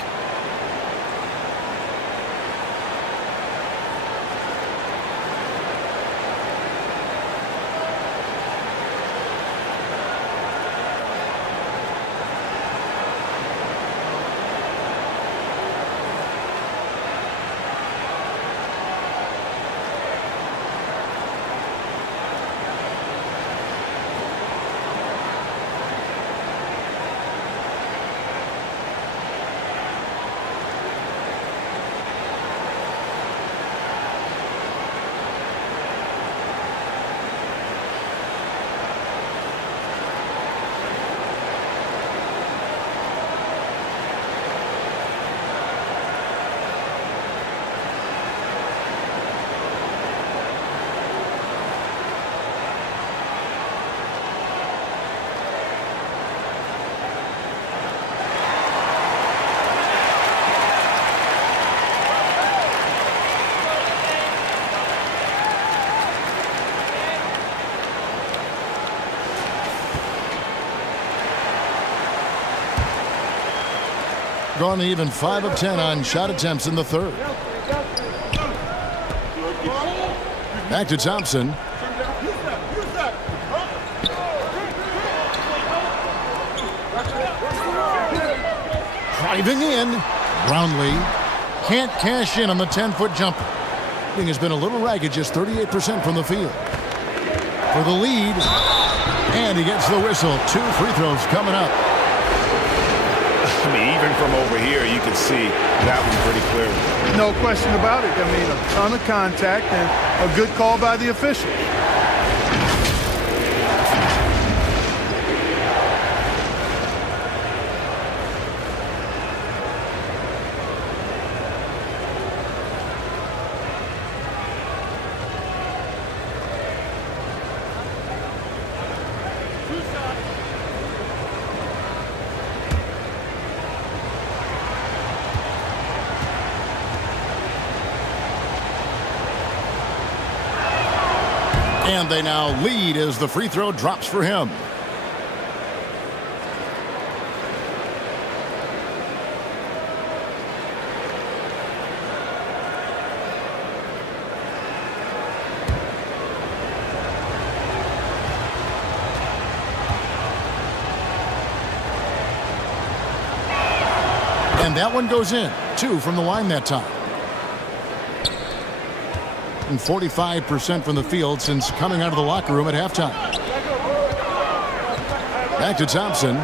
gone even 5 of 10 on shot attempts in the third. Back to Thompson. Driving in. Brownlee can't cash in on the 10-foot jumper. Shooting has been a little ragged, just 38% from the field. For the lead. And he gets the whistle. 2 free throws coming up. I mean, even from over here, you can see that one pretty clearly. No question about it. I mean, a ton of contact and a good call by the official. And they now lead as the free throw drops for him. And that one goes in. 2 from the line that time. And 45% from the field since coming out of the locker room at halftime. Back to Thompson.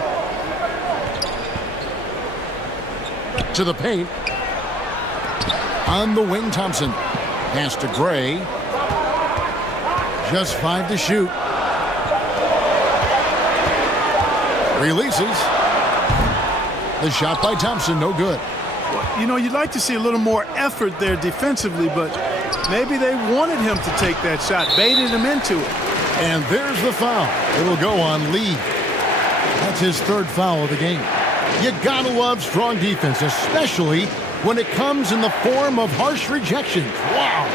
To the paint. On the wing, Thompson. Pass to Gray. Just 5 to shoot. Releases. The shot by Thompson, no good. You know, you'd like to see a little more effort there defensively, but maybe they wanted him to take that shot, baited him into it. And there's the foul. It will go on Lee. That's his 3rd foul of the game. You gotta love strong defense, especially when it comes in the form of harsh rejections. Wow.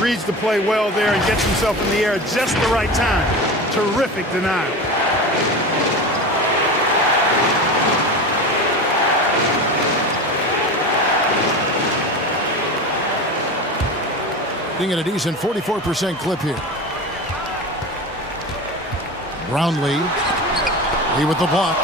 Reads the play well there and gets himself in the air at just the right time. Terrific denial. Being at a decent 44% clip here. Brownlee. Lee with the block.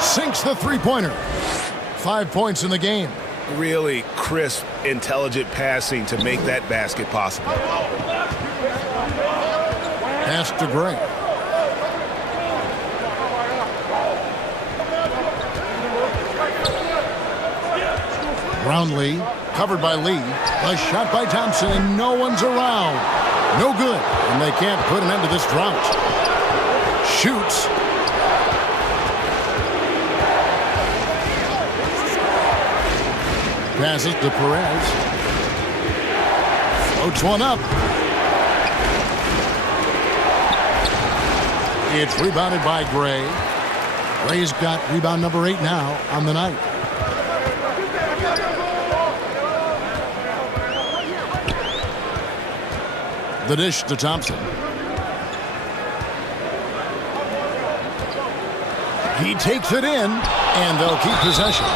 Sinks the three-pointer. 5 points in the game. Really crisp, intelligent passing to make that basket possible. Pass to Gray. Brownlee, covered by Lee. A shot by Thompson, and no one's around. No good, and they can't put an end to this drought. Shoots. Passes to Perez. Floats one up. It's rebounded by Gray. Gray's got rebound number 8 now on the night. The dish to Thompson. He takes it in, and they'll keep possession.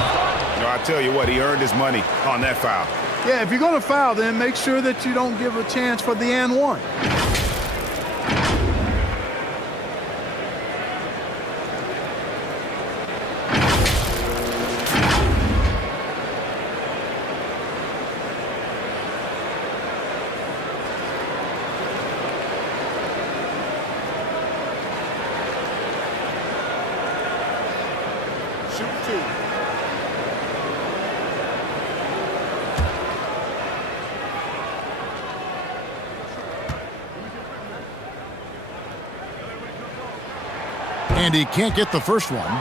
No, I tell you what, he earned his money on that foul. Yeah, if you're going to foul, then make sure that you don't give a chance for the and one. And he can't get the first one.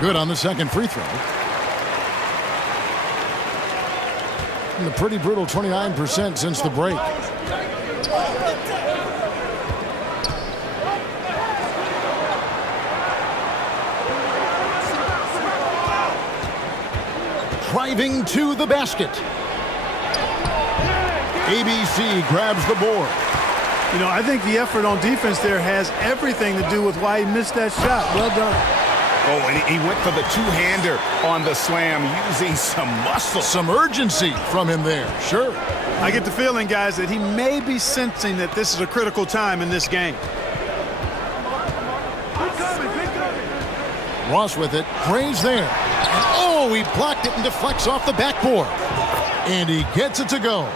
Good on the second free throw. And a pretty brutal 29% since the break. Driving to the basket. ABC grabs the board. You know, I think the effort on defense there has everything to do with why he missed that shot. Well done. Oh, and he went for the two-hander on the slam, using some muscle. Some urgency from him there, sure. I get the feeling, guys, that he may be sensing that this is a critical time in this game. Ross with it. Gray's there. And oh, he blocked it and deflects off the backboard. And he gets it to go.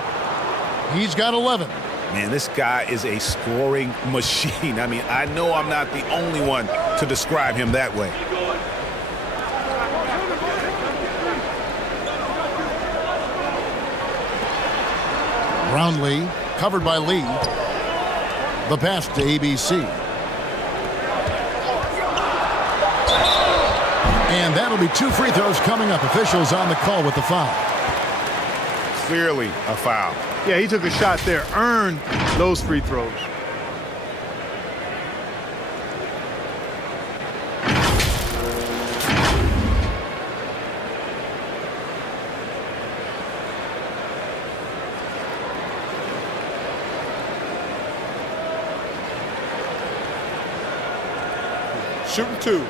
He's got 11. Man, this guy is a scoring machine. I mean, I know I'm not the only one to describe him that way. Brownlee, covered by Lee. The pass to ABC. And that'll be 2 free throws coming up. Officials on the call with the foul. Clearly a foul. Yeah, he took a shot there, earned those free throws. Shooting 2.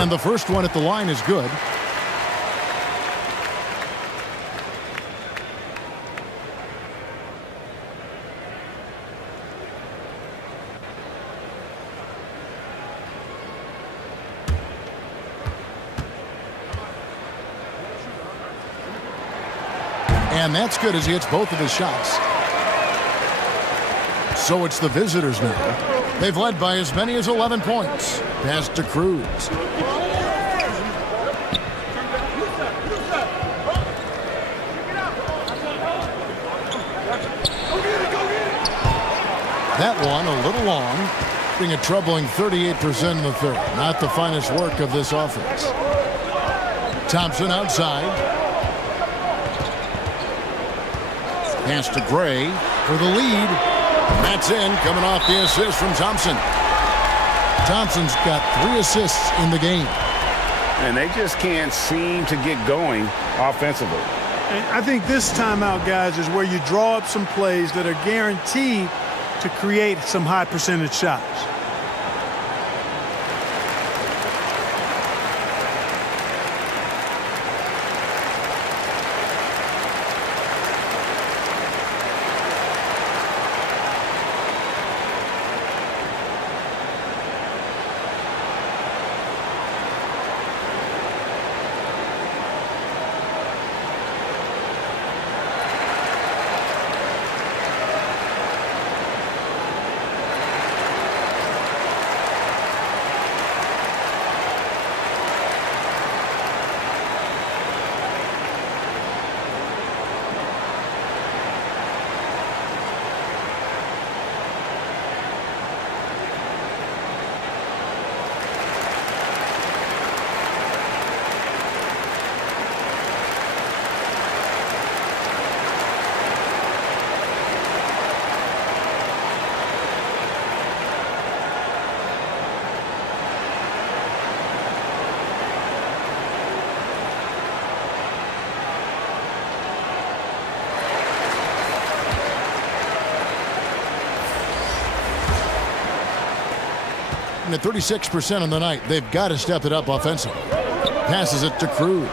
And the first one at the line is good. And that's good as he hits both of his shots. So it's the visitors now. They've led by as many as 11 points. Pass to Cruz. That one a little long, being a troubling 38% in the third. Not the finest work of this offense. Thompson outside. Pass to Gray for the lead. That's in, coming off the assist from Thompson. Thompson's got 3 assists in the game. And they just can't seem to get going offensively. And I think this timeout, guys, is where you draw up some plays that are guaranteed to create some high percentage shots. At 36% on the night. They've got to step it up offensively. Passes it to Cruz.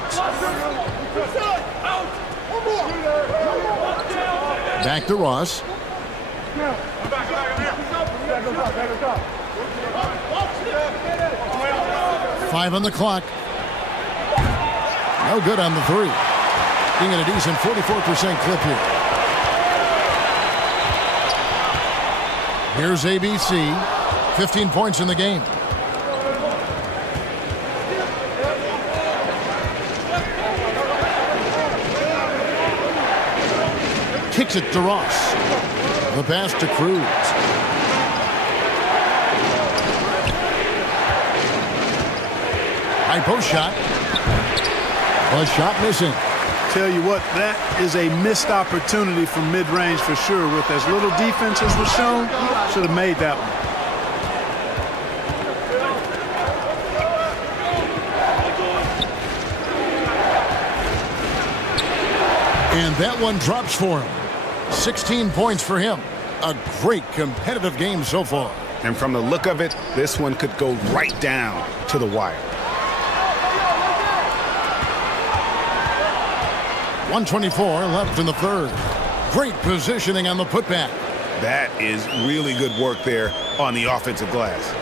Back to Ross. 5 on the clock. No good on the 3. Being at a decent 44% clip here. Here's ABC. 15 points in the game. Kicks it to Ross. The pass to Cruz. High post shot. A shot missing. Tell you what, that is a missed opportunity from mid-range for sure. With as little defense as was shown, should have made that one. And that one drops for him. 16 points for him. A great competitive game so far. And from the look of it, this one could go right down to the wire. 1:24 left in the third. Great positioning on the putback. That is really good work there on the offensive glass.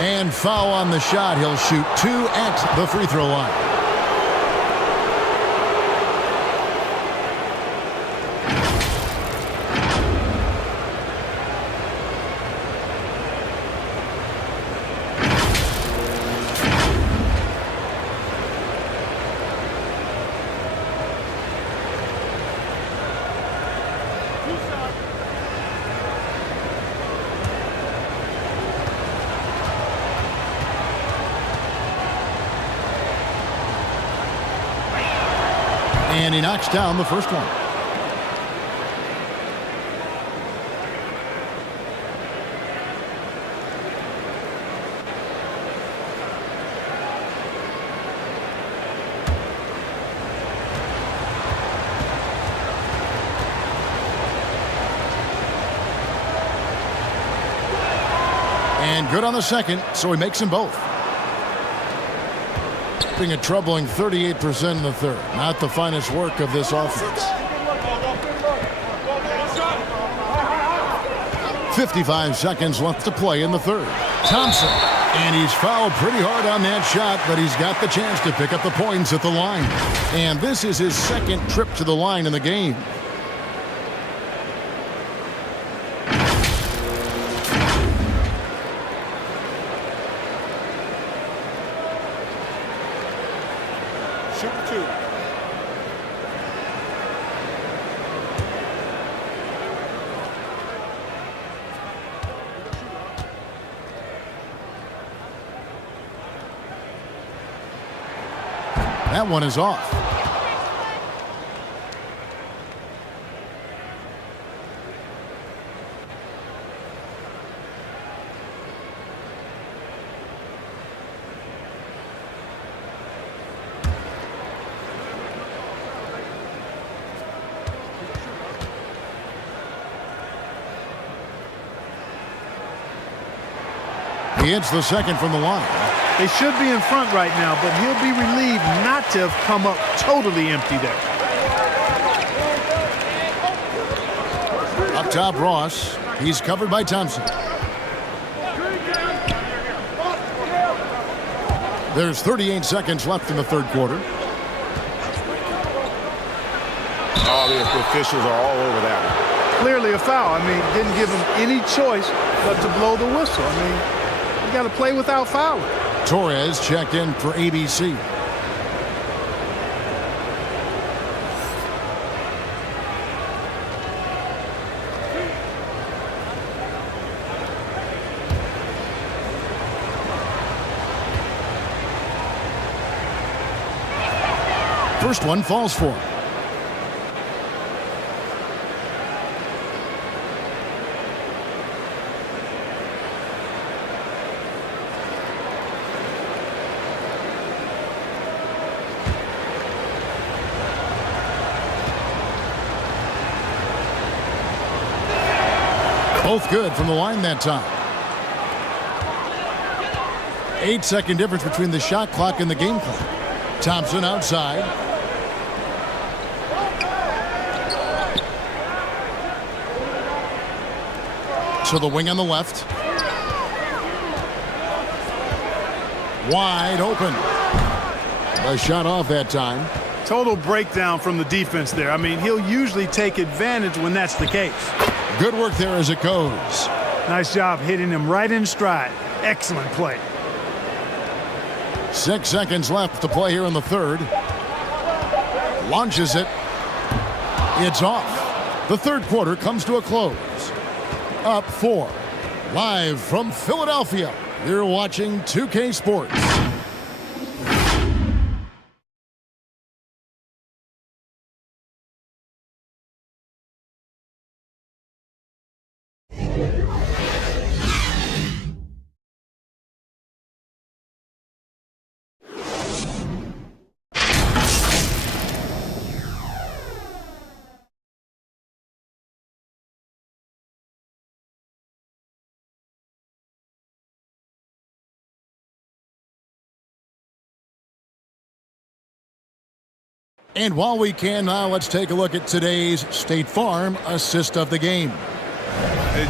And foul on the shot. He'll shoot 2 at the free throw line. And he knocks down the first one. And good on the second, so he makes them both. A troubling 38% in the third. Not the finest work of this offense. 55 seconds left to play in the third. Thompson. And he's fouled pretty hard on that shot, but he's got the chance to pick up the points at the line. And this is his second trip to the line in the game. That one is off. He hits the second from the line. They should be in front right now, but he'll be relieved not to have come up totally empty there. Up top, Ross. He's covered by Thompson. There's 38 seconds left in the third quarter. Oh, the officials are all over that one. Clearly a foul. I mean, didn't give him any choice but to blow the whistle. I mean, you got to play without fouling. Torres checked in for ABC. First one falls for him. Both good from the line that time. 8-second difference between the shot clock and the game clock. Thompson outside. To the wing on the left. Wide open. A shot off that time. Total breakdown from the defense there. I mean, he'll usually take advantage when that's the case. Good work there as it goes. Nice job hitting him right in stride. Excellent play. 6 seconds left to play here in the third. Launches it. It's off. The third quarter comes to a close. Up 4. Live from Philadelphia, you're watching 2K Sports. And while we can now, let's take a look at today's State Farm assist of the game.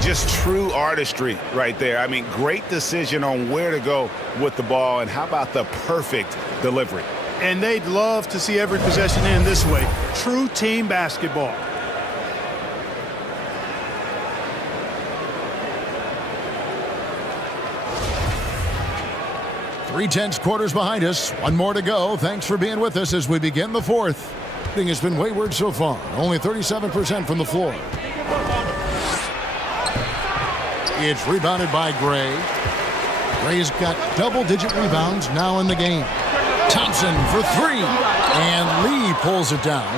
Just true artistry right there. I mean, great decision on where to go with the ball, and how about the perfect delivery? And they'd love to see every possession end this way. True team basketball. Three-tenths quarters behind us. One more to go. Thanks for being with us as we begin the fourth. Thing has been wayward so far. Only 37% from the floor. It's rebounded by Gray. Gray's got double-digit rebounds now in the game. Thompson for 3. And Lee pulls it down.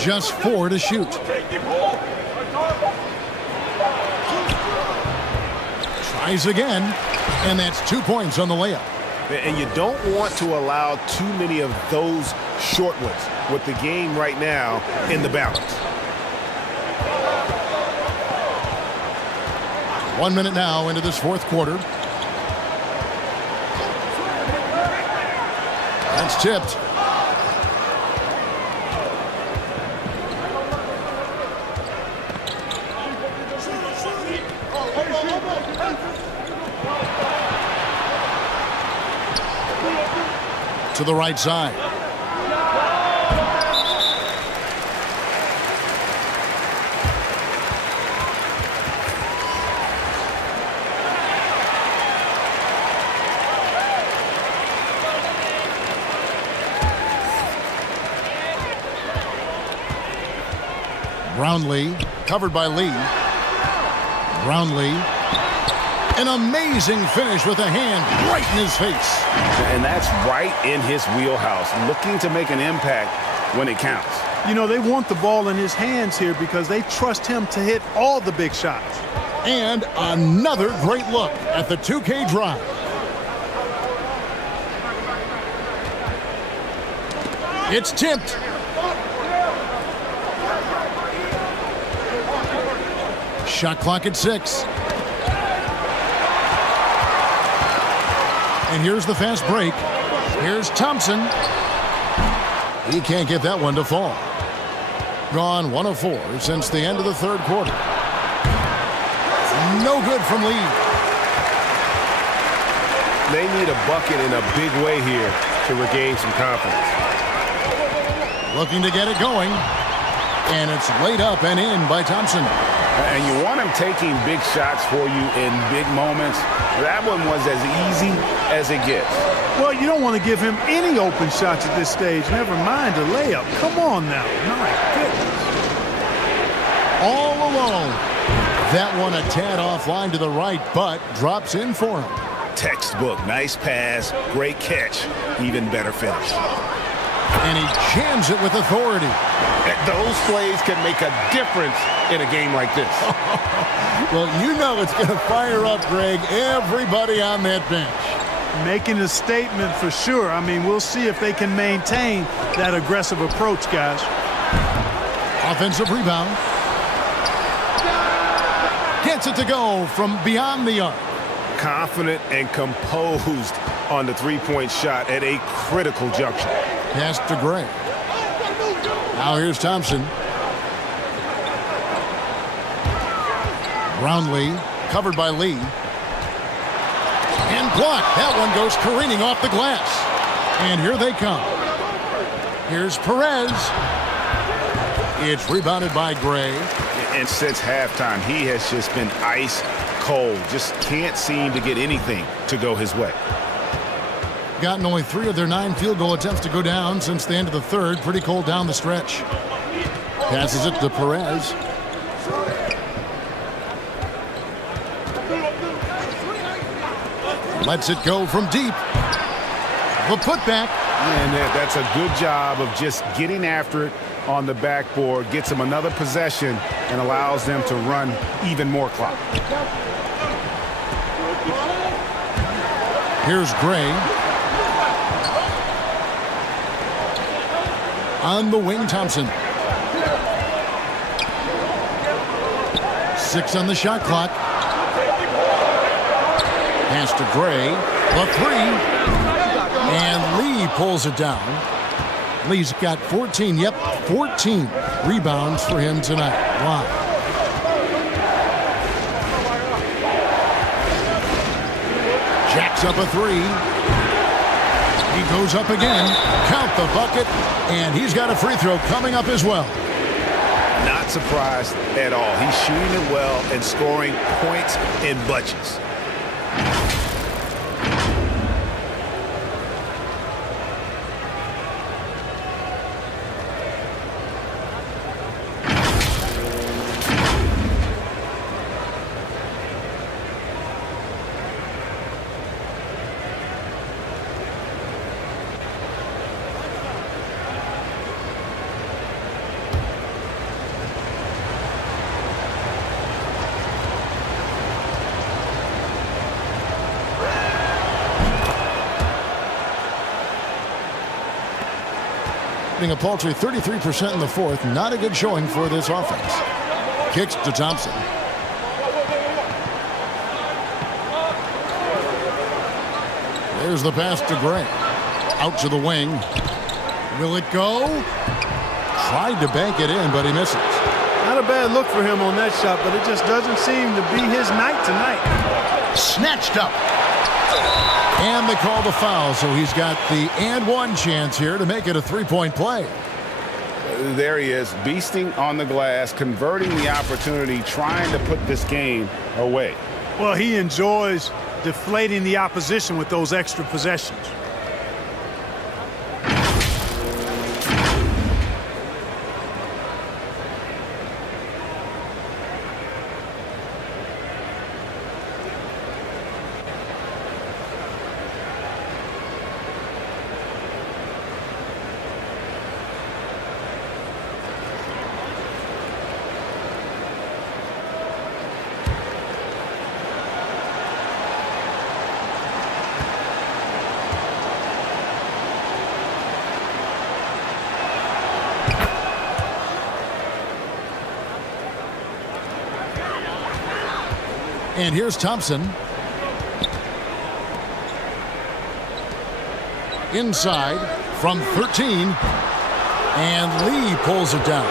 Just 4 to shoot. Tries again, and that's 2 points on the layup. And you don't want to allow too many of those short ones with the game right now in the balance. 1 minute now into this fourth quarter. That's tipped. To the right side. Brownlee, covered by Lee. Brownlee. An amazing finish with a hand right in his face. And that's right in his wheelhouse, looking to make an impact when it counts. You know, they want the ball in his hands here because they trust him to hit all the big shots. And another great look at the 2K drive. It's tipped. Shot clock at 6. And here's the fast break. Here's Thompson. He can't get that one to fall. Gone 1 of 4 since the end of the third quarter. No good from Lee. They need a bucket in a big way here to regain some confidence. Looking to get it going. And it's laid up and in by Thompson. And you want him taking big shots for you in big moments. That one was as easy as it gets. Well, you don't want to give him any open shots at this stage. Never mind a layup. Come on now. My goodness. All alone. That one a tad offline to the right, but drops in for him. Textbook. Nice pass. Great catch. Even better finish. And he jams it with authority. Those plays can make a difference in a game like this. Well, you know it's going to fire up, Greg, everybody on that bench. Making a statement for sure. I mean, we'll see if they can maintain that aggressive approach, guys. Offensive rebound. Gets it to go from beyond the arc. Confident and composed on the three-point shot at a critical junction. Pass to Gray. Now here's Thompson. Brownlee, covered by Lee. And blocked. That one goes careening off the glass. And here they come. Here's Perez. It's rebounded by Gray. And since halftime, he has just been ice cold. Just can't seem to get anything to go his way. Gotten only 3 of their 9 field goal attempts to go down since the end of the third. Pretty cold down the stretch. Passes it to Perez. Lets it go from deep. The putback. And that's a good job of just getting after it on the backboard. Gets them another possession and allows them to run even more clock. Here's Gray. On the wing, Thompson. 6 on the shot clock. Pass to Gray. The 3. And Lee pulls it down. Lee's got 14. Yep, 14 rebounds for him tonight. Wow. Jacks up a 3. He goes up again. Count the bucket. And he's got a free throw coming up as well. Not surprised at all. He's shooting it well and scoring points in bunches. A paltry 33% in the fourth. Not a good showing for this offense. Kicks to Thompson. There's the pass to Gray. Out to the wing. Will it go? Tried to bank it in, but he misses. Not a bad look for him on that shot, but it just doesn't seem to be his night tonight. Snatched up. And they call the foul, so he's got the and one chance here to make it a 3-point play. There he is, beasting on the glass, converting the opportunity, trying to put this game away. Well, he enjoys deflating the opposition with those extra possessions. And here's Thompson. Inside from 13. And Lee pulls it down.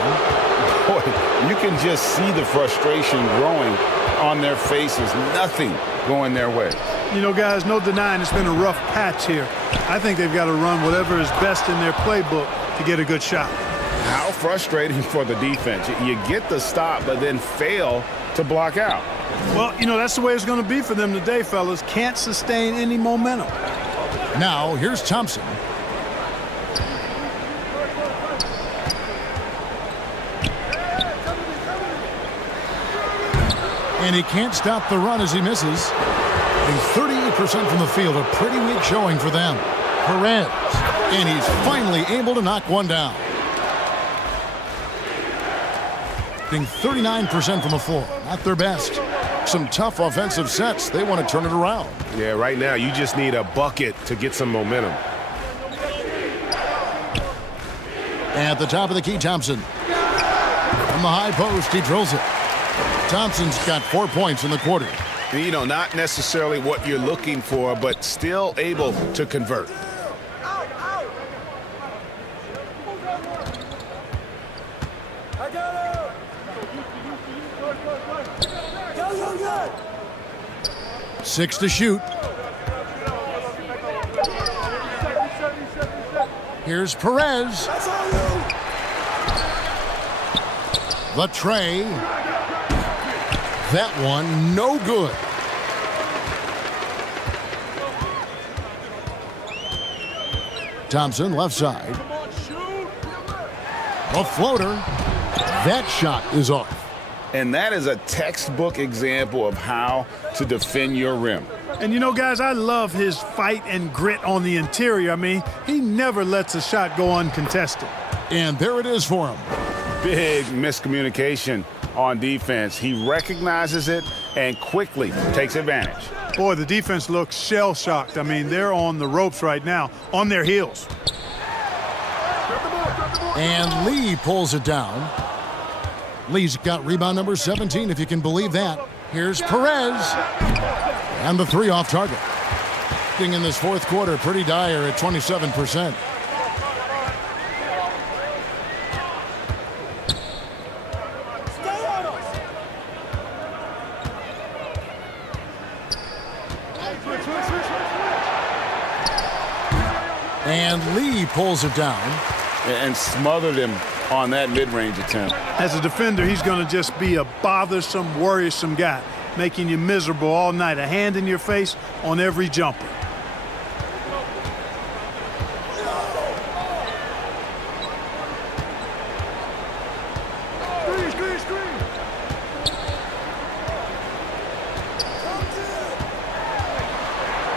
Boy, you can just see the frustration growing on their faces. Nothing going their way. You know, guys, no denying it's been a rough patch here. I think they've got to run whatever is best in their playbook to get a good shot. How frustrating for the defense. You get the stop, but then fail to block out. Well, you know, that's the way it's going to be for them today, fellas. Can't sustain any momentum. Now, here's Thompson. And he can't stop the run as he misses. A 38% from the field, a pretty weak showing for them. Perez, and he's finally able to knock one down. 39% from the floor, not their best. Some tough offensive sets. They want to turn it around. Yeah, right now you just need a bucket to get some momentum. At the top of the key, Thompson. From the high post, he drills it. Thompson's got 4 points in the quarter. You know, not necessarily what you're looking for, but still able to convert. Six to shoot. Here's Perez. The tray. That one, no good. Thompson, left side. A floater. That shot is off. And that is a textbook example of how to defend your rim. And you know, guys, I love his fight and grit on the interior. I mean, he never lets a shot go uncontested. And there it is for him. Big miscommunication on defense. He recognizes it and quickly takes advantage. Boy, the defense looks shell-shocked. I mean, they're on the ropes right now, on their heels. And Lee pulls it down. Lee's got rebound number 17, if you can believe that. Here's Perez. And the three off target. Shooting in this fourth quarter, pretty dire at 27%. And Lee pulls it down. And smothered him on that mid-range attempt. As a defender, he's going to just be a bothersome, worrisome guy, making you miserable all night, a hand in your face on every jumper.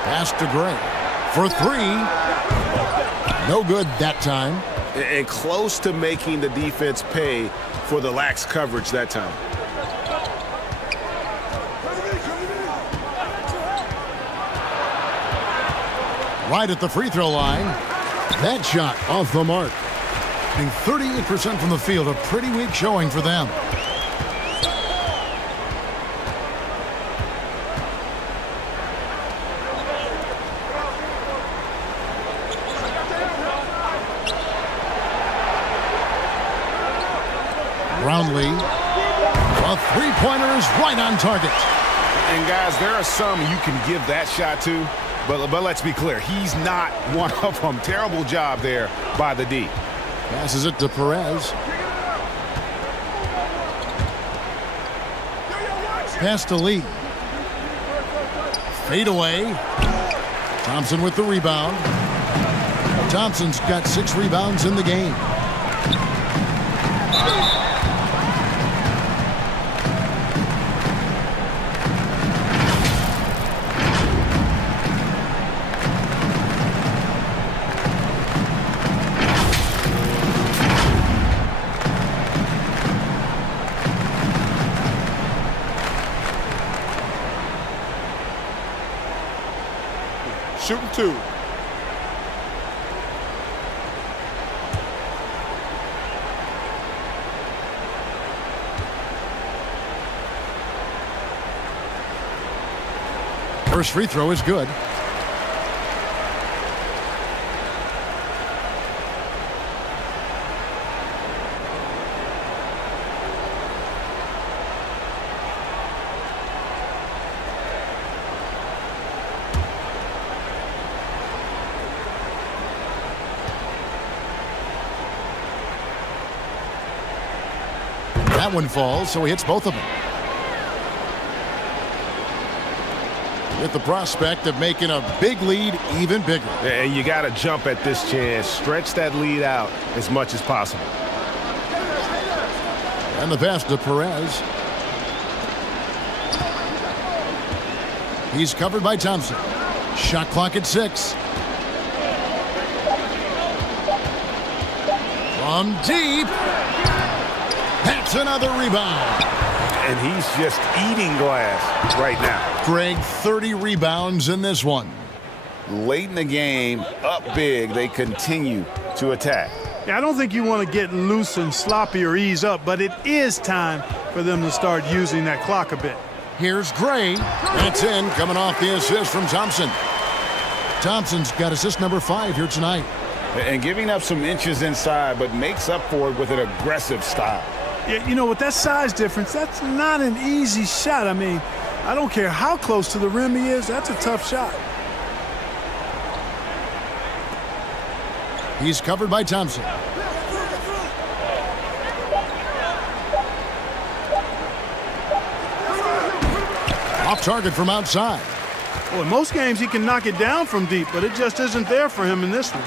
Pass to Gray for three. No good that time. And close to making the defense pay for the lax coverage that time. Right at the free throw line. That shot off the mark. Being 38% from the field, a pretty weak showing for them. Brownlee. A three-pointer is right on target. And guys, there are some you can give that shot to, but let's be clear, he's not one of them. Terrible job there by the D. Passes it to Perez. Pass to Lee. Fade away. Thompson with the rebound. Thompson's got 6 rebounds in the game. Shooting 2. First free throw is good. That one falls, so he hits both of them. With the prospect of making a big lead even bigger. And you got to jump at this chance. Stretch that lead out as much as possible. And the pass to Perez. He's covered by Thompson. Shot clock at 6. From deep. That's another rebound. And he's just eating glass right now. Greg, 30 rebounds in this one. Late in the game, up big, they continue to attack. Yeah, I don't think you want to get loose and sloppy or ease up, but it is time for them to start using that clock a bit. Here's Gray. That's in, coming off the assist from Thompson. Thompson's got assist number 5 here tonight. And giving up some inches inside, but makes up for it with an aggressive style. Yeah, you know, with that size difference, that's not an easy shot. I mean, I don't care how close to the rim he is, that's a tough shot. He's covered by Thompson. Off target from outside. Well, in most games he can knock it down from deep, but it just isn't there for him in this one.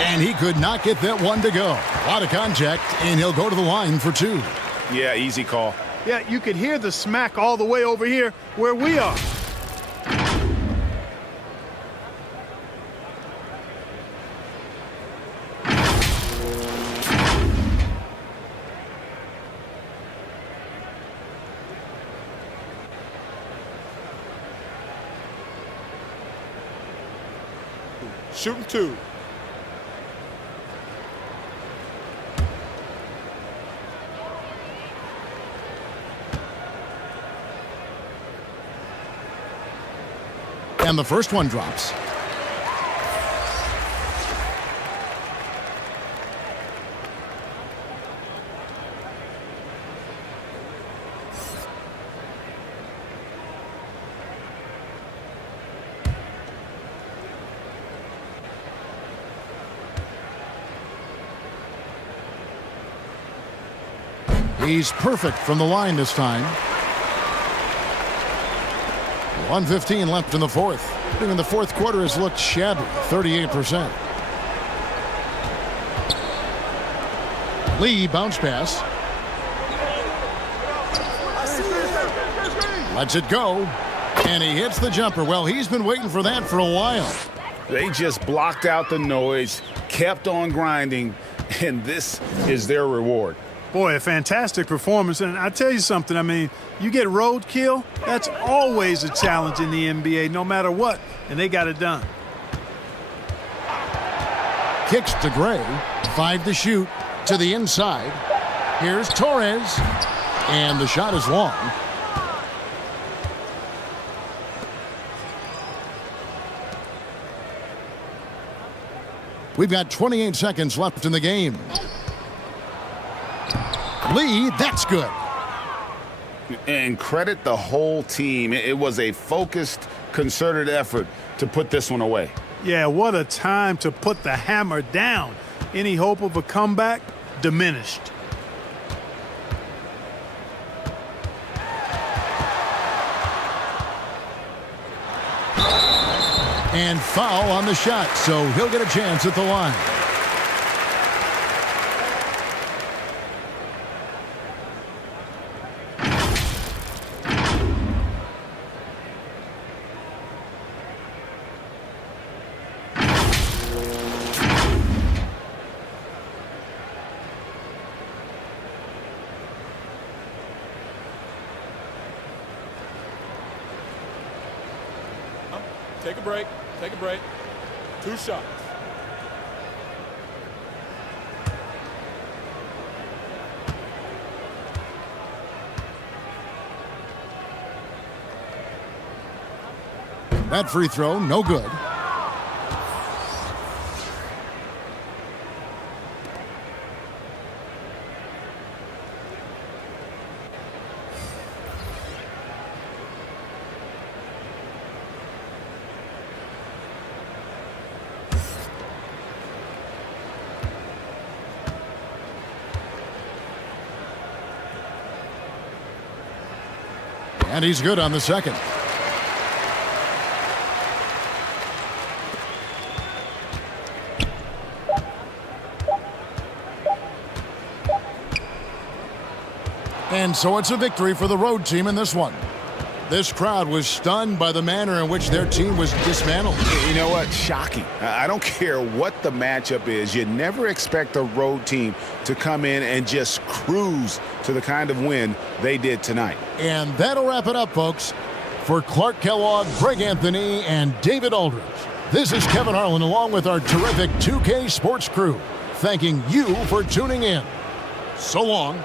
And he could not get that one to go. A lot of contact, and he'll go to the line for 2. Yeah, easy call. Yeah, you could hear the smack all the way over here where we are. Shooting 2. And the first one drops. He's perfect from the line this time. 1:15 left in the fourth. In the fourth quarter has looked shabby, 38%. Lee bounce pass. Lets it go. And he hits the jumper. Well, he's been waiting for that for a while. They just blocked out the noise, kept on grinding, and this is their reward. Boy, a fantastic performance. And I tell you something, I mean, you get roadkill, that's always a challenge in the NBA, no matter what. And they got it done. Kicks to Gray. 5 to shoot. To the inside. Here's Torres. And the shot is long. We've got 28 seconds left in the game. Lee, that's good. And credit the whole team. It was a focused, concerted effort to put this one away. Yeah, what a time to put the hammer down. Any hope of a comeback diminished. And foul on the shot, so he'll get a chance at the line. Take a break. Take a break. 2 shots. That free throw, no good. And he's good on the second. And so it's a victory for the road team in this one. This crowd was stunned by the manner in which their team was dismantled. You know what? Shocking. I don't care what the matchup is. You never expect a road team to come in and just cruise to the kind of win they did tonight. And that'll wrap it up, folks. For Clark Kellogg, Greg Anthony, and David Aldridge, this is Kevin Harlan along with our terrific 2K Sports crew, thanking you for tuning in. So long.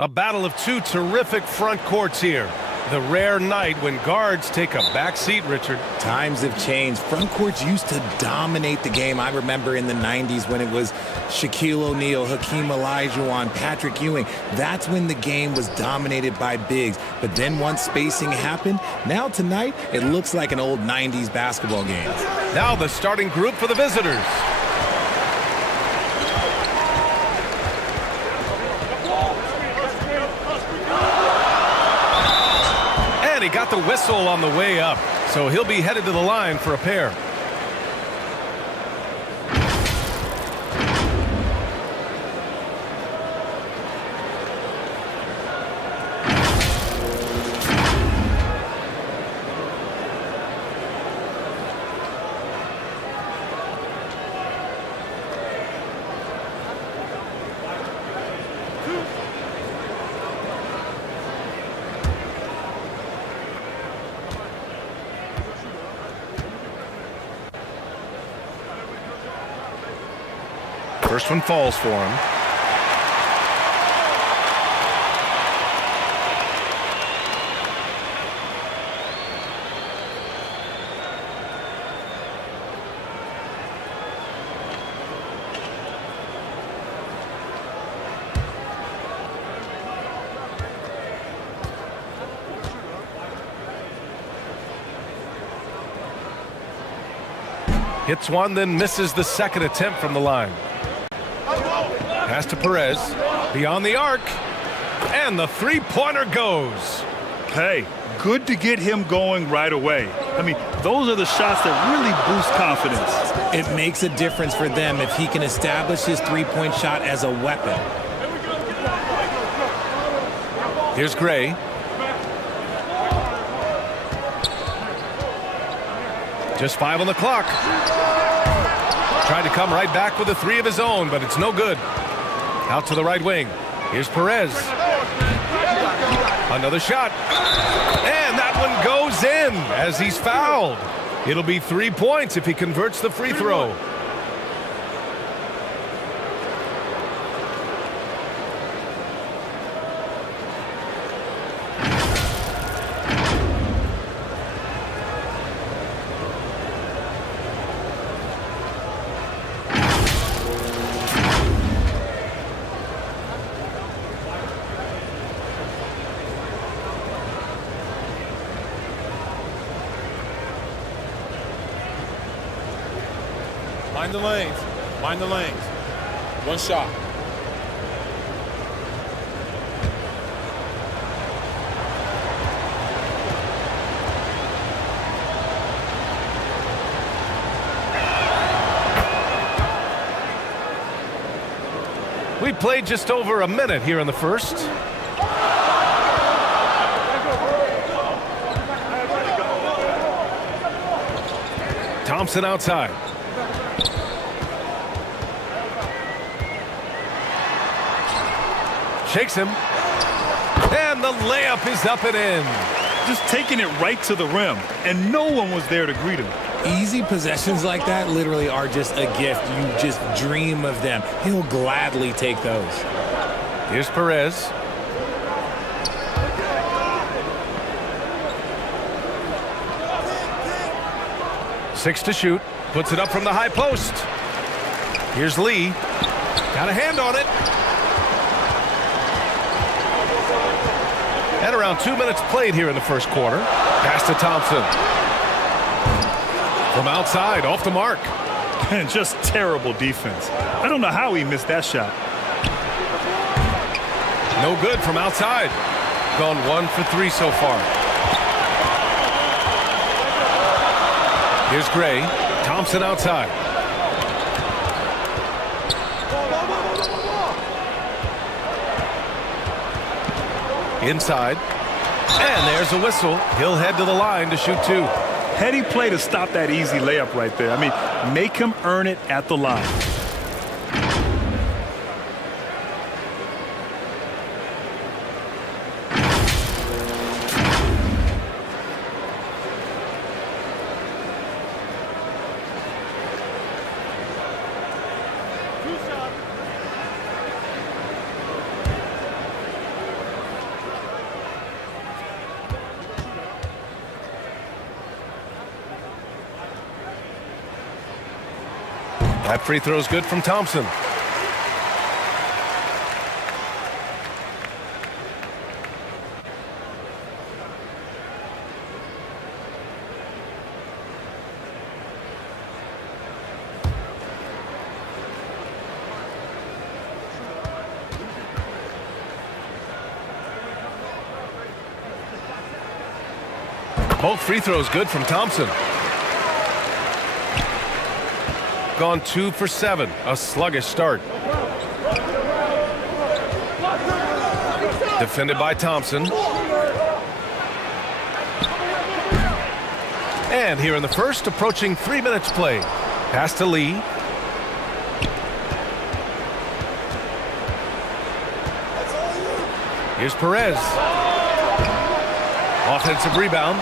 A battle of two terrific front courts here. The rare night when guards take a back seat, Richard. Times have changed. Front courts used to dominate the game. I remember in the 90s when it was Shaquille O'Neal, Hakeem Olajuwon, Patrick Ewing. That's when the game was dominated by bigs. But then once spacing happened, now tonight it looks like an old 90s basketball game. Now the starting group for the visitors. He got the whistle on the way up, so he'll be headed to the line for a pair. First one falls for him. Hits one, then misses the second attempt from the line. Pass to Perez, beyond the arc, and the three-pointer goes. Hey, good to get him going right away. I mean, those are the shots that really boost confidence. It makes a difference for them if he can establish his three-point shot as a weapon. Here's Gray. Just 5 on the clock. Tried to come right back with a three of his own, but it's no good. Out to the right wing. Here's Perez. Another shot. And that one goes in as he's fouled. It'll be 3 points if he converts the free throw. Mind the lanes. Mind the lanes. One shot. We played just over a minute here in the first. Thompson outside. Shakes him. And the layup is up and in. Just taking it right to the rim, and no one was there to greet him. Easy possessions like that literally are just a gift. You just dream of them. He'll gladly take those. Here's Perez. Six to shoot. Puts it up from the high post. Here's Lee. Got a hand on it. And around 2 minutes played here in the first quarter. Pass to Thompson. From outside, off the mark. And just terrible defense. I don't know how he missed that shot. No good from outside. Gone 1 for 3 so far. Here's Gray. Thompson outside. Inside. And there's a whistle. He'll head to the line to shoot 2. Heady play to stop that easy layup right there. I mean, make him earn it at the line. That free throw is good from Thompson. Both free throws good from Thompson. Gone 2 for 7. A sluggish start. Defended by Thompson. And here in the first, approaching 3 minutes play. Pass to Lee. Here's Perez. Offensive rebound.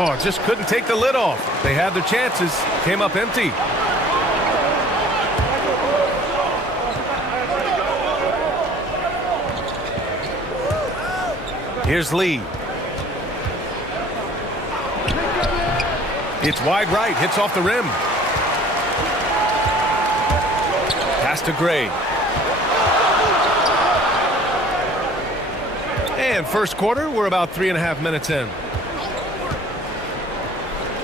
Oh, just couldn't take the lid off. They had their chances. Came up empty. Here's Lee. It's wide right. Hits off the rim. Pass to Gray. And first quarter, we're about 3.5 minutes in.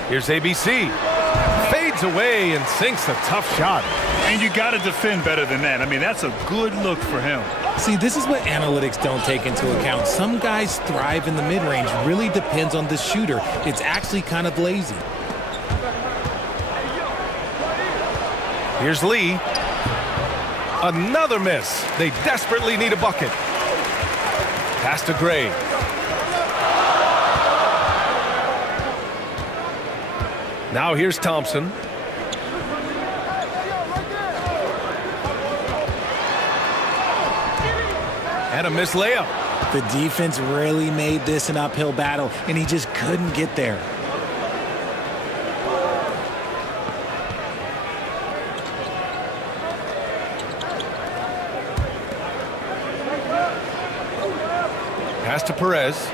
Here's ABC. Fades away and sinks a tough shot. And you got to defend better than that. I mean, that's a good look for him. See, this is what analytics don't take into account. Some guys thrive in the mid-range. Really depends on the shooter. It's actually kind of lazy. Here's Lee. Another miss. They desperately need a bucket. Pass to Gray. Now here's Thompson. And a missed layup. The defense really made this an uphill battle, and he just couldn't get there. Pass to Perez.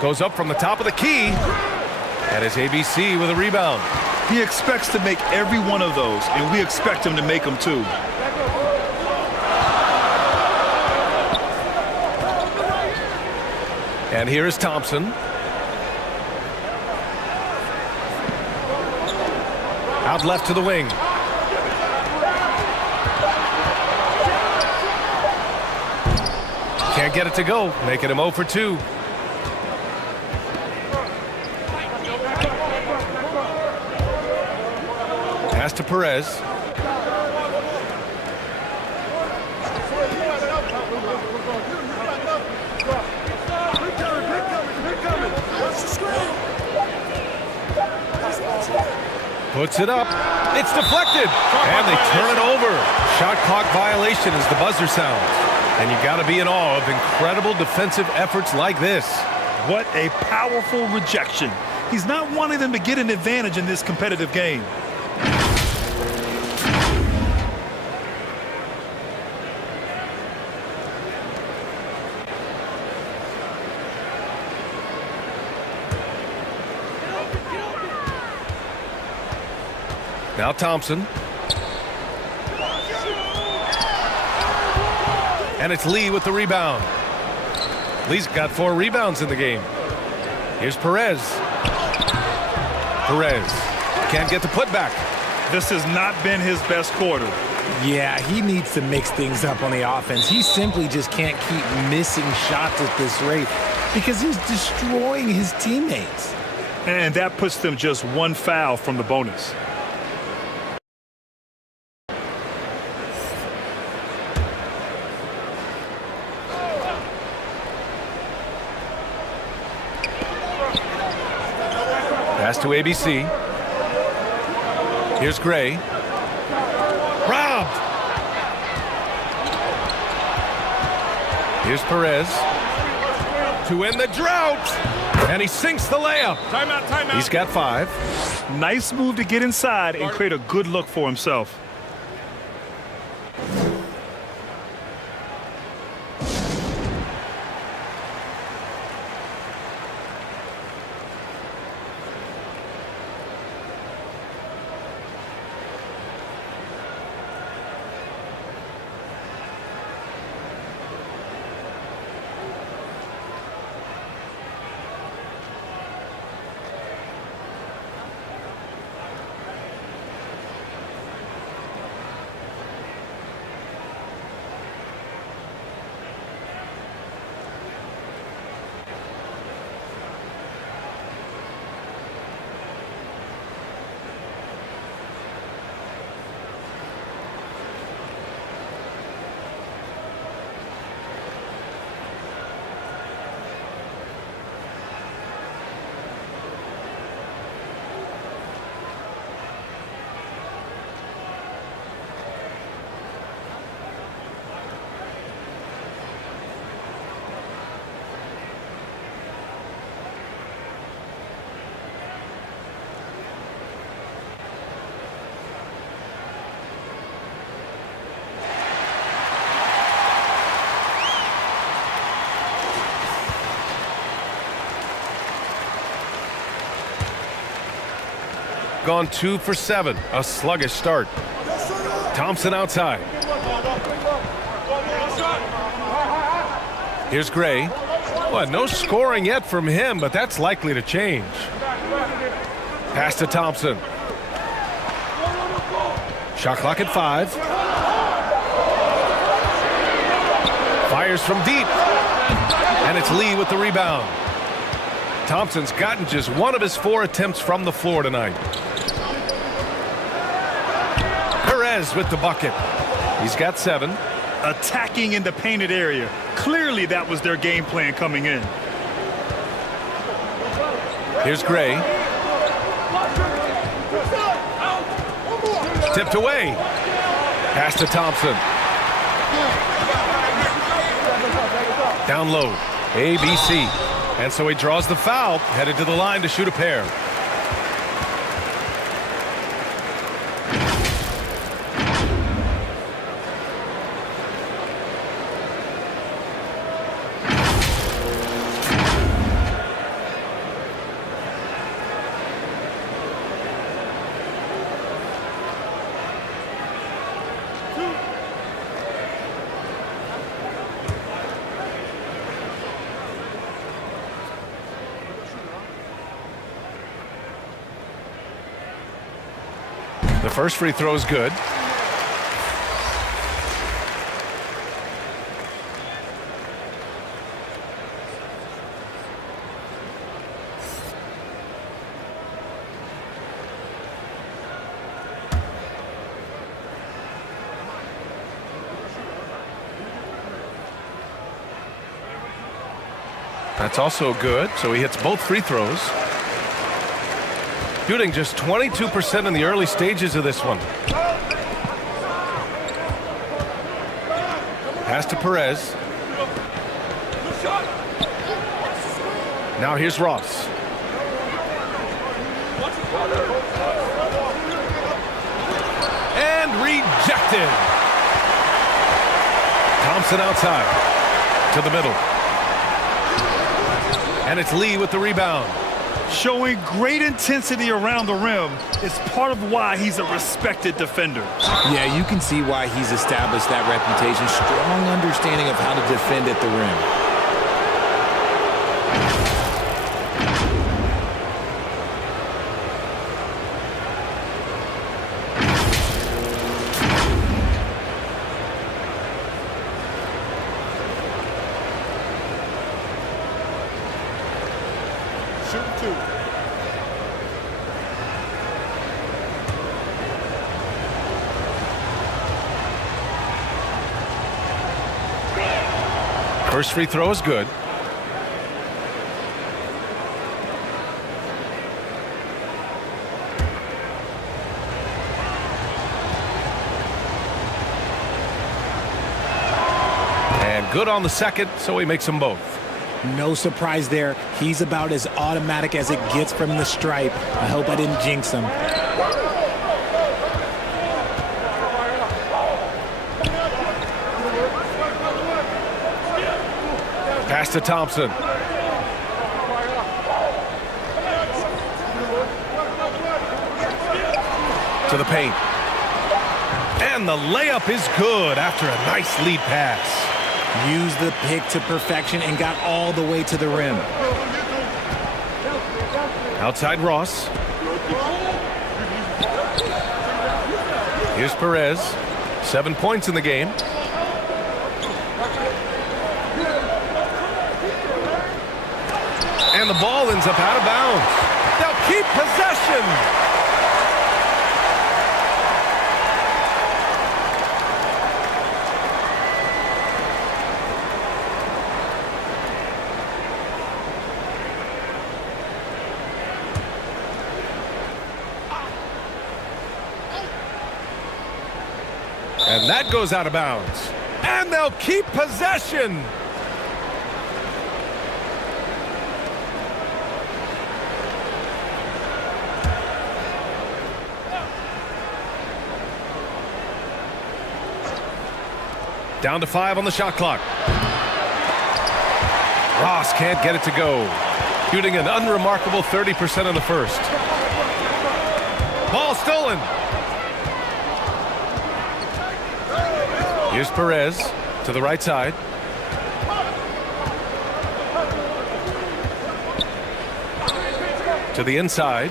Goes up from the top of the key. And it's ABC with a rebound. He expects to make every one of those, and we expect him to make them too. And here is Thompson. Out left to the wing. Can't get it to go, making him 0 for 2. Pass to Perez. Puts it up. It's deflected. And they turn it over. Shot clock violation as the buzzer sounds. And you got to be in awe of incredible defensive efforts like this. What a powerful rejection. He's not wanting them to get an advantage in this competitive game. Now Thompson. And it's Lee with the rebound. Lee's got 4 rebounds in the game. Here's Perez. Perez can't get the putback. This has not been his best quarter. Yeah, he needs to mix things up on the offense. He simply just can't keep missing shots at this rate because he's destroying his teammates. And that puts them just 1 foul from the bonus. Pass to ABC. Here's Gray. Robbed. Here's Perez. To end the drought. And he sinks the layup. Timeout, timeout. He's got 5. Nice move to get inside and create a good look for himself. gone 2 for 7. A sluggish start. Thompson outside. Here's Gray. Well, no scoring yet from him, but that's likely to change. Pass to Thompson. Shot clock at 5. Fires from deep. And it's Lee with the rebound. Thompson's gotten just 1 of his 4 attempts from the floor tonight. Perez with the bucket. He's got 7. Attacking in the painted area. Clearly that was their game plan coming in. Here's Gray. Tipped away. Pass to Thompson. Down low. ABC. And so he draws the foul, headed to the line to shoot a pair. The first free throw is good. That's also good, so he hits both free throws. Shooting just 22% in the early stages of this one. Pass to Perez. Now here's Ross. And rejected. Thompson outside to the middle. And it's Lee with the rebound. Showing great intensity around the rim is part of why he's a respected defender. Yeah, you can see why he's established that reputation. Strong understanding of how to defend at the rim. First free throw is good. And good on the second, so he makes them both. No surprise there. He's about as automatic as it gets from the stripe. I hope I didn't jinx him. Pass to Thompson. To the paint. And the layup is good after a nice lead pass. Used the pick to perfection and got all the way to the rim. Outside Ross. Here's Perez. 7 points in the game. And the ball ends up out of bounds. They'll keep possession. And that goes out of bounds. And they'll keep possession. Down to 5 on the shot clock. Ross can't get it to go. Shooting an unremarkable 30% in the first. stolen. Here's Perez to the right side. To the inside.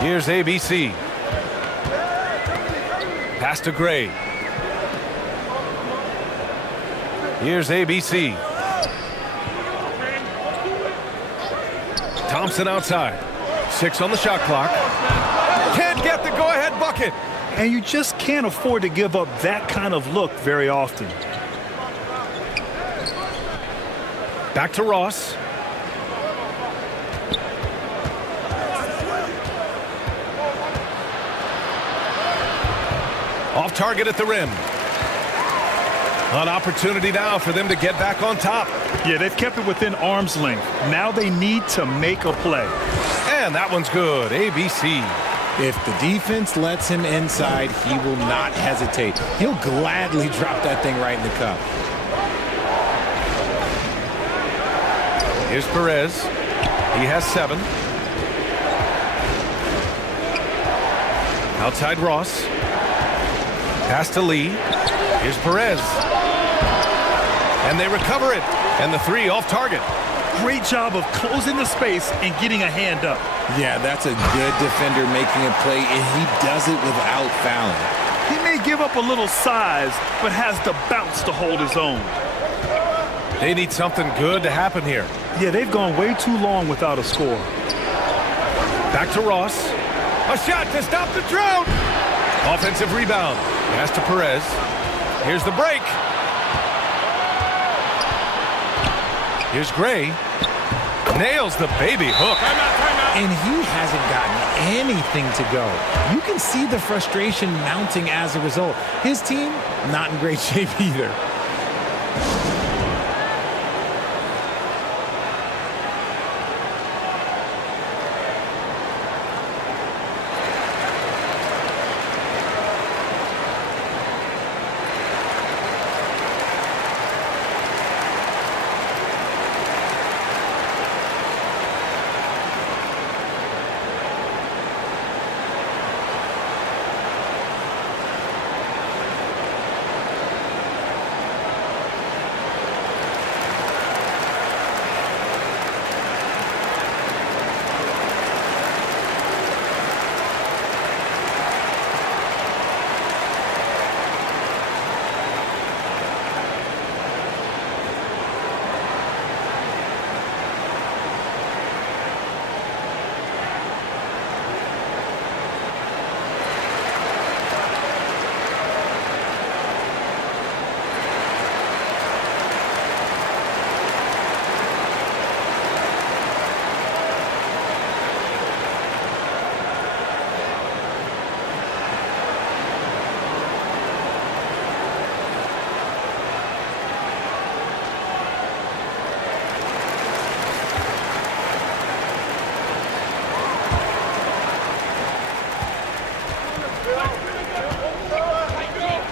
Here's ABC. Pass to Gray. Here's ABC. Thompson outside. 6 on the shot clock. Can't get the go-ahead bucket. And you just can't afford to give up that kind of look very often. Back to Ross. Off target at the rim. An opportunity now for them to get back on top. Yeah, they've kept it within arm's length. Now they need to make a play. And that one's good. ABC. If the defense lets him inside, he will not hesitate. He'll gladly drop that thing right in the cup. Here's Perez. He has 7. Outside Ross. Pass to Lee. Here's Perez. And they recover it. And the 3 off target. Great job of closing the space and getting a hand up. Yeah, that's a good defender making a play, and he does it without fouling. He may give up a little size, but has the bounce to hold his own. They need something good to happen here. Yeah, they've gone way too long without a score. Back to Ross. A shot to stop the drought. Offensive rebound. Pass to Perez. Here's the break. Here's Gray. Nails the baby hook. And he hasn't gotten anything to go. You can see the frustration mounting as a result. His team, not in great shape either.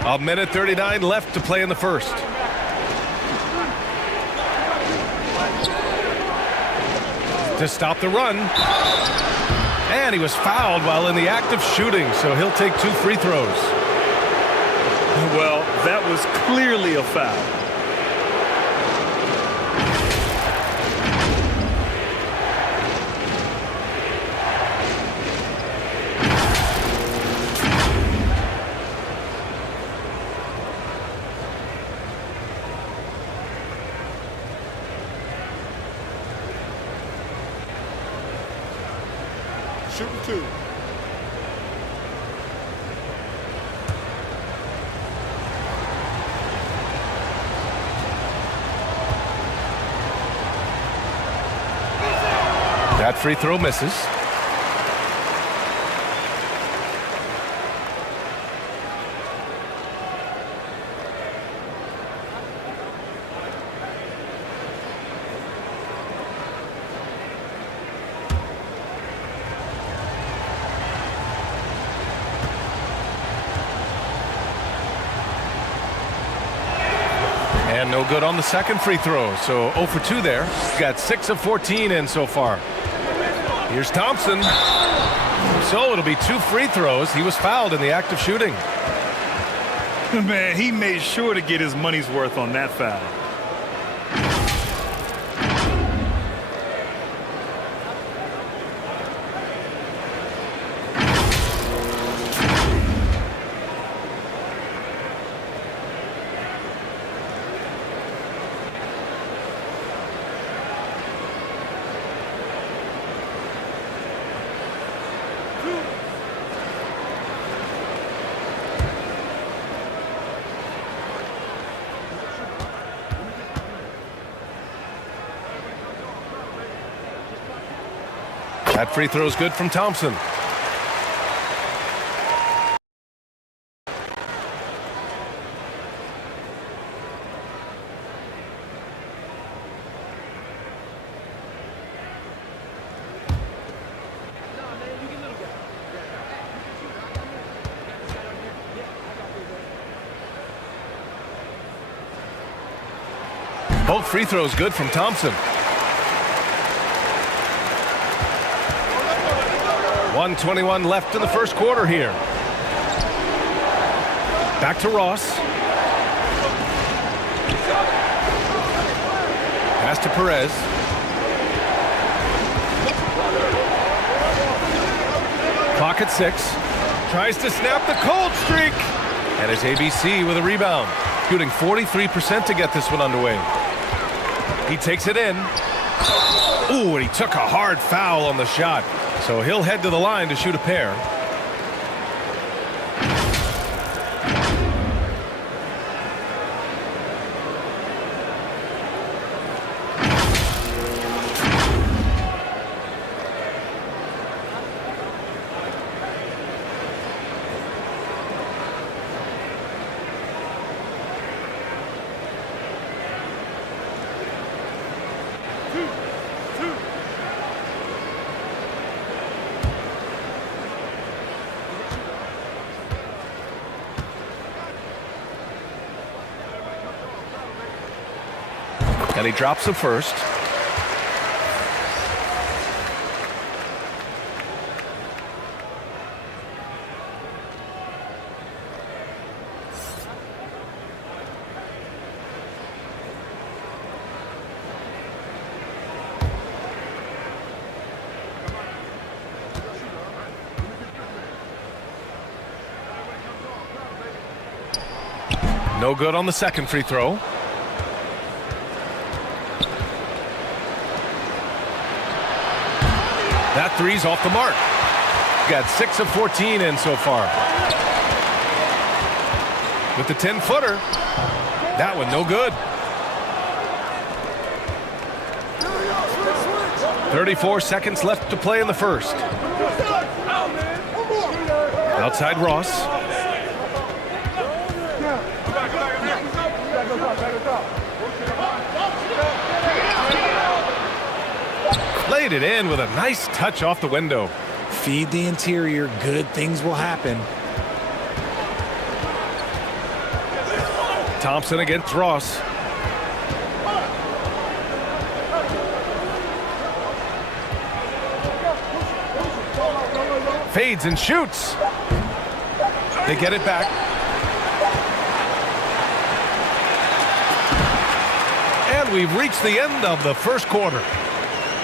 A minute 39 left to play in the first. To stop the run. And he was fouled while in the act of shooting, so he'll take 2 free throws. Well, that was clearly a foul. Shooting 2. That free throw misses. And no good on the second free throw, so 0 for 2 there. Got 6 of 14 in so far. Here's Thompson. So it'll be 2 free throws. He was fouled in the act of shooting. Man, he made sure to get his money's worth on that foul. That free throw is good from Thompson. Both free throws good from Thompson. 1:21 left in the first quarter here. Back to Ross. Pass to Perez. Clock at 6. Tries to snap the cold streak. And it's ABC with a rebound. Shooting 43% to get this one underway. He takes it in. Ooh, and he took a hard foul on the shot. So he'll head to the line to shoot a pair. And he drops the first. No good on the second free throw. That three's off the mark. Got 6 of 14 in so far. With the 10-footer, that one no good. 34 seconds left to play in the first. Outside Ross. Laid it in with a nice touch off the window. Feed the interior, good things will happen. Thompson against Ross. Fades and shoots. They get it back. And we've reached the end of the first quarter.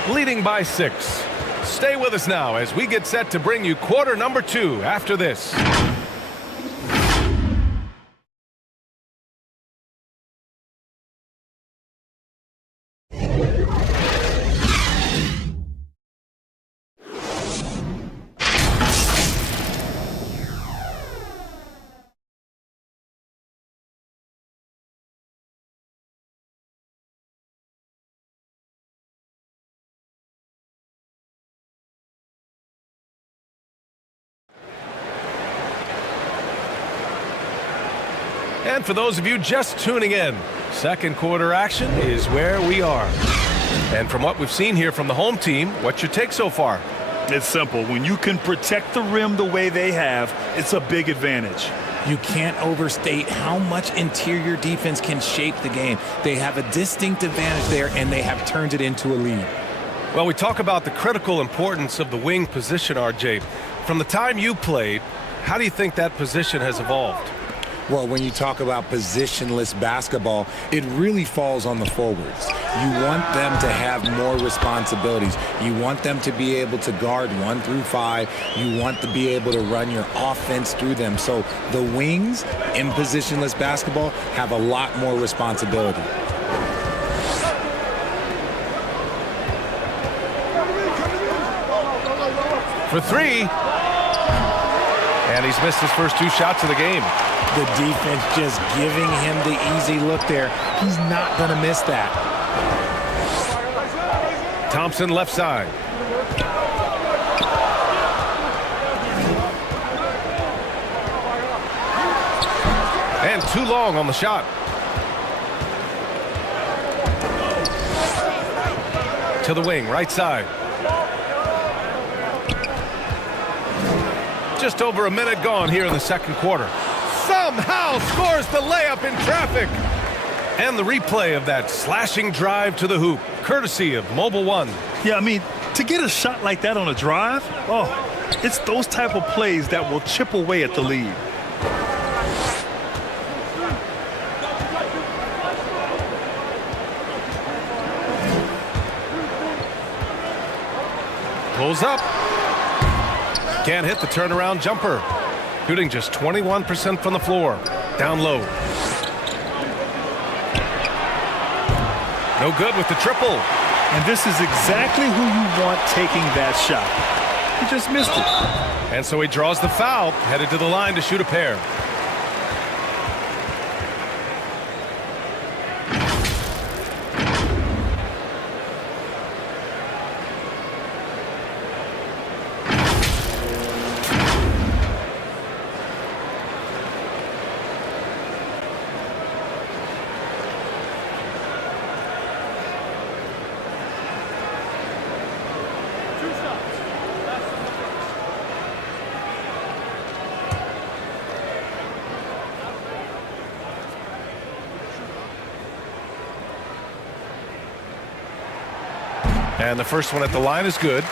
Leading by 6. Stay with us now as we get set to bring you quarter number 2 after this. And for those of you just tuning in, second quarter action is where we are. And from what we've seen here from the home team, what's your take so far? It's simple. When you can protect the rim the way they have, it's a big advantage. You can't overstate how much interior defense can shape the game. They have a distinct advantage there, and they have turned it into a lead. Well, we talk about the critical importance of the wing position, RJ. From the time you played, how do you think that position has evolved? Well, when you talk about positionless basketball, it really falls on the forwards. You want them to have more responsibilities. You want them to be able to guard 1 through 5. You want to be able to run your offense through them. So the wings in positionless basketball have a lot more responsibility. For 3. And he's missed his first 2 shots of the game. The defense just giving him the easy look there. He's not going to miss that. Thompson left side. And too long on the shot. To the wing, right side. Just over a minute gone here in the second quarter. Somehow scores the layup in traffic. And the replay of that slashing drive to the hoop, courtesy of Mobile One. Yeah, I mean, to get a shot like that on a drive, it's those type of plays that will chip away at the lead. Pulls up. Can't hit the turnaround jumper. Shooting just 21% from the floor. Down low. No good with the triple. And this is exactly who you want taking that shot. He just missed it. And so he draws the foul, headed to the line to shoot a pair. And the first one at the line is good.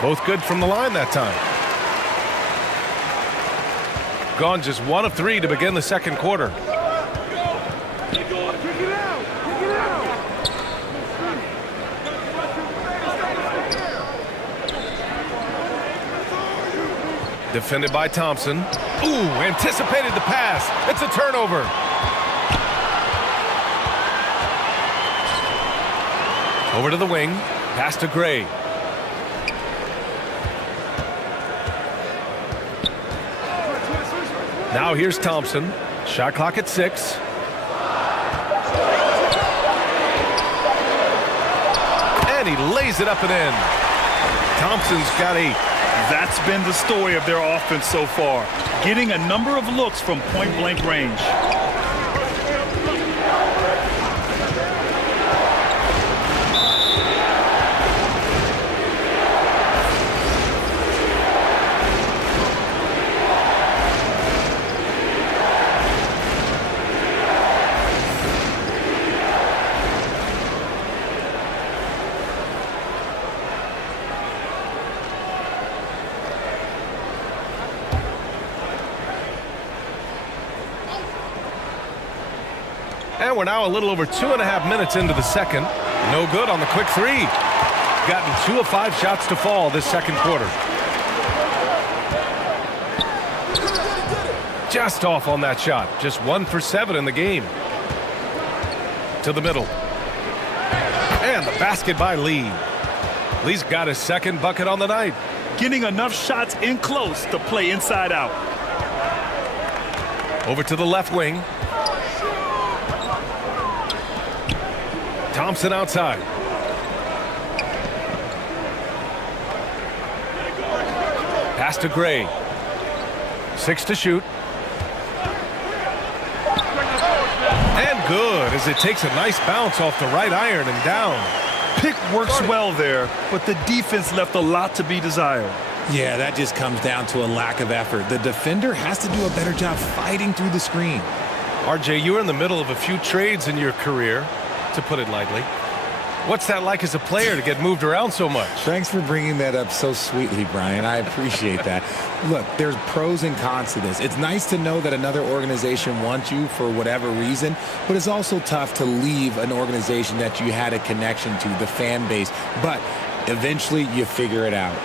Both good from the line that time. Gone just 1 of 3 to begin the second quarter. Defended by Thompson. Ooh, anticipated the pass. It's a turnover. Over to the wing. Pass to Gray. Now here's Thompson. Shot clock at 6. And he lays it up and in. Thompson's got 8. That's been the story of their offense so far, getting a number of looks from point-blank range. And we're now a little over 2.5 minutes into the second. No good on the quick 3. Gotten 2 of 5 shots to fall this second quarter. Just off on that shot. Just 1 for 7 in the game. To the middle. And the basket by Lee. Lee's got his second bucket on the night. Getting enough shots in close to play inside out. Over to the left wing. Thompson outside. Pass to Gray. 6 to shoot. And good as it takes a nice bounce off the right iron and down. Pick works well there, but the defense left a lot to be desired. Yeah, that just comes down to a lack of effort. The defender has to do a better job fighting through the screen. RJ, you were in the middle of a few trades in your career, to put it lightly. What's that like as a player to get moved around so much? Thanks for bringing that up so sweetly, Brian. I appreciate that. Look, there's pros and cons to this. It's nice to know that another organization wants you for whatever reason, but it's also tough to leave an organization that you had a connection to, the fan base. But eventually you figure it out.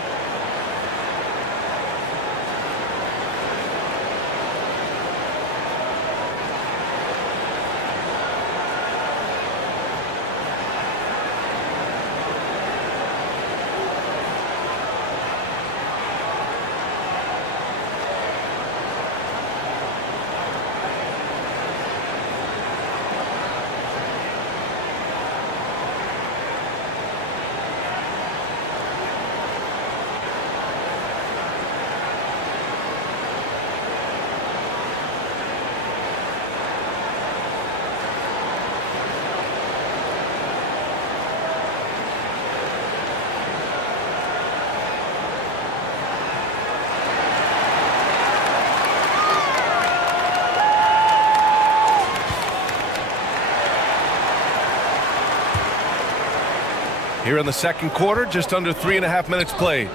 Here in the second quarter, just under 3.5 minutes played.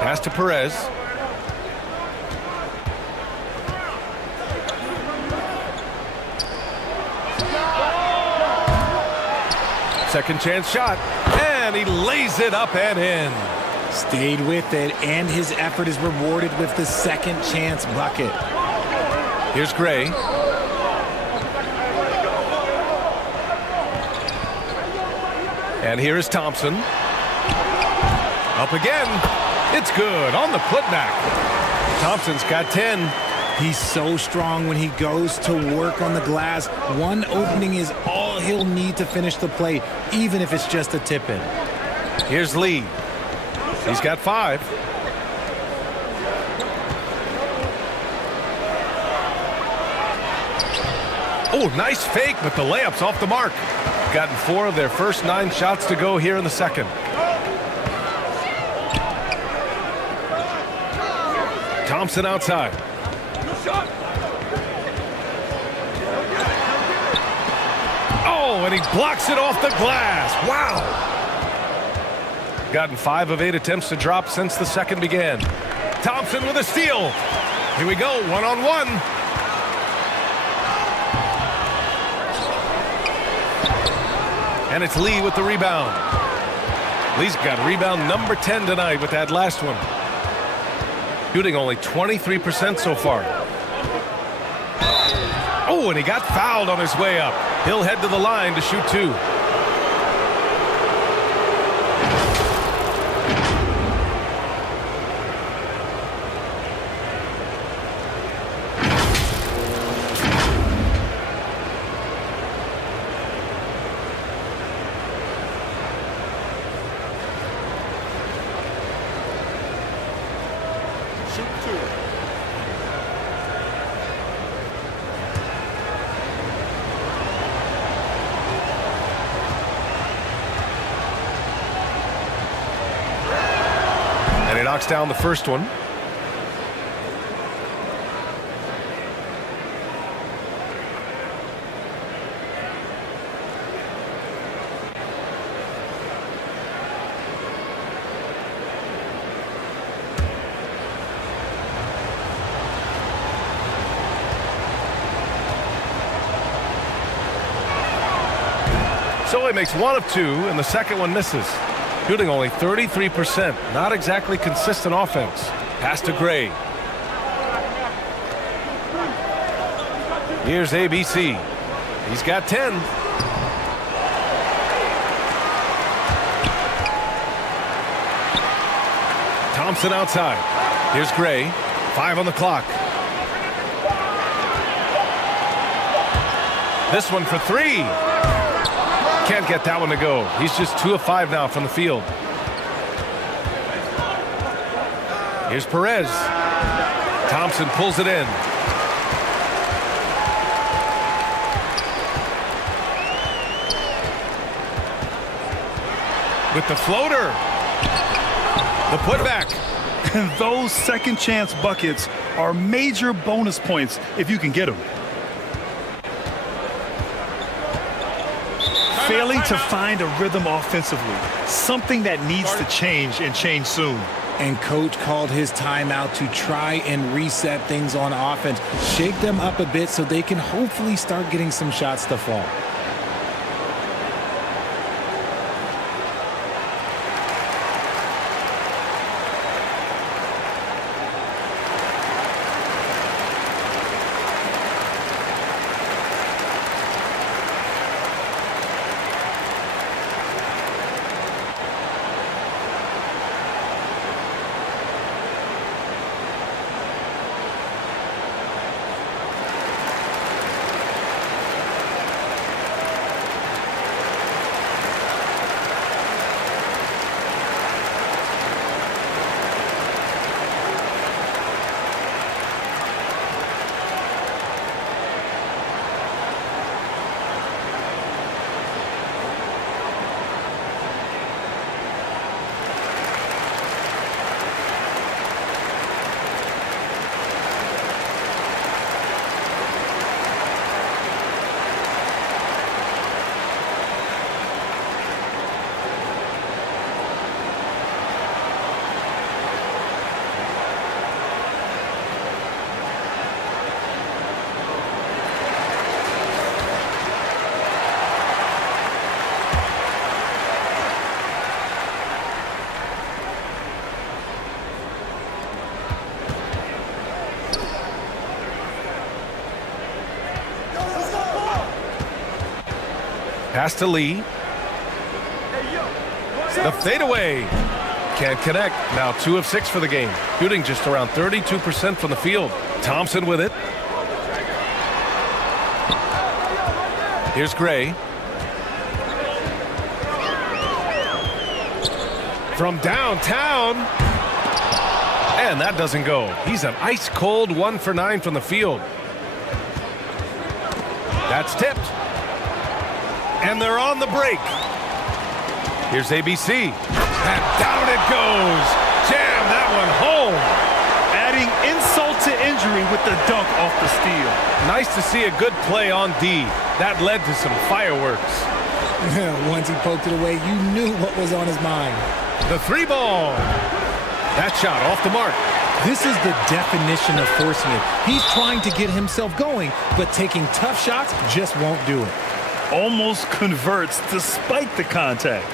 Pass to Perez. Second chance shot, and he lays it up and in. Stayed with it, and his effort is rewarded with the second chance bucket. Here's Gray. And here is Thompson. Up again. It's good on the putback. Thompson's got 10. He's so strong when he goes to work on the glass. One opening is all he'll need to finish the play, even if it's just a tip-in. Here's Lee. He's got 5. Oh, nice fake, but the layup's off the mark. Gotten 4 of their first 9 shots to go here in the second. Thompson outside. Oh, and he blocks it off the glass. Wow. Gotten 5 of 8 attempts to drop since the second began. Thompson with a steal. Here we go, one-on-one. And it's Lee with the rebound. Lee's got rebound number 10 tonight with that last one. Shooting only 23% so far. Oh, and he got fouled on his way up. He'll head to the line to shoot 2. Knocks down the first one. So he makes 1 of 2, and the second one misses. Shooting only 33%. Not exactly consistent offense. Pass to Gray. Here's ABC. He's got 10. Thompson outside. Here's Gray. 5 on the clock. This one for 3. Can't get that one to go. He's just 2 of 5 now from the field. Here's Perez. Thompson pulls it in. with the floater. The putback. And those second chance buckets are major bonus points if you can get them. Failing to find a rhythm offensively, something that needs to change and change soon. And coach called his timeout to try and reset things on offense, shake them up a bit so they can hopefully start getting some shots to fall. Pass to Lee. The fadeaway. Can't connect. Now 2 of 6 for the game. Shooting just around 32% from the field. Thompson with it. Here's Gray. From downtown. And that doesn't go. He's an ice cold 1 for 9 from the field. That's tipped. And they're on the break. Here's ABC. And down it goes. Jam that one home. Adding insult to injury with the dunk off the steal. Nice to see a good play on D. That led to some fireworks. Once he poked it away, you knew what was on his mind. The 3 ball. That shot off the mark. This is the definition of forcing it. He's trying to get himself going, but taking tough shots just won't do it. Almost converts despite the contact.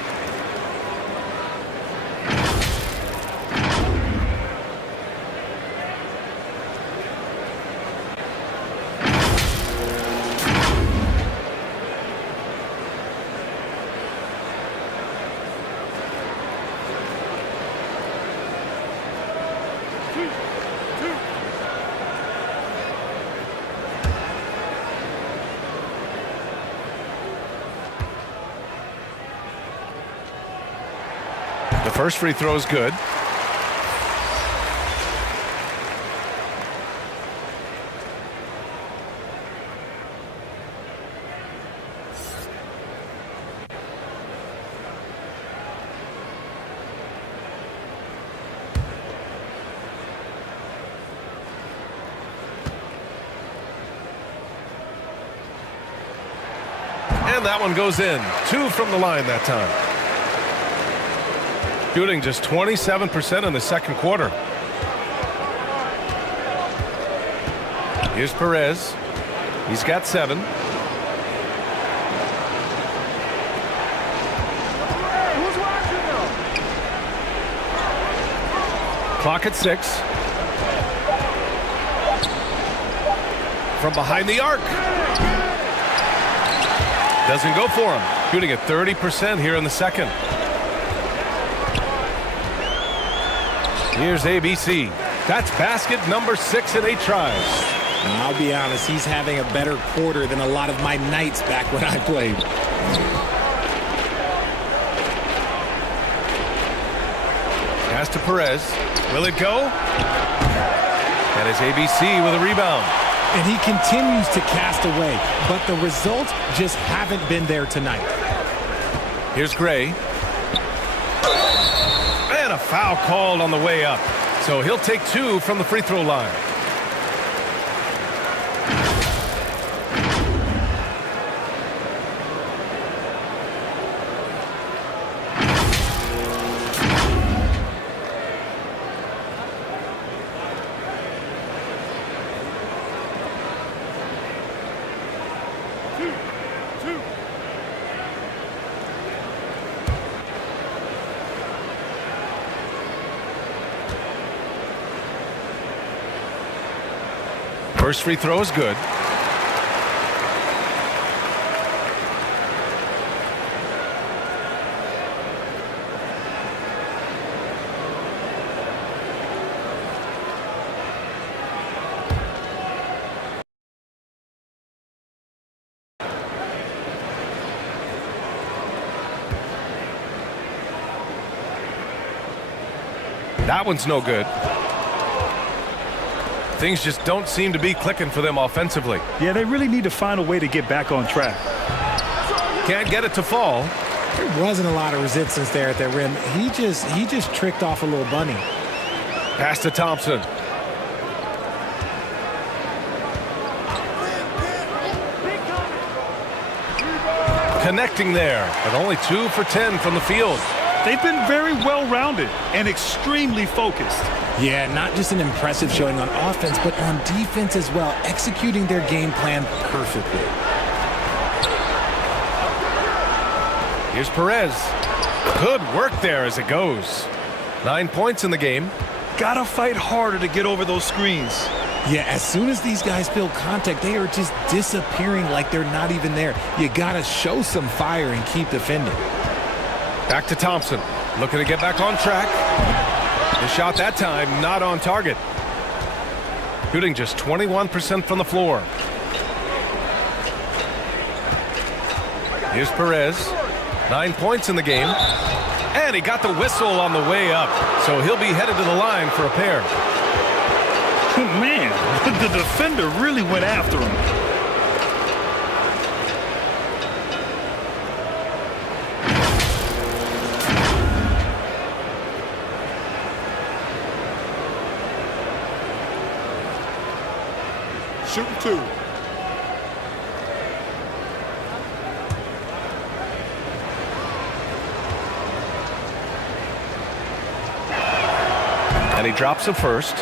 The first free throw is good. And that one goes in. 2 from the line that time. Shooting just 27% in the second quarter. Here's Perez. He's got 7. Clock at 6. From behind the arc. Doesn't go for him. Shooting at 30% here in the second. Here's ABC. That's basket number 6 in 8 tries. And I'll be honest, he's having a better quarter than a lot of my nights back when I played. Pass to Perez. Will it go? That is ABC with a rebound. And he continues to cast away, but the results just haven't been there tonight. Here's Gray. And a foul called on the way up. So he'll take 2 from the free throw line. First free throw is good. That one's no good. Things just don't seem to be clicking for them offensively. Yeah, they really need to find a way to get back on track. Can't get it to fall. There wasn't a lot of resistance there at the rim. He just tricked off a little bunny. Pass to Thompson. Connecting there, but only 2 for 10 from the field. They've been very well-rounded and extremely focused. Yeah, not just an impressive showing on offense, but on defense as well, executing their game plan perfectly. Here's Perez. Good work there as it goes. 9 points in the game. Gotta fight harder to get over those screens. Yeah, as soon as these guys feel contact, they are just disappearing like they're not even there. You gotta show some fire and keep defending. Back to Thompson. Looking to get back on track. The shot that time not on target. Shooting just 21% from the floor. Here's Perez. 9 points in the game. And he got the whistle on the way up. So he'll be headed to the line for a pair. Man, the defender really went after him. Shooting 2. And he drops the first.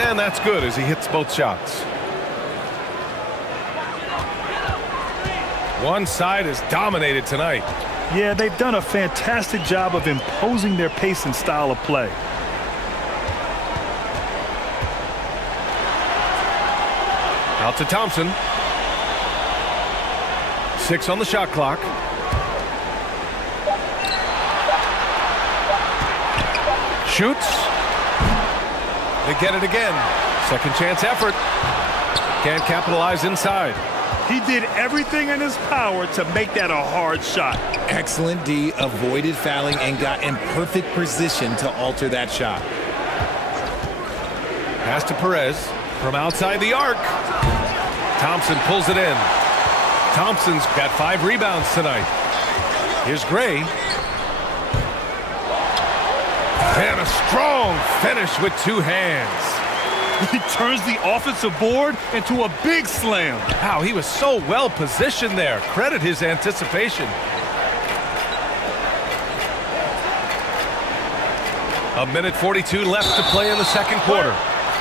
And that's good as he hits both shots. One side is dominated tonight. Yeah, they've done a fantastic job of imposing their pace and style of play. Out to Thompson. 6 on the shot clock. Shoots. They get it again. Second chance effort. Can't capitalize inside. He did everything in his power to make that a hard shot. Excellent D, avoided fouling and got in perfect position to alter that shot. Pass to Perez from outside the arc. Thompson pulls it in. Thompson's got 5 rebounds tonight. Here's Gray. And a strong finish with 2 hands. He turns the offensive board into a big slam. Wow, he was so well positioned there. Credit his anticipation. A minute 42 left to play in the second quarter.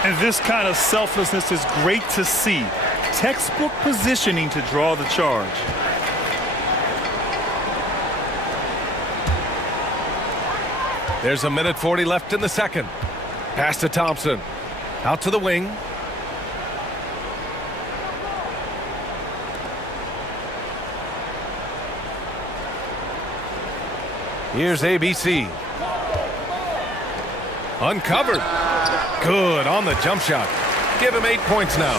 And this kind of selflessness is great to see. Textbook positioning to draw the charge. There's a minute 40 left in the second. Pass to Thompson. Out to the wing. Here's ABC. Uncovered. Good on the jump shot. Give him 8 points now.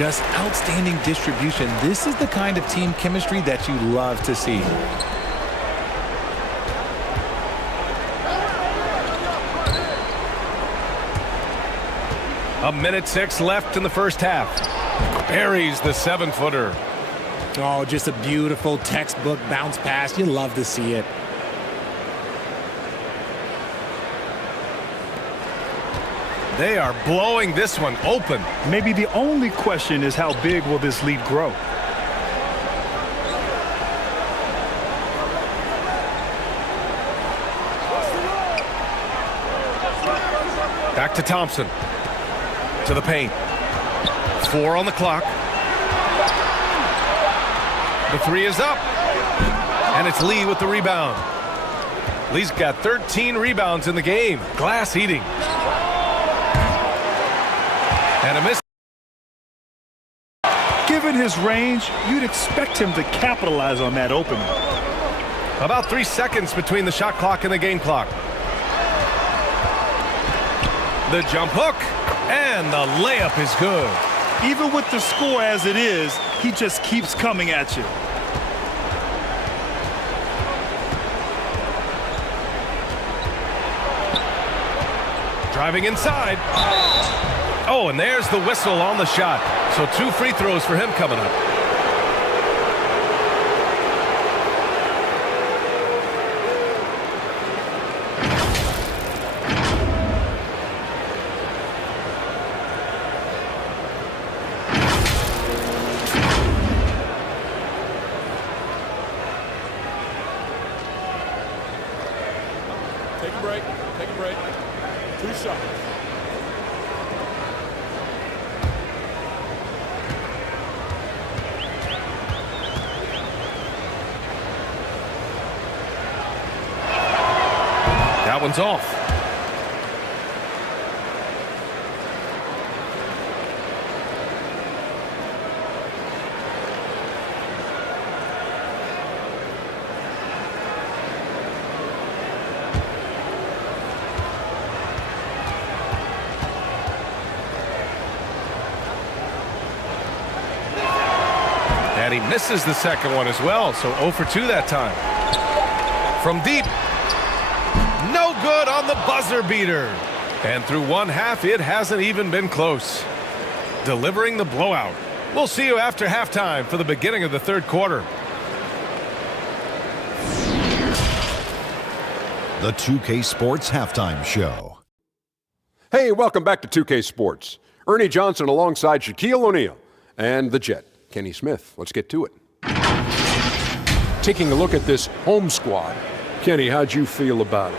Just outstanding distribution. This is the kind of team chemistry that you love to see. A minute 6 left in the first half. Buries the 7-footer. Oh, just a beautiful textbook bounce pass. You love to see it. They are blowing this one open. Maybe the only question is how big will this lead grow? Back to Thompson. To the paint. 4 on the clock. The 3 is up. And it's Lee with the rebound. Lee's got 13 rebounds in the game. Glass eating. And a miss. Given his range, you'd expect him to capitalize on that opening. About 3 seconds between the shot clock and the game clock. The jump hook. And the layup is good. Even with the score as it is, he just keeps coming at you. Driving inside. Oh, and there's the whistle on the shot. So 2 free throws for him coming up. Take a break. Take a break. 2 shots. That one's off. And he misses the second one as well, so 0 for 2 that time. From deep. No good on the buzzer beater. And through one half, it hasn't even been close. Delivering the blowout. We'll see you after halftime for the beginning of the third quarter. The 2K Sports Halftime Show. Hey, welcome back to 2K Sports. Ernie Johnson alongside Shaquille O'Neal and the Jet, Kenny Smith. Let's get to it. Taking a look at this home squad. Kenny, how'd you feel about it?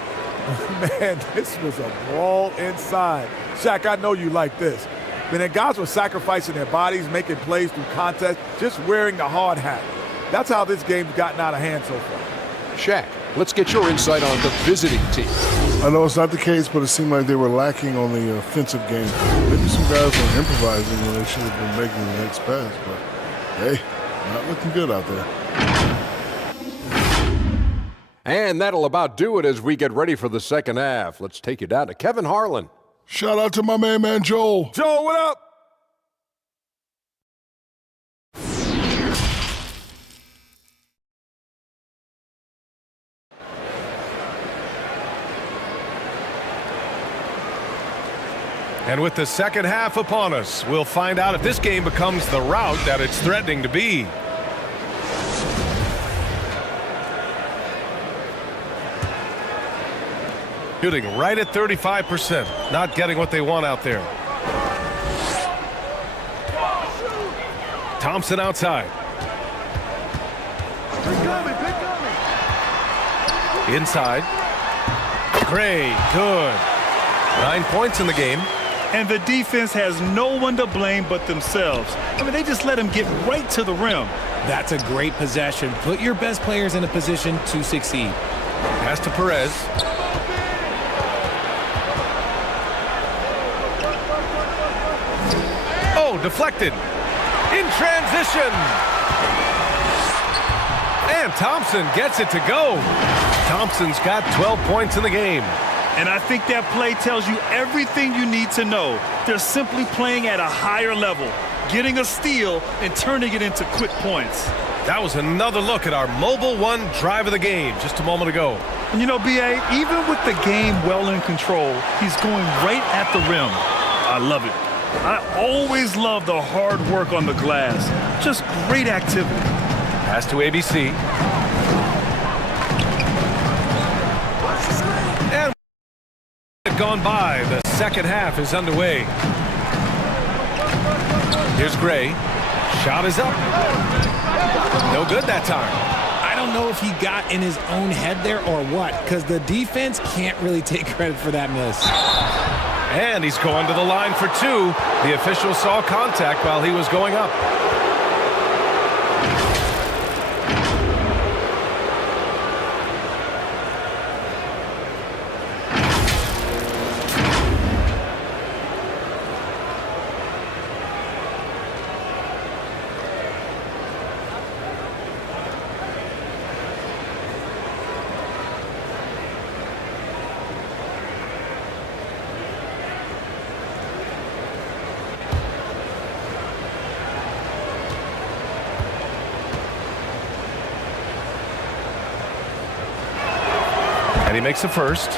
Man, this was a brawl inside. Shaq, I know you like this. I mean, the guys were sacrificing their bodies, making plays through contest, just wearing the hard hat. That's how this game's gotten out of hand so far. Shaq, let's get your insight on the visiting team. I know it's not the case, but it seemed like they were lacking on the offensive game. Maybe some guys were improvising when they should have been making the next pass, but hey, not looking good out there. And that'll about do it as we get ready for the second half. Let's take you down to Kevin Harlan. Shout out to my man Joel. Joel, what up? And with the second half upon us, we'll find out if this game becomes the rout that it's threatening to be. Shooting right at 35%. Not getting what they want out there. Thompson outside. Inside. Gray, good. 9 points in the game. And the defense has no one to blame but themselves. I mean, they just let him get right to the rim. That's a great possession. Put your best players in a position to succeed. Pass to Perez. Oh, deflected. In transition. And Thompson gets it to go. Thompson's got 12 points in the game. And I think that play tells you everything you need to know. They're simply playing at a higher level, getting a steal and turning it into quick points. That was another look at our Mobile One drive of the game just a moment ago. And you know, B.A., even with the game well in control, he's going right at the rim. I love it. I always love the hard work on the glass. Just great activity. Pass to ABC. And gone by. The second half is underway. Here's Gray. Shot is up. No good that time. I don't know if he got in his own head there or what, because the defense can't really take credit for that miss. And he's going to the line for two. The official saw contact while he was going up. And he makes the first.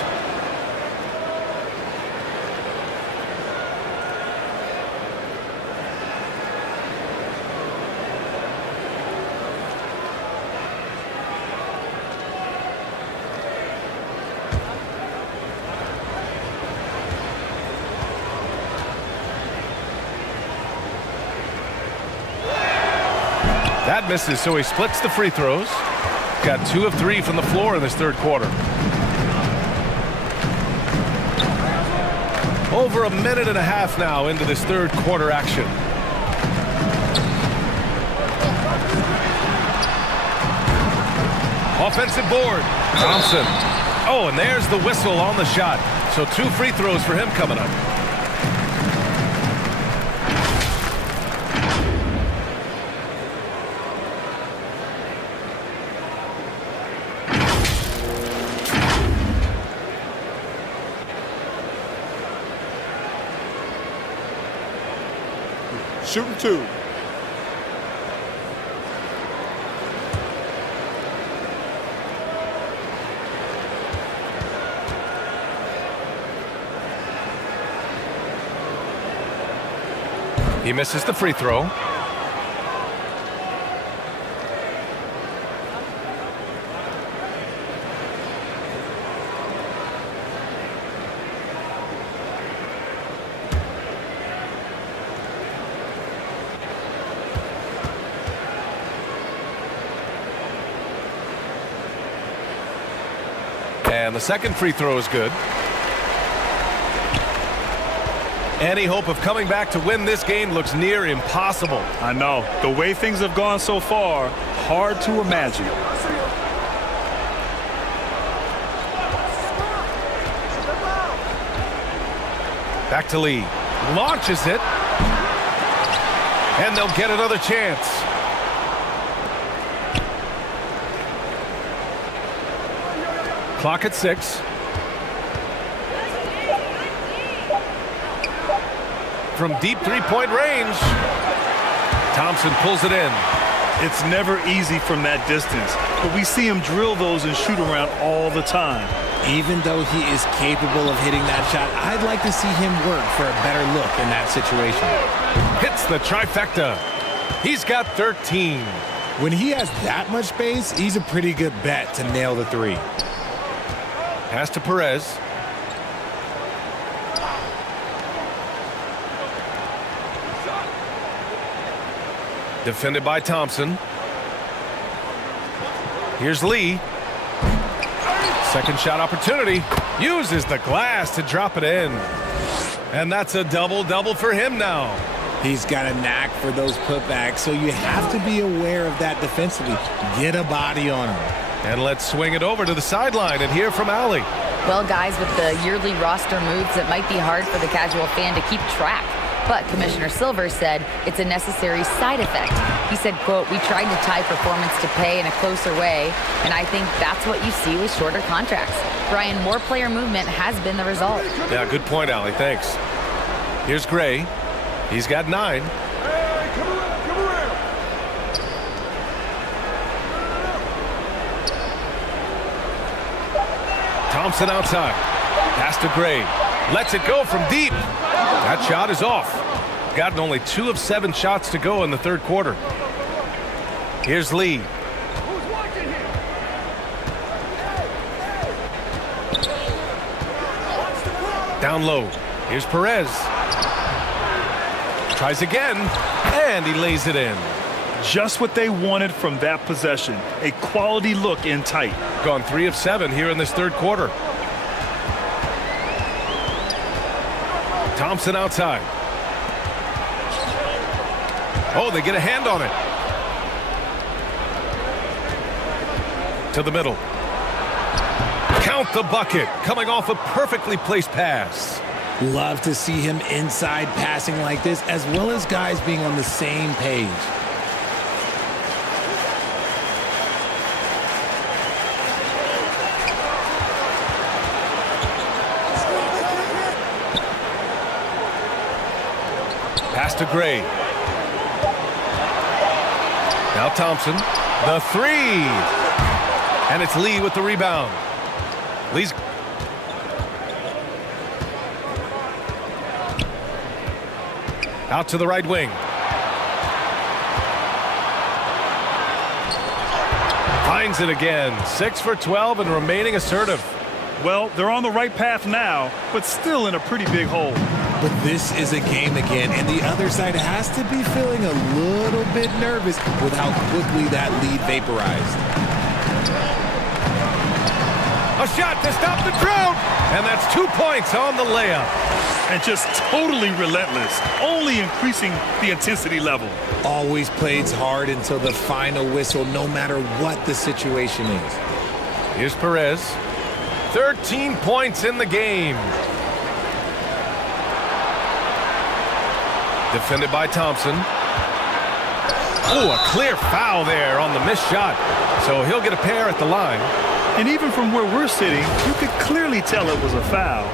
That misses, so he splits the free throws. Got 2 of 3 from the floor in this third quarter. Over a minute and a half now into this third quarter action. Offensive board. Thompson. Oh, and there's the whistle on the shot. So 2 free throws for him coming up. Shooting 2. He misses the free throw. And the second free throw is good. Any hope of coming back to win this game looks near impossible. I know. The way things have gone so far, hard to imagine. Back to Lee. Launches it. And they'll get another chance. Clock at 6. From deep three-point range. Thompson pulls it in. It's never easy from that distance, but we see him drill those and shoot around all the time. Even though he is capable of hitting that shot, I'd like to see him work for a better look in that situation. Hits the trifecta. He's got 13. When he has that much space, he's a pretty good bet to nail the 3. Pass to Perez. Defended by Thompson. Here's Lee. Second shot opportunity. Uses the glass to drop it in. And that's a double-double for him now. He's got a knack for those putbacks, so you have to be aware of that defensively. Get a body on him. And let's swing it over to the sideline and hear from Allie. Well, guys, with the yearly roster moves, it might be hard for the casual fan to keep track. But Commissioner Silver said it's a necessary side effect. He said, quote, "We tried to tie performance to pay in a closer way, and I think that's what you see with shorter contracts." Brian, more player movement has been the result. Yeah, good point, Allie. Thanks. Here's Gray. He's got 9. Thompson outside. Pass to Gray. Lets it go from deep. That shot is off. Gotten only 2 of 7 shots to go in the third quarter. Here's Lee. Down low. Here's Perez. Tries again, and he lays it in. Just what they wanted from that possession. A quality look in tight. Gone 3 of 7 here in this third quarter. Thompson outside. Oh, they get a hand on it. To the middle. Count the bucket. Coming off a perfectly placed pass. Love to see him inside passing like this, as well as guys being on the same page. Pass to Gray. Now Thompson. The 3. And it's Lee with the rebound. Lee's out to the right wing. Finds it again. 6 for 12 and remaining assertive. Well, they're on the right path now, but still in a pretty big hole. But this is a game again, and the other side has to be feeling a little bit nervous with how quickly that lead vaporized. A shot to stop the drought, and that's 2 points on the layup. And just totally relentless, only increasing the intensity level. Always plays hard until the final whistle, no matter what the situation is. Here's Perez. 13 points in the game. Defended by Thompson. Oh, a clear foul there on the missed shot. So he'll get a pair at the line. And even from where we're sitting, you could clearly tell it was a foul.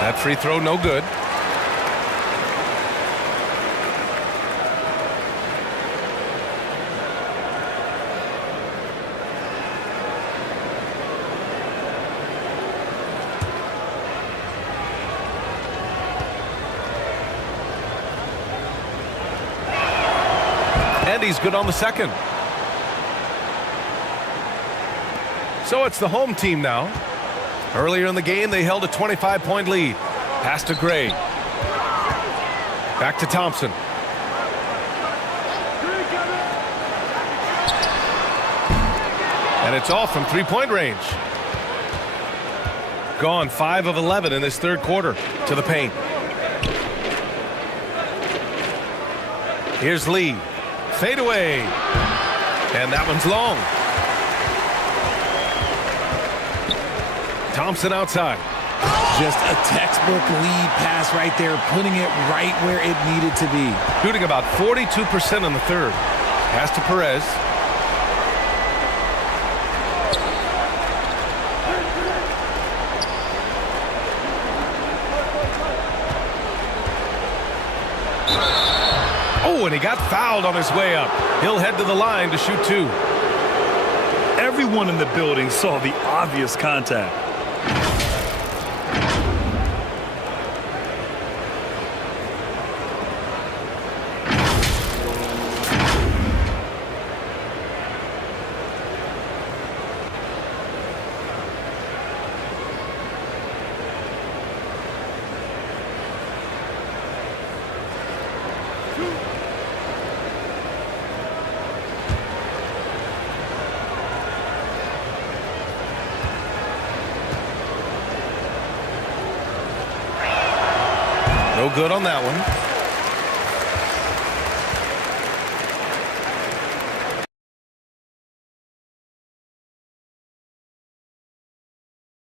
That free throw no good. And he's good on the second. So it's the home team now. Earlier in the game, they held a 25-point lead. Pass to Gray. Back to Thompson. And it's off from three-point range. Gone 5 of 11 in this third quarter. To the paint. Here's Lee. Fade away. And that one's long. Thompson outside. Just a textbook lead pass right there, putting it right where it needed to be. Shooting about 42% in the third. Pass to Perez. Oh, and he got fouled on his way up. He'll head to the line to shoot 2. Everyone in the building saw the obvious contact. No good on that one.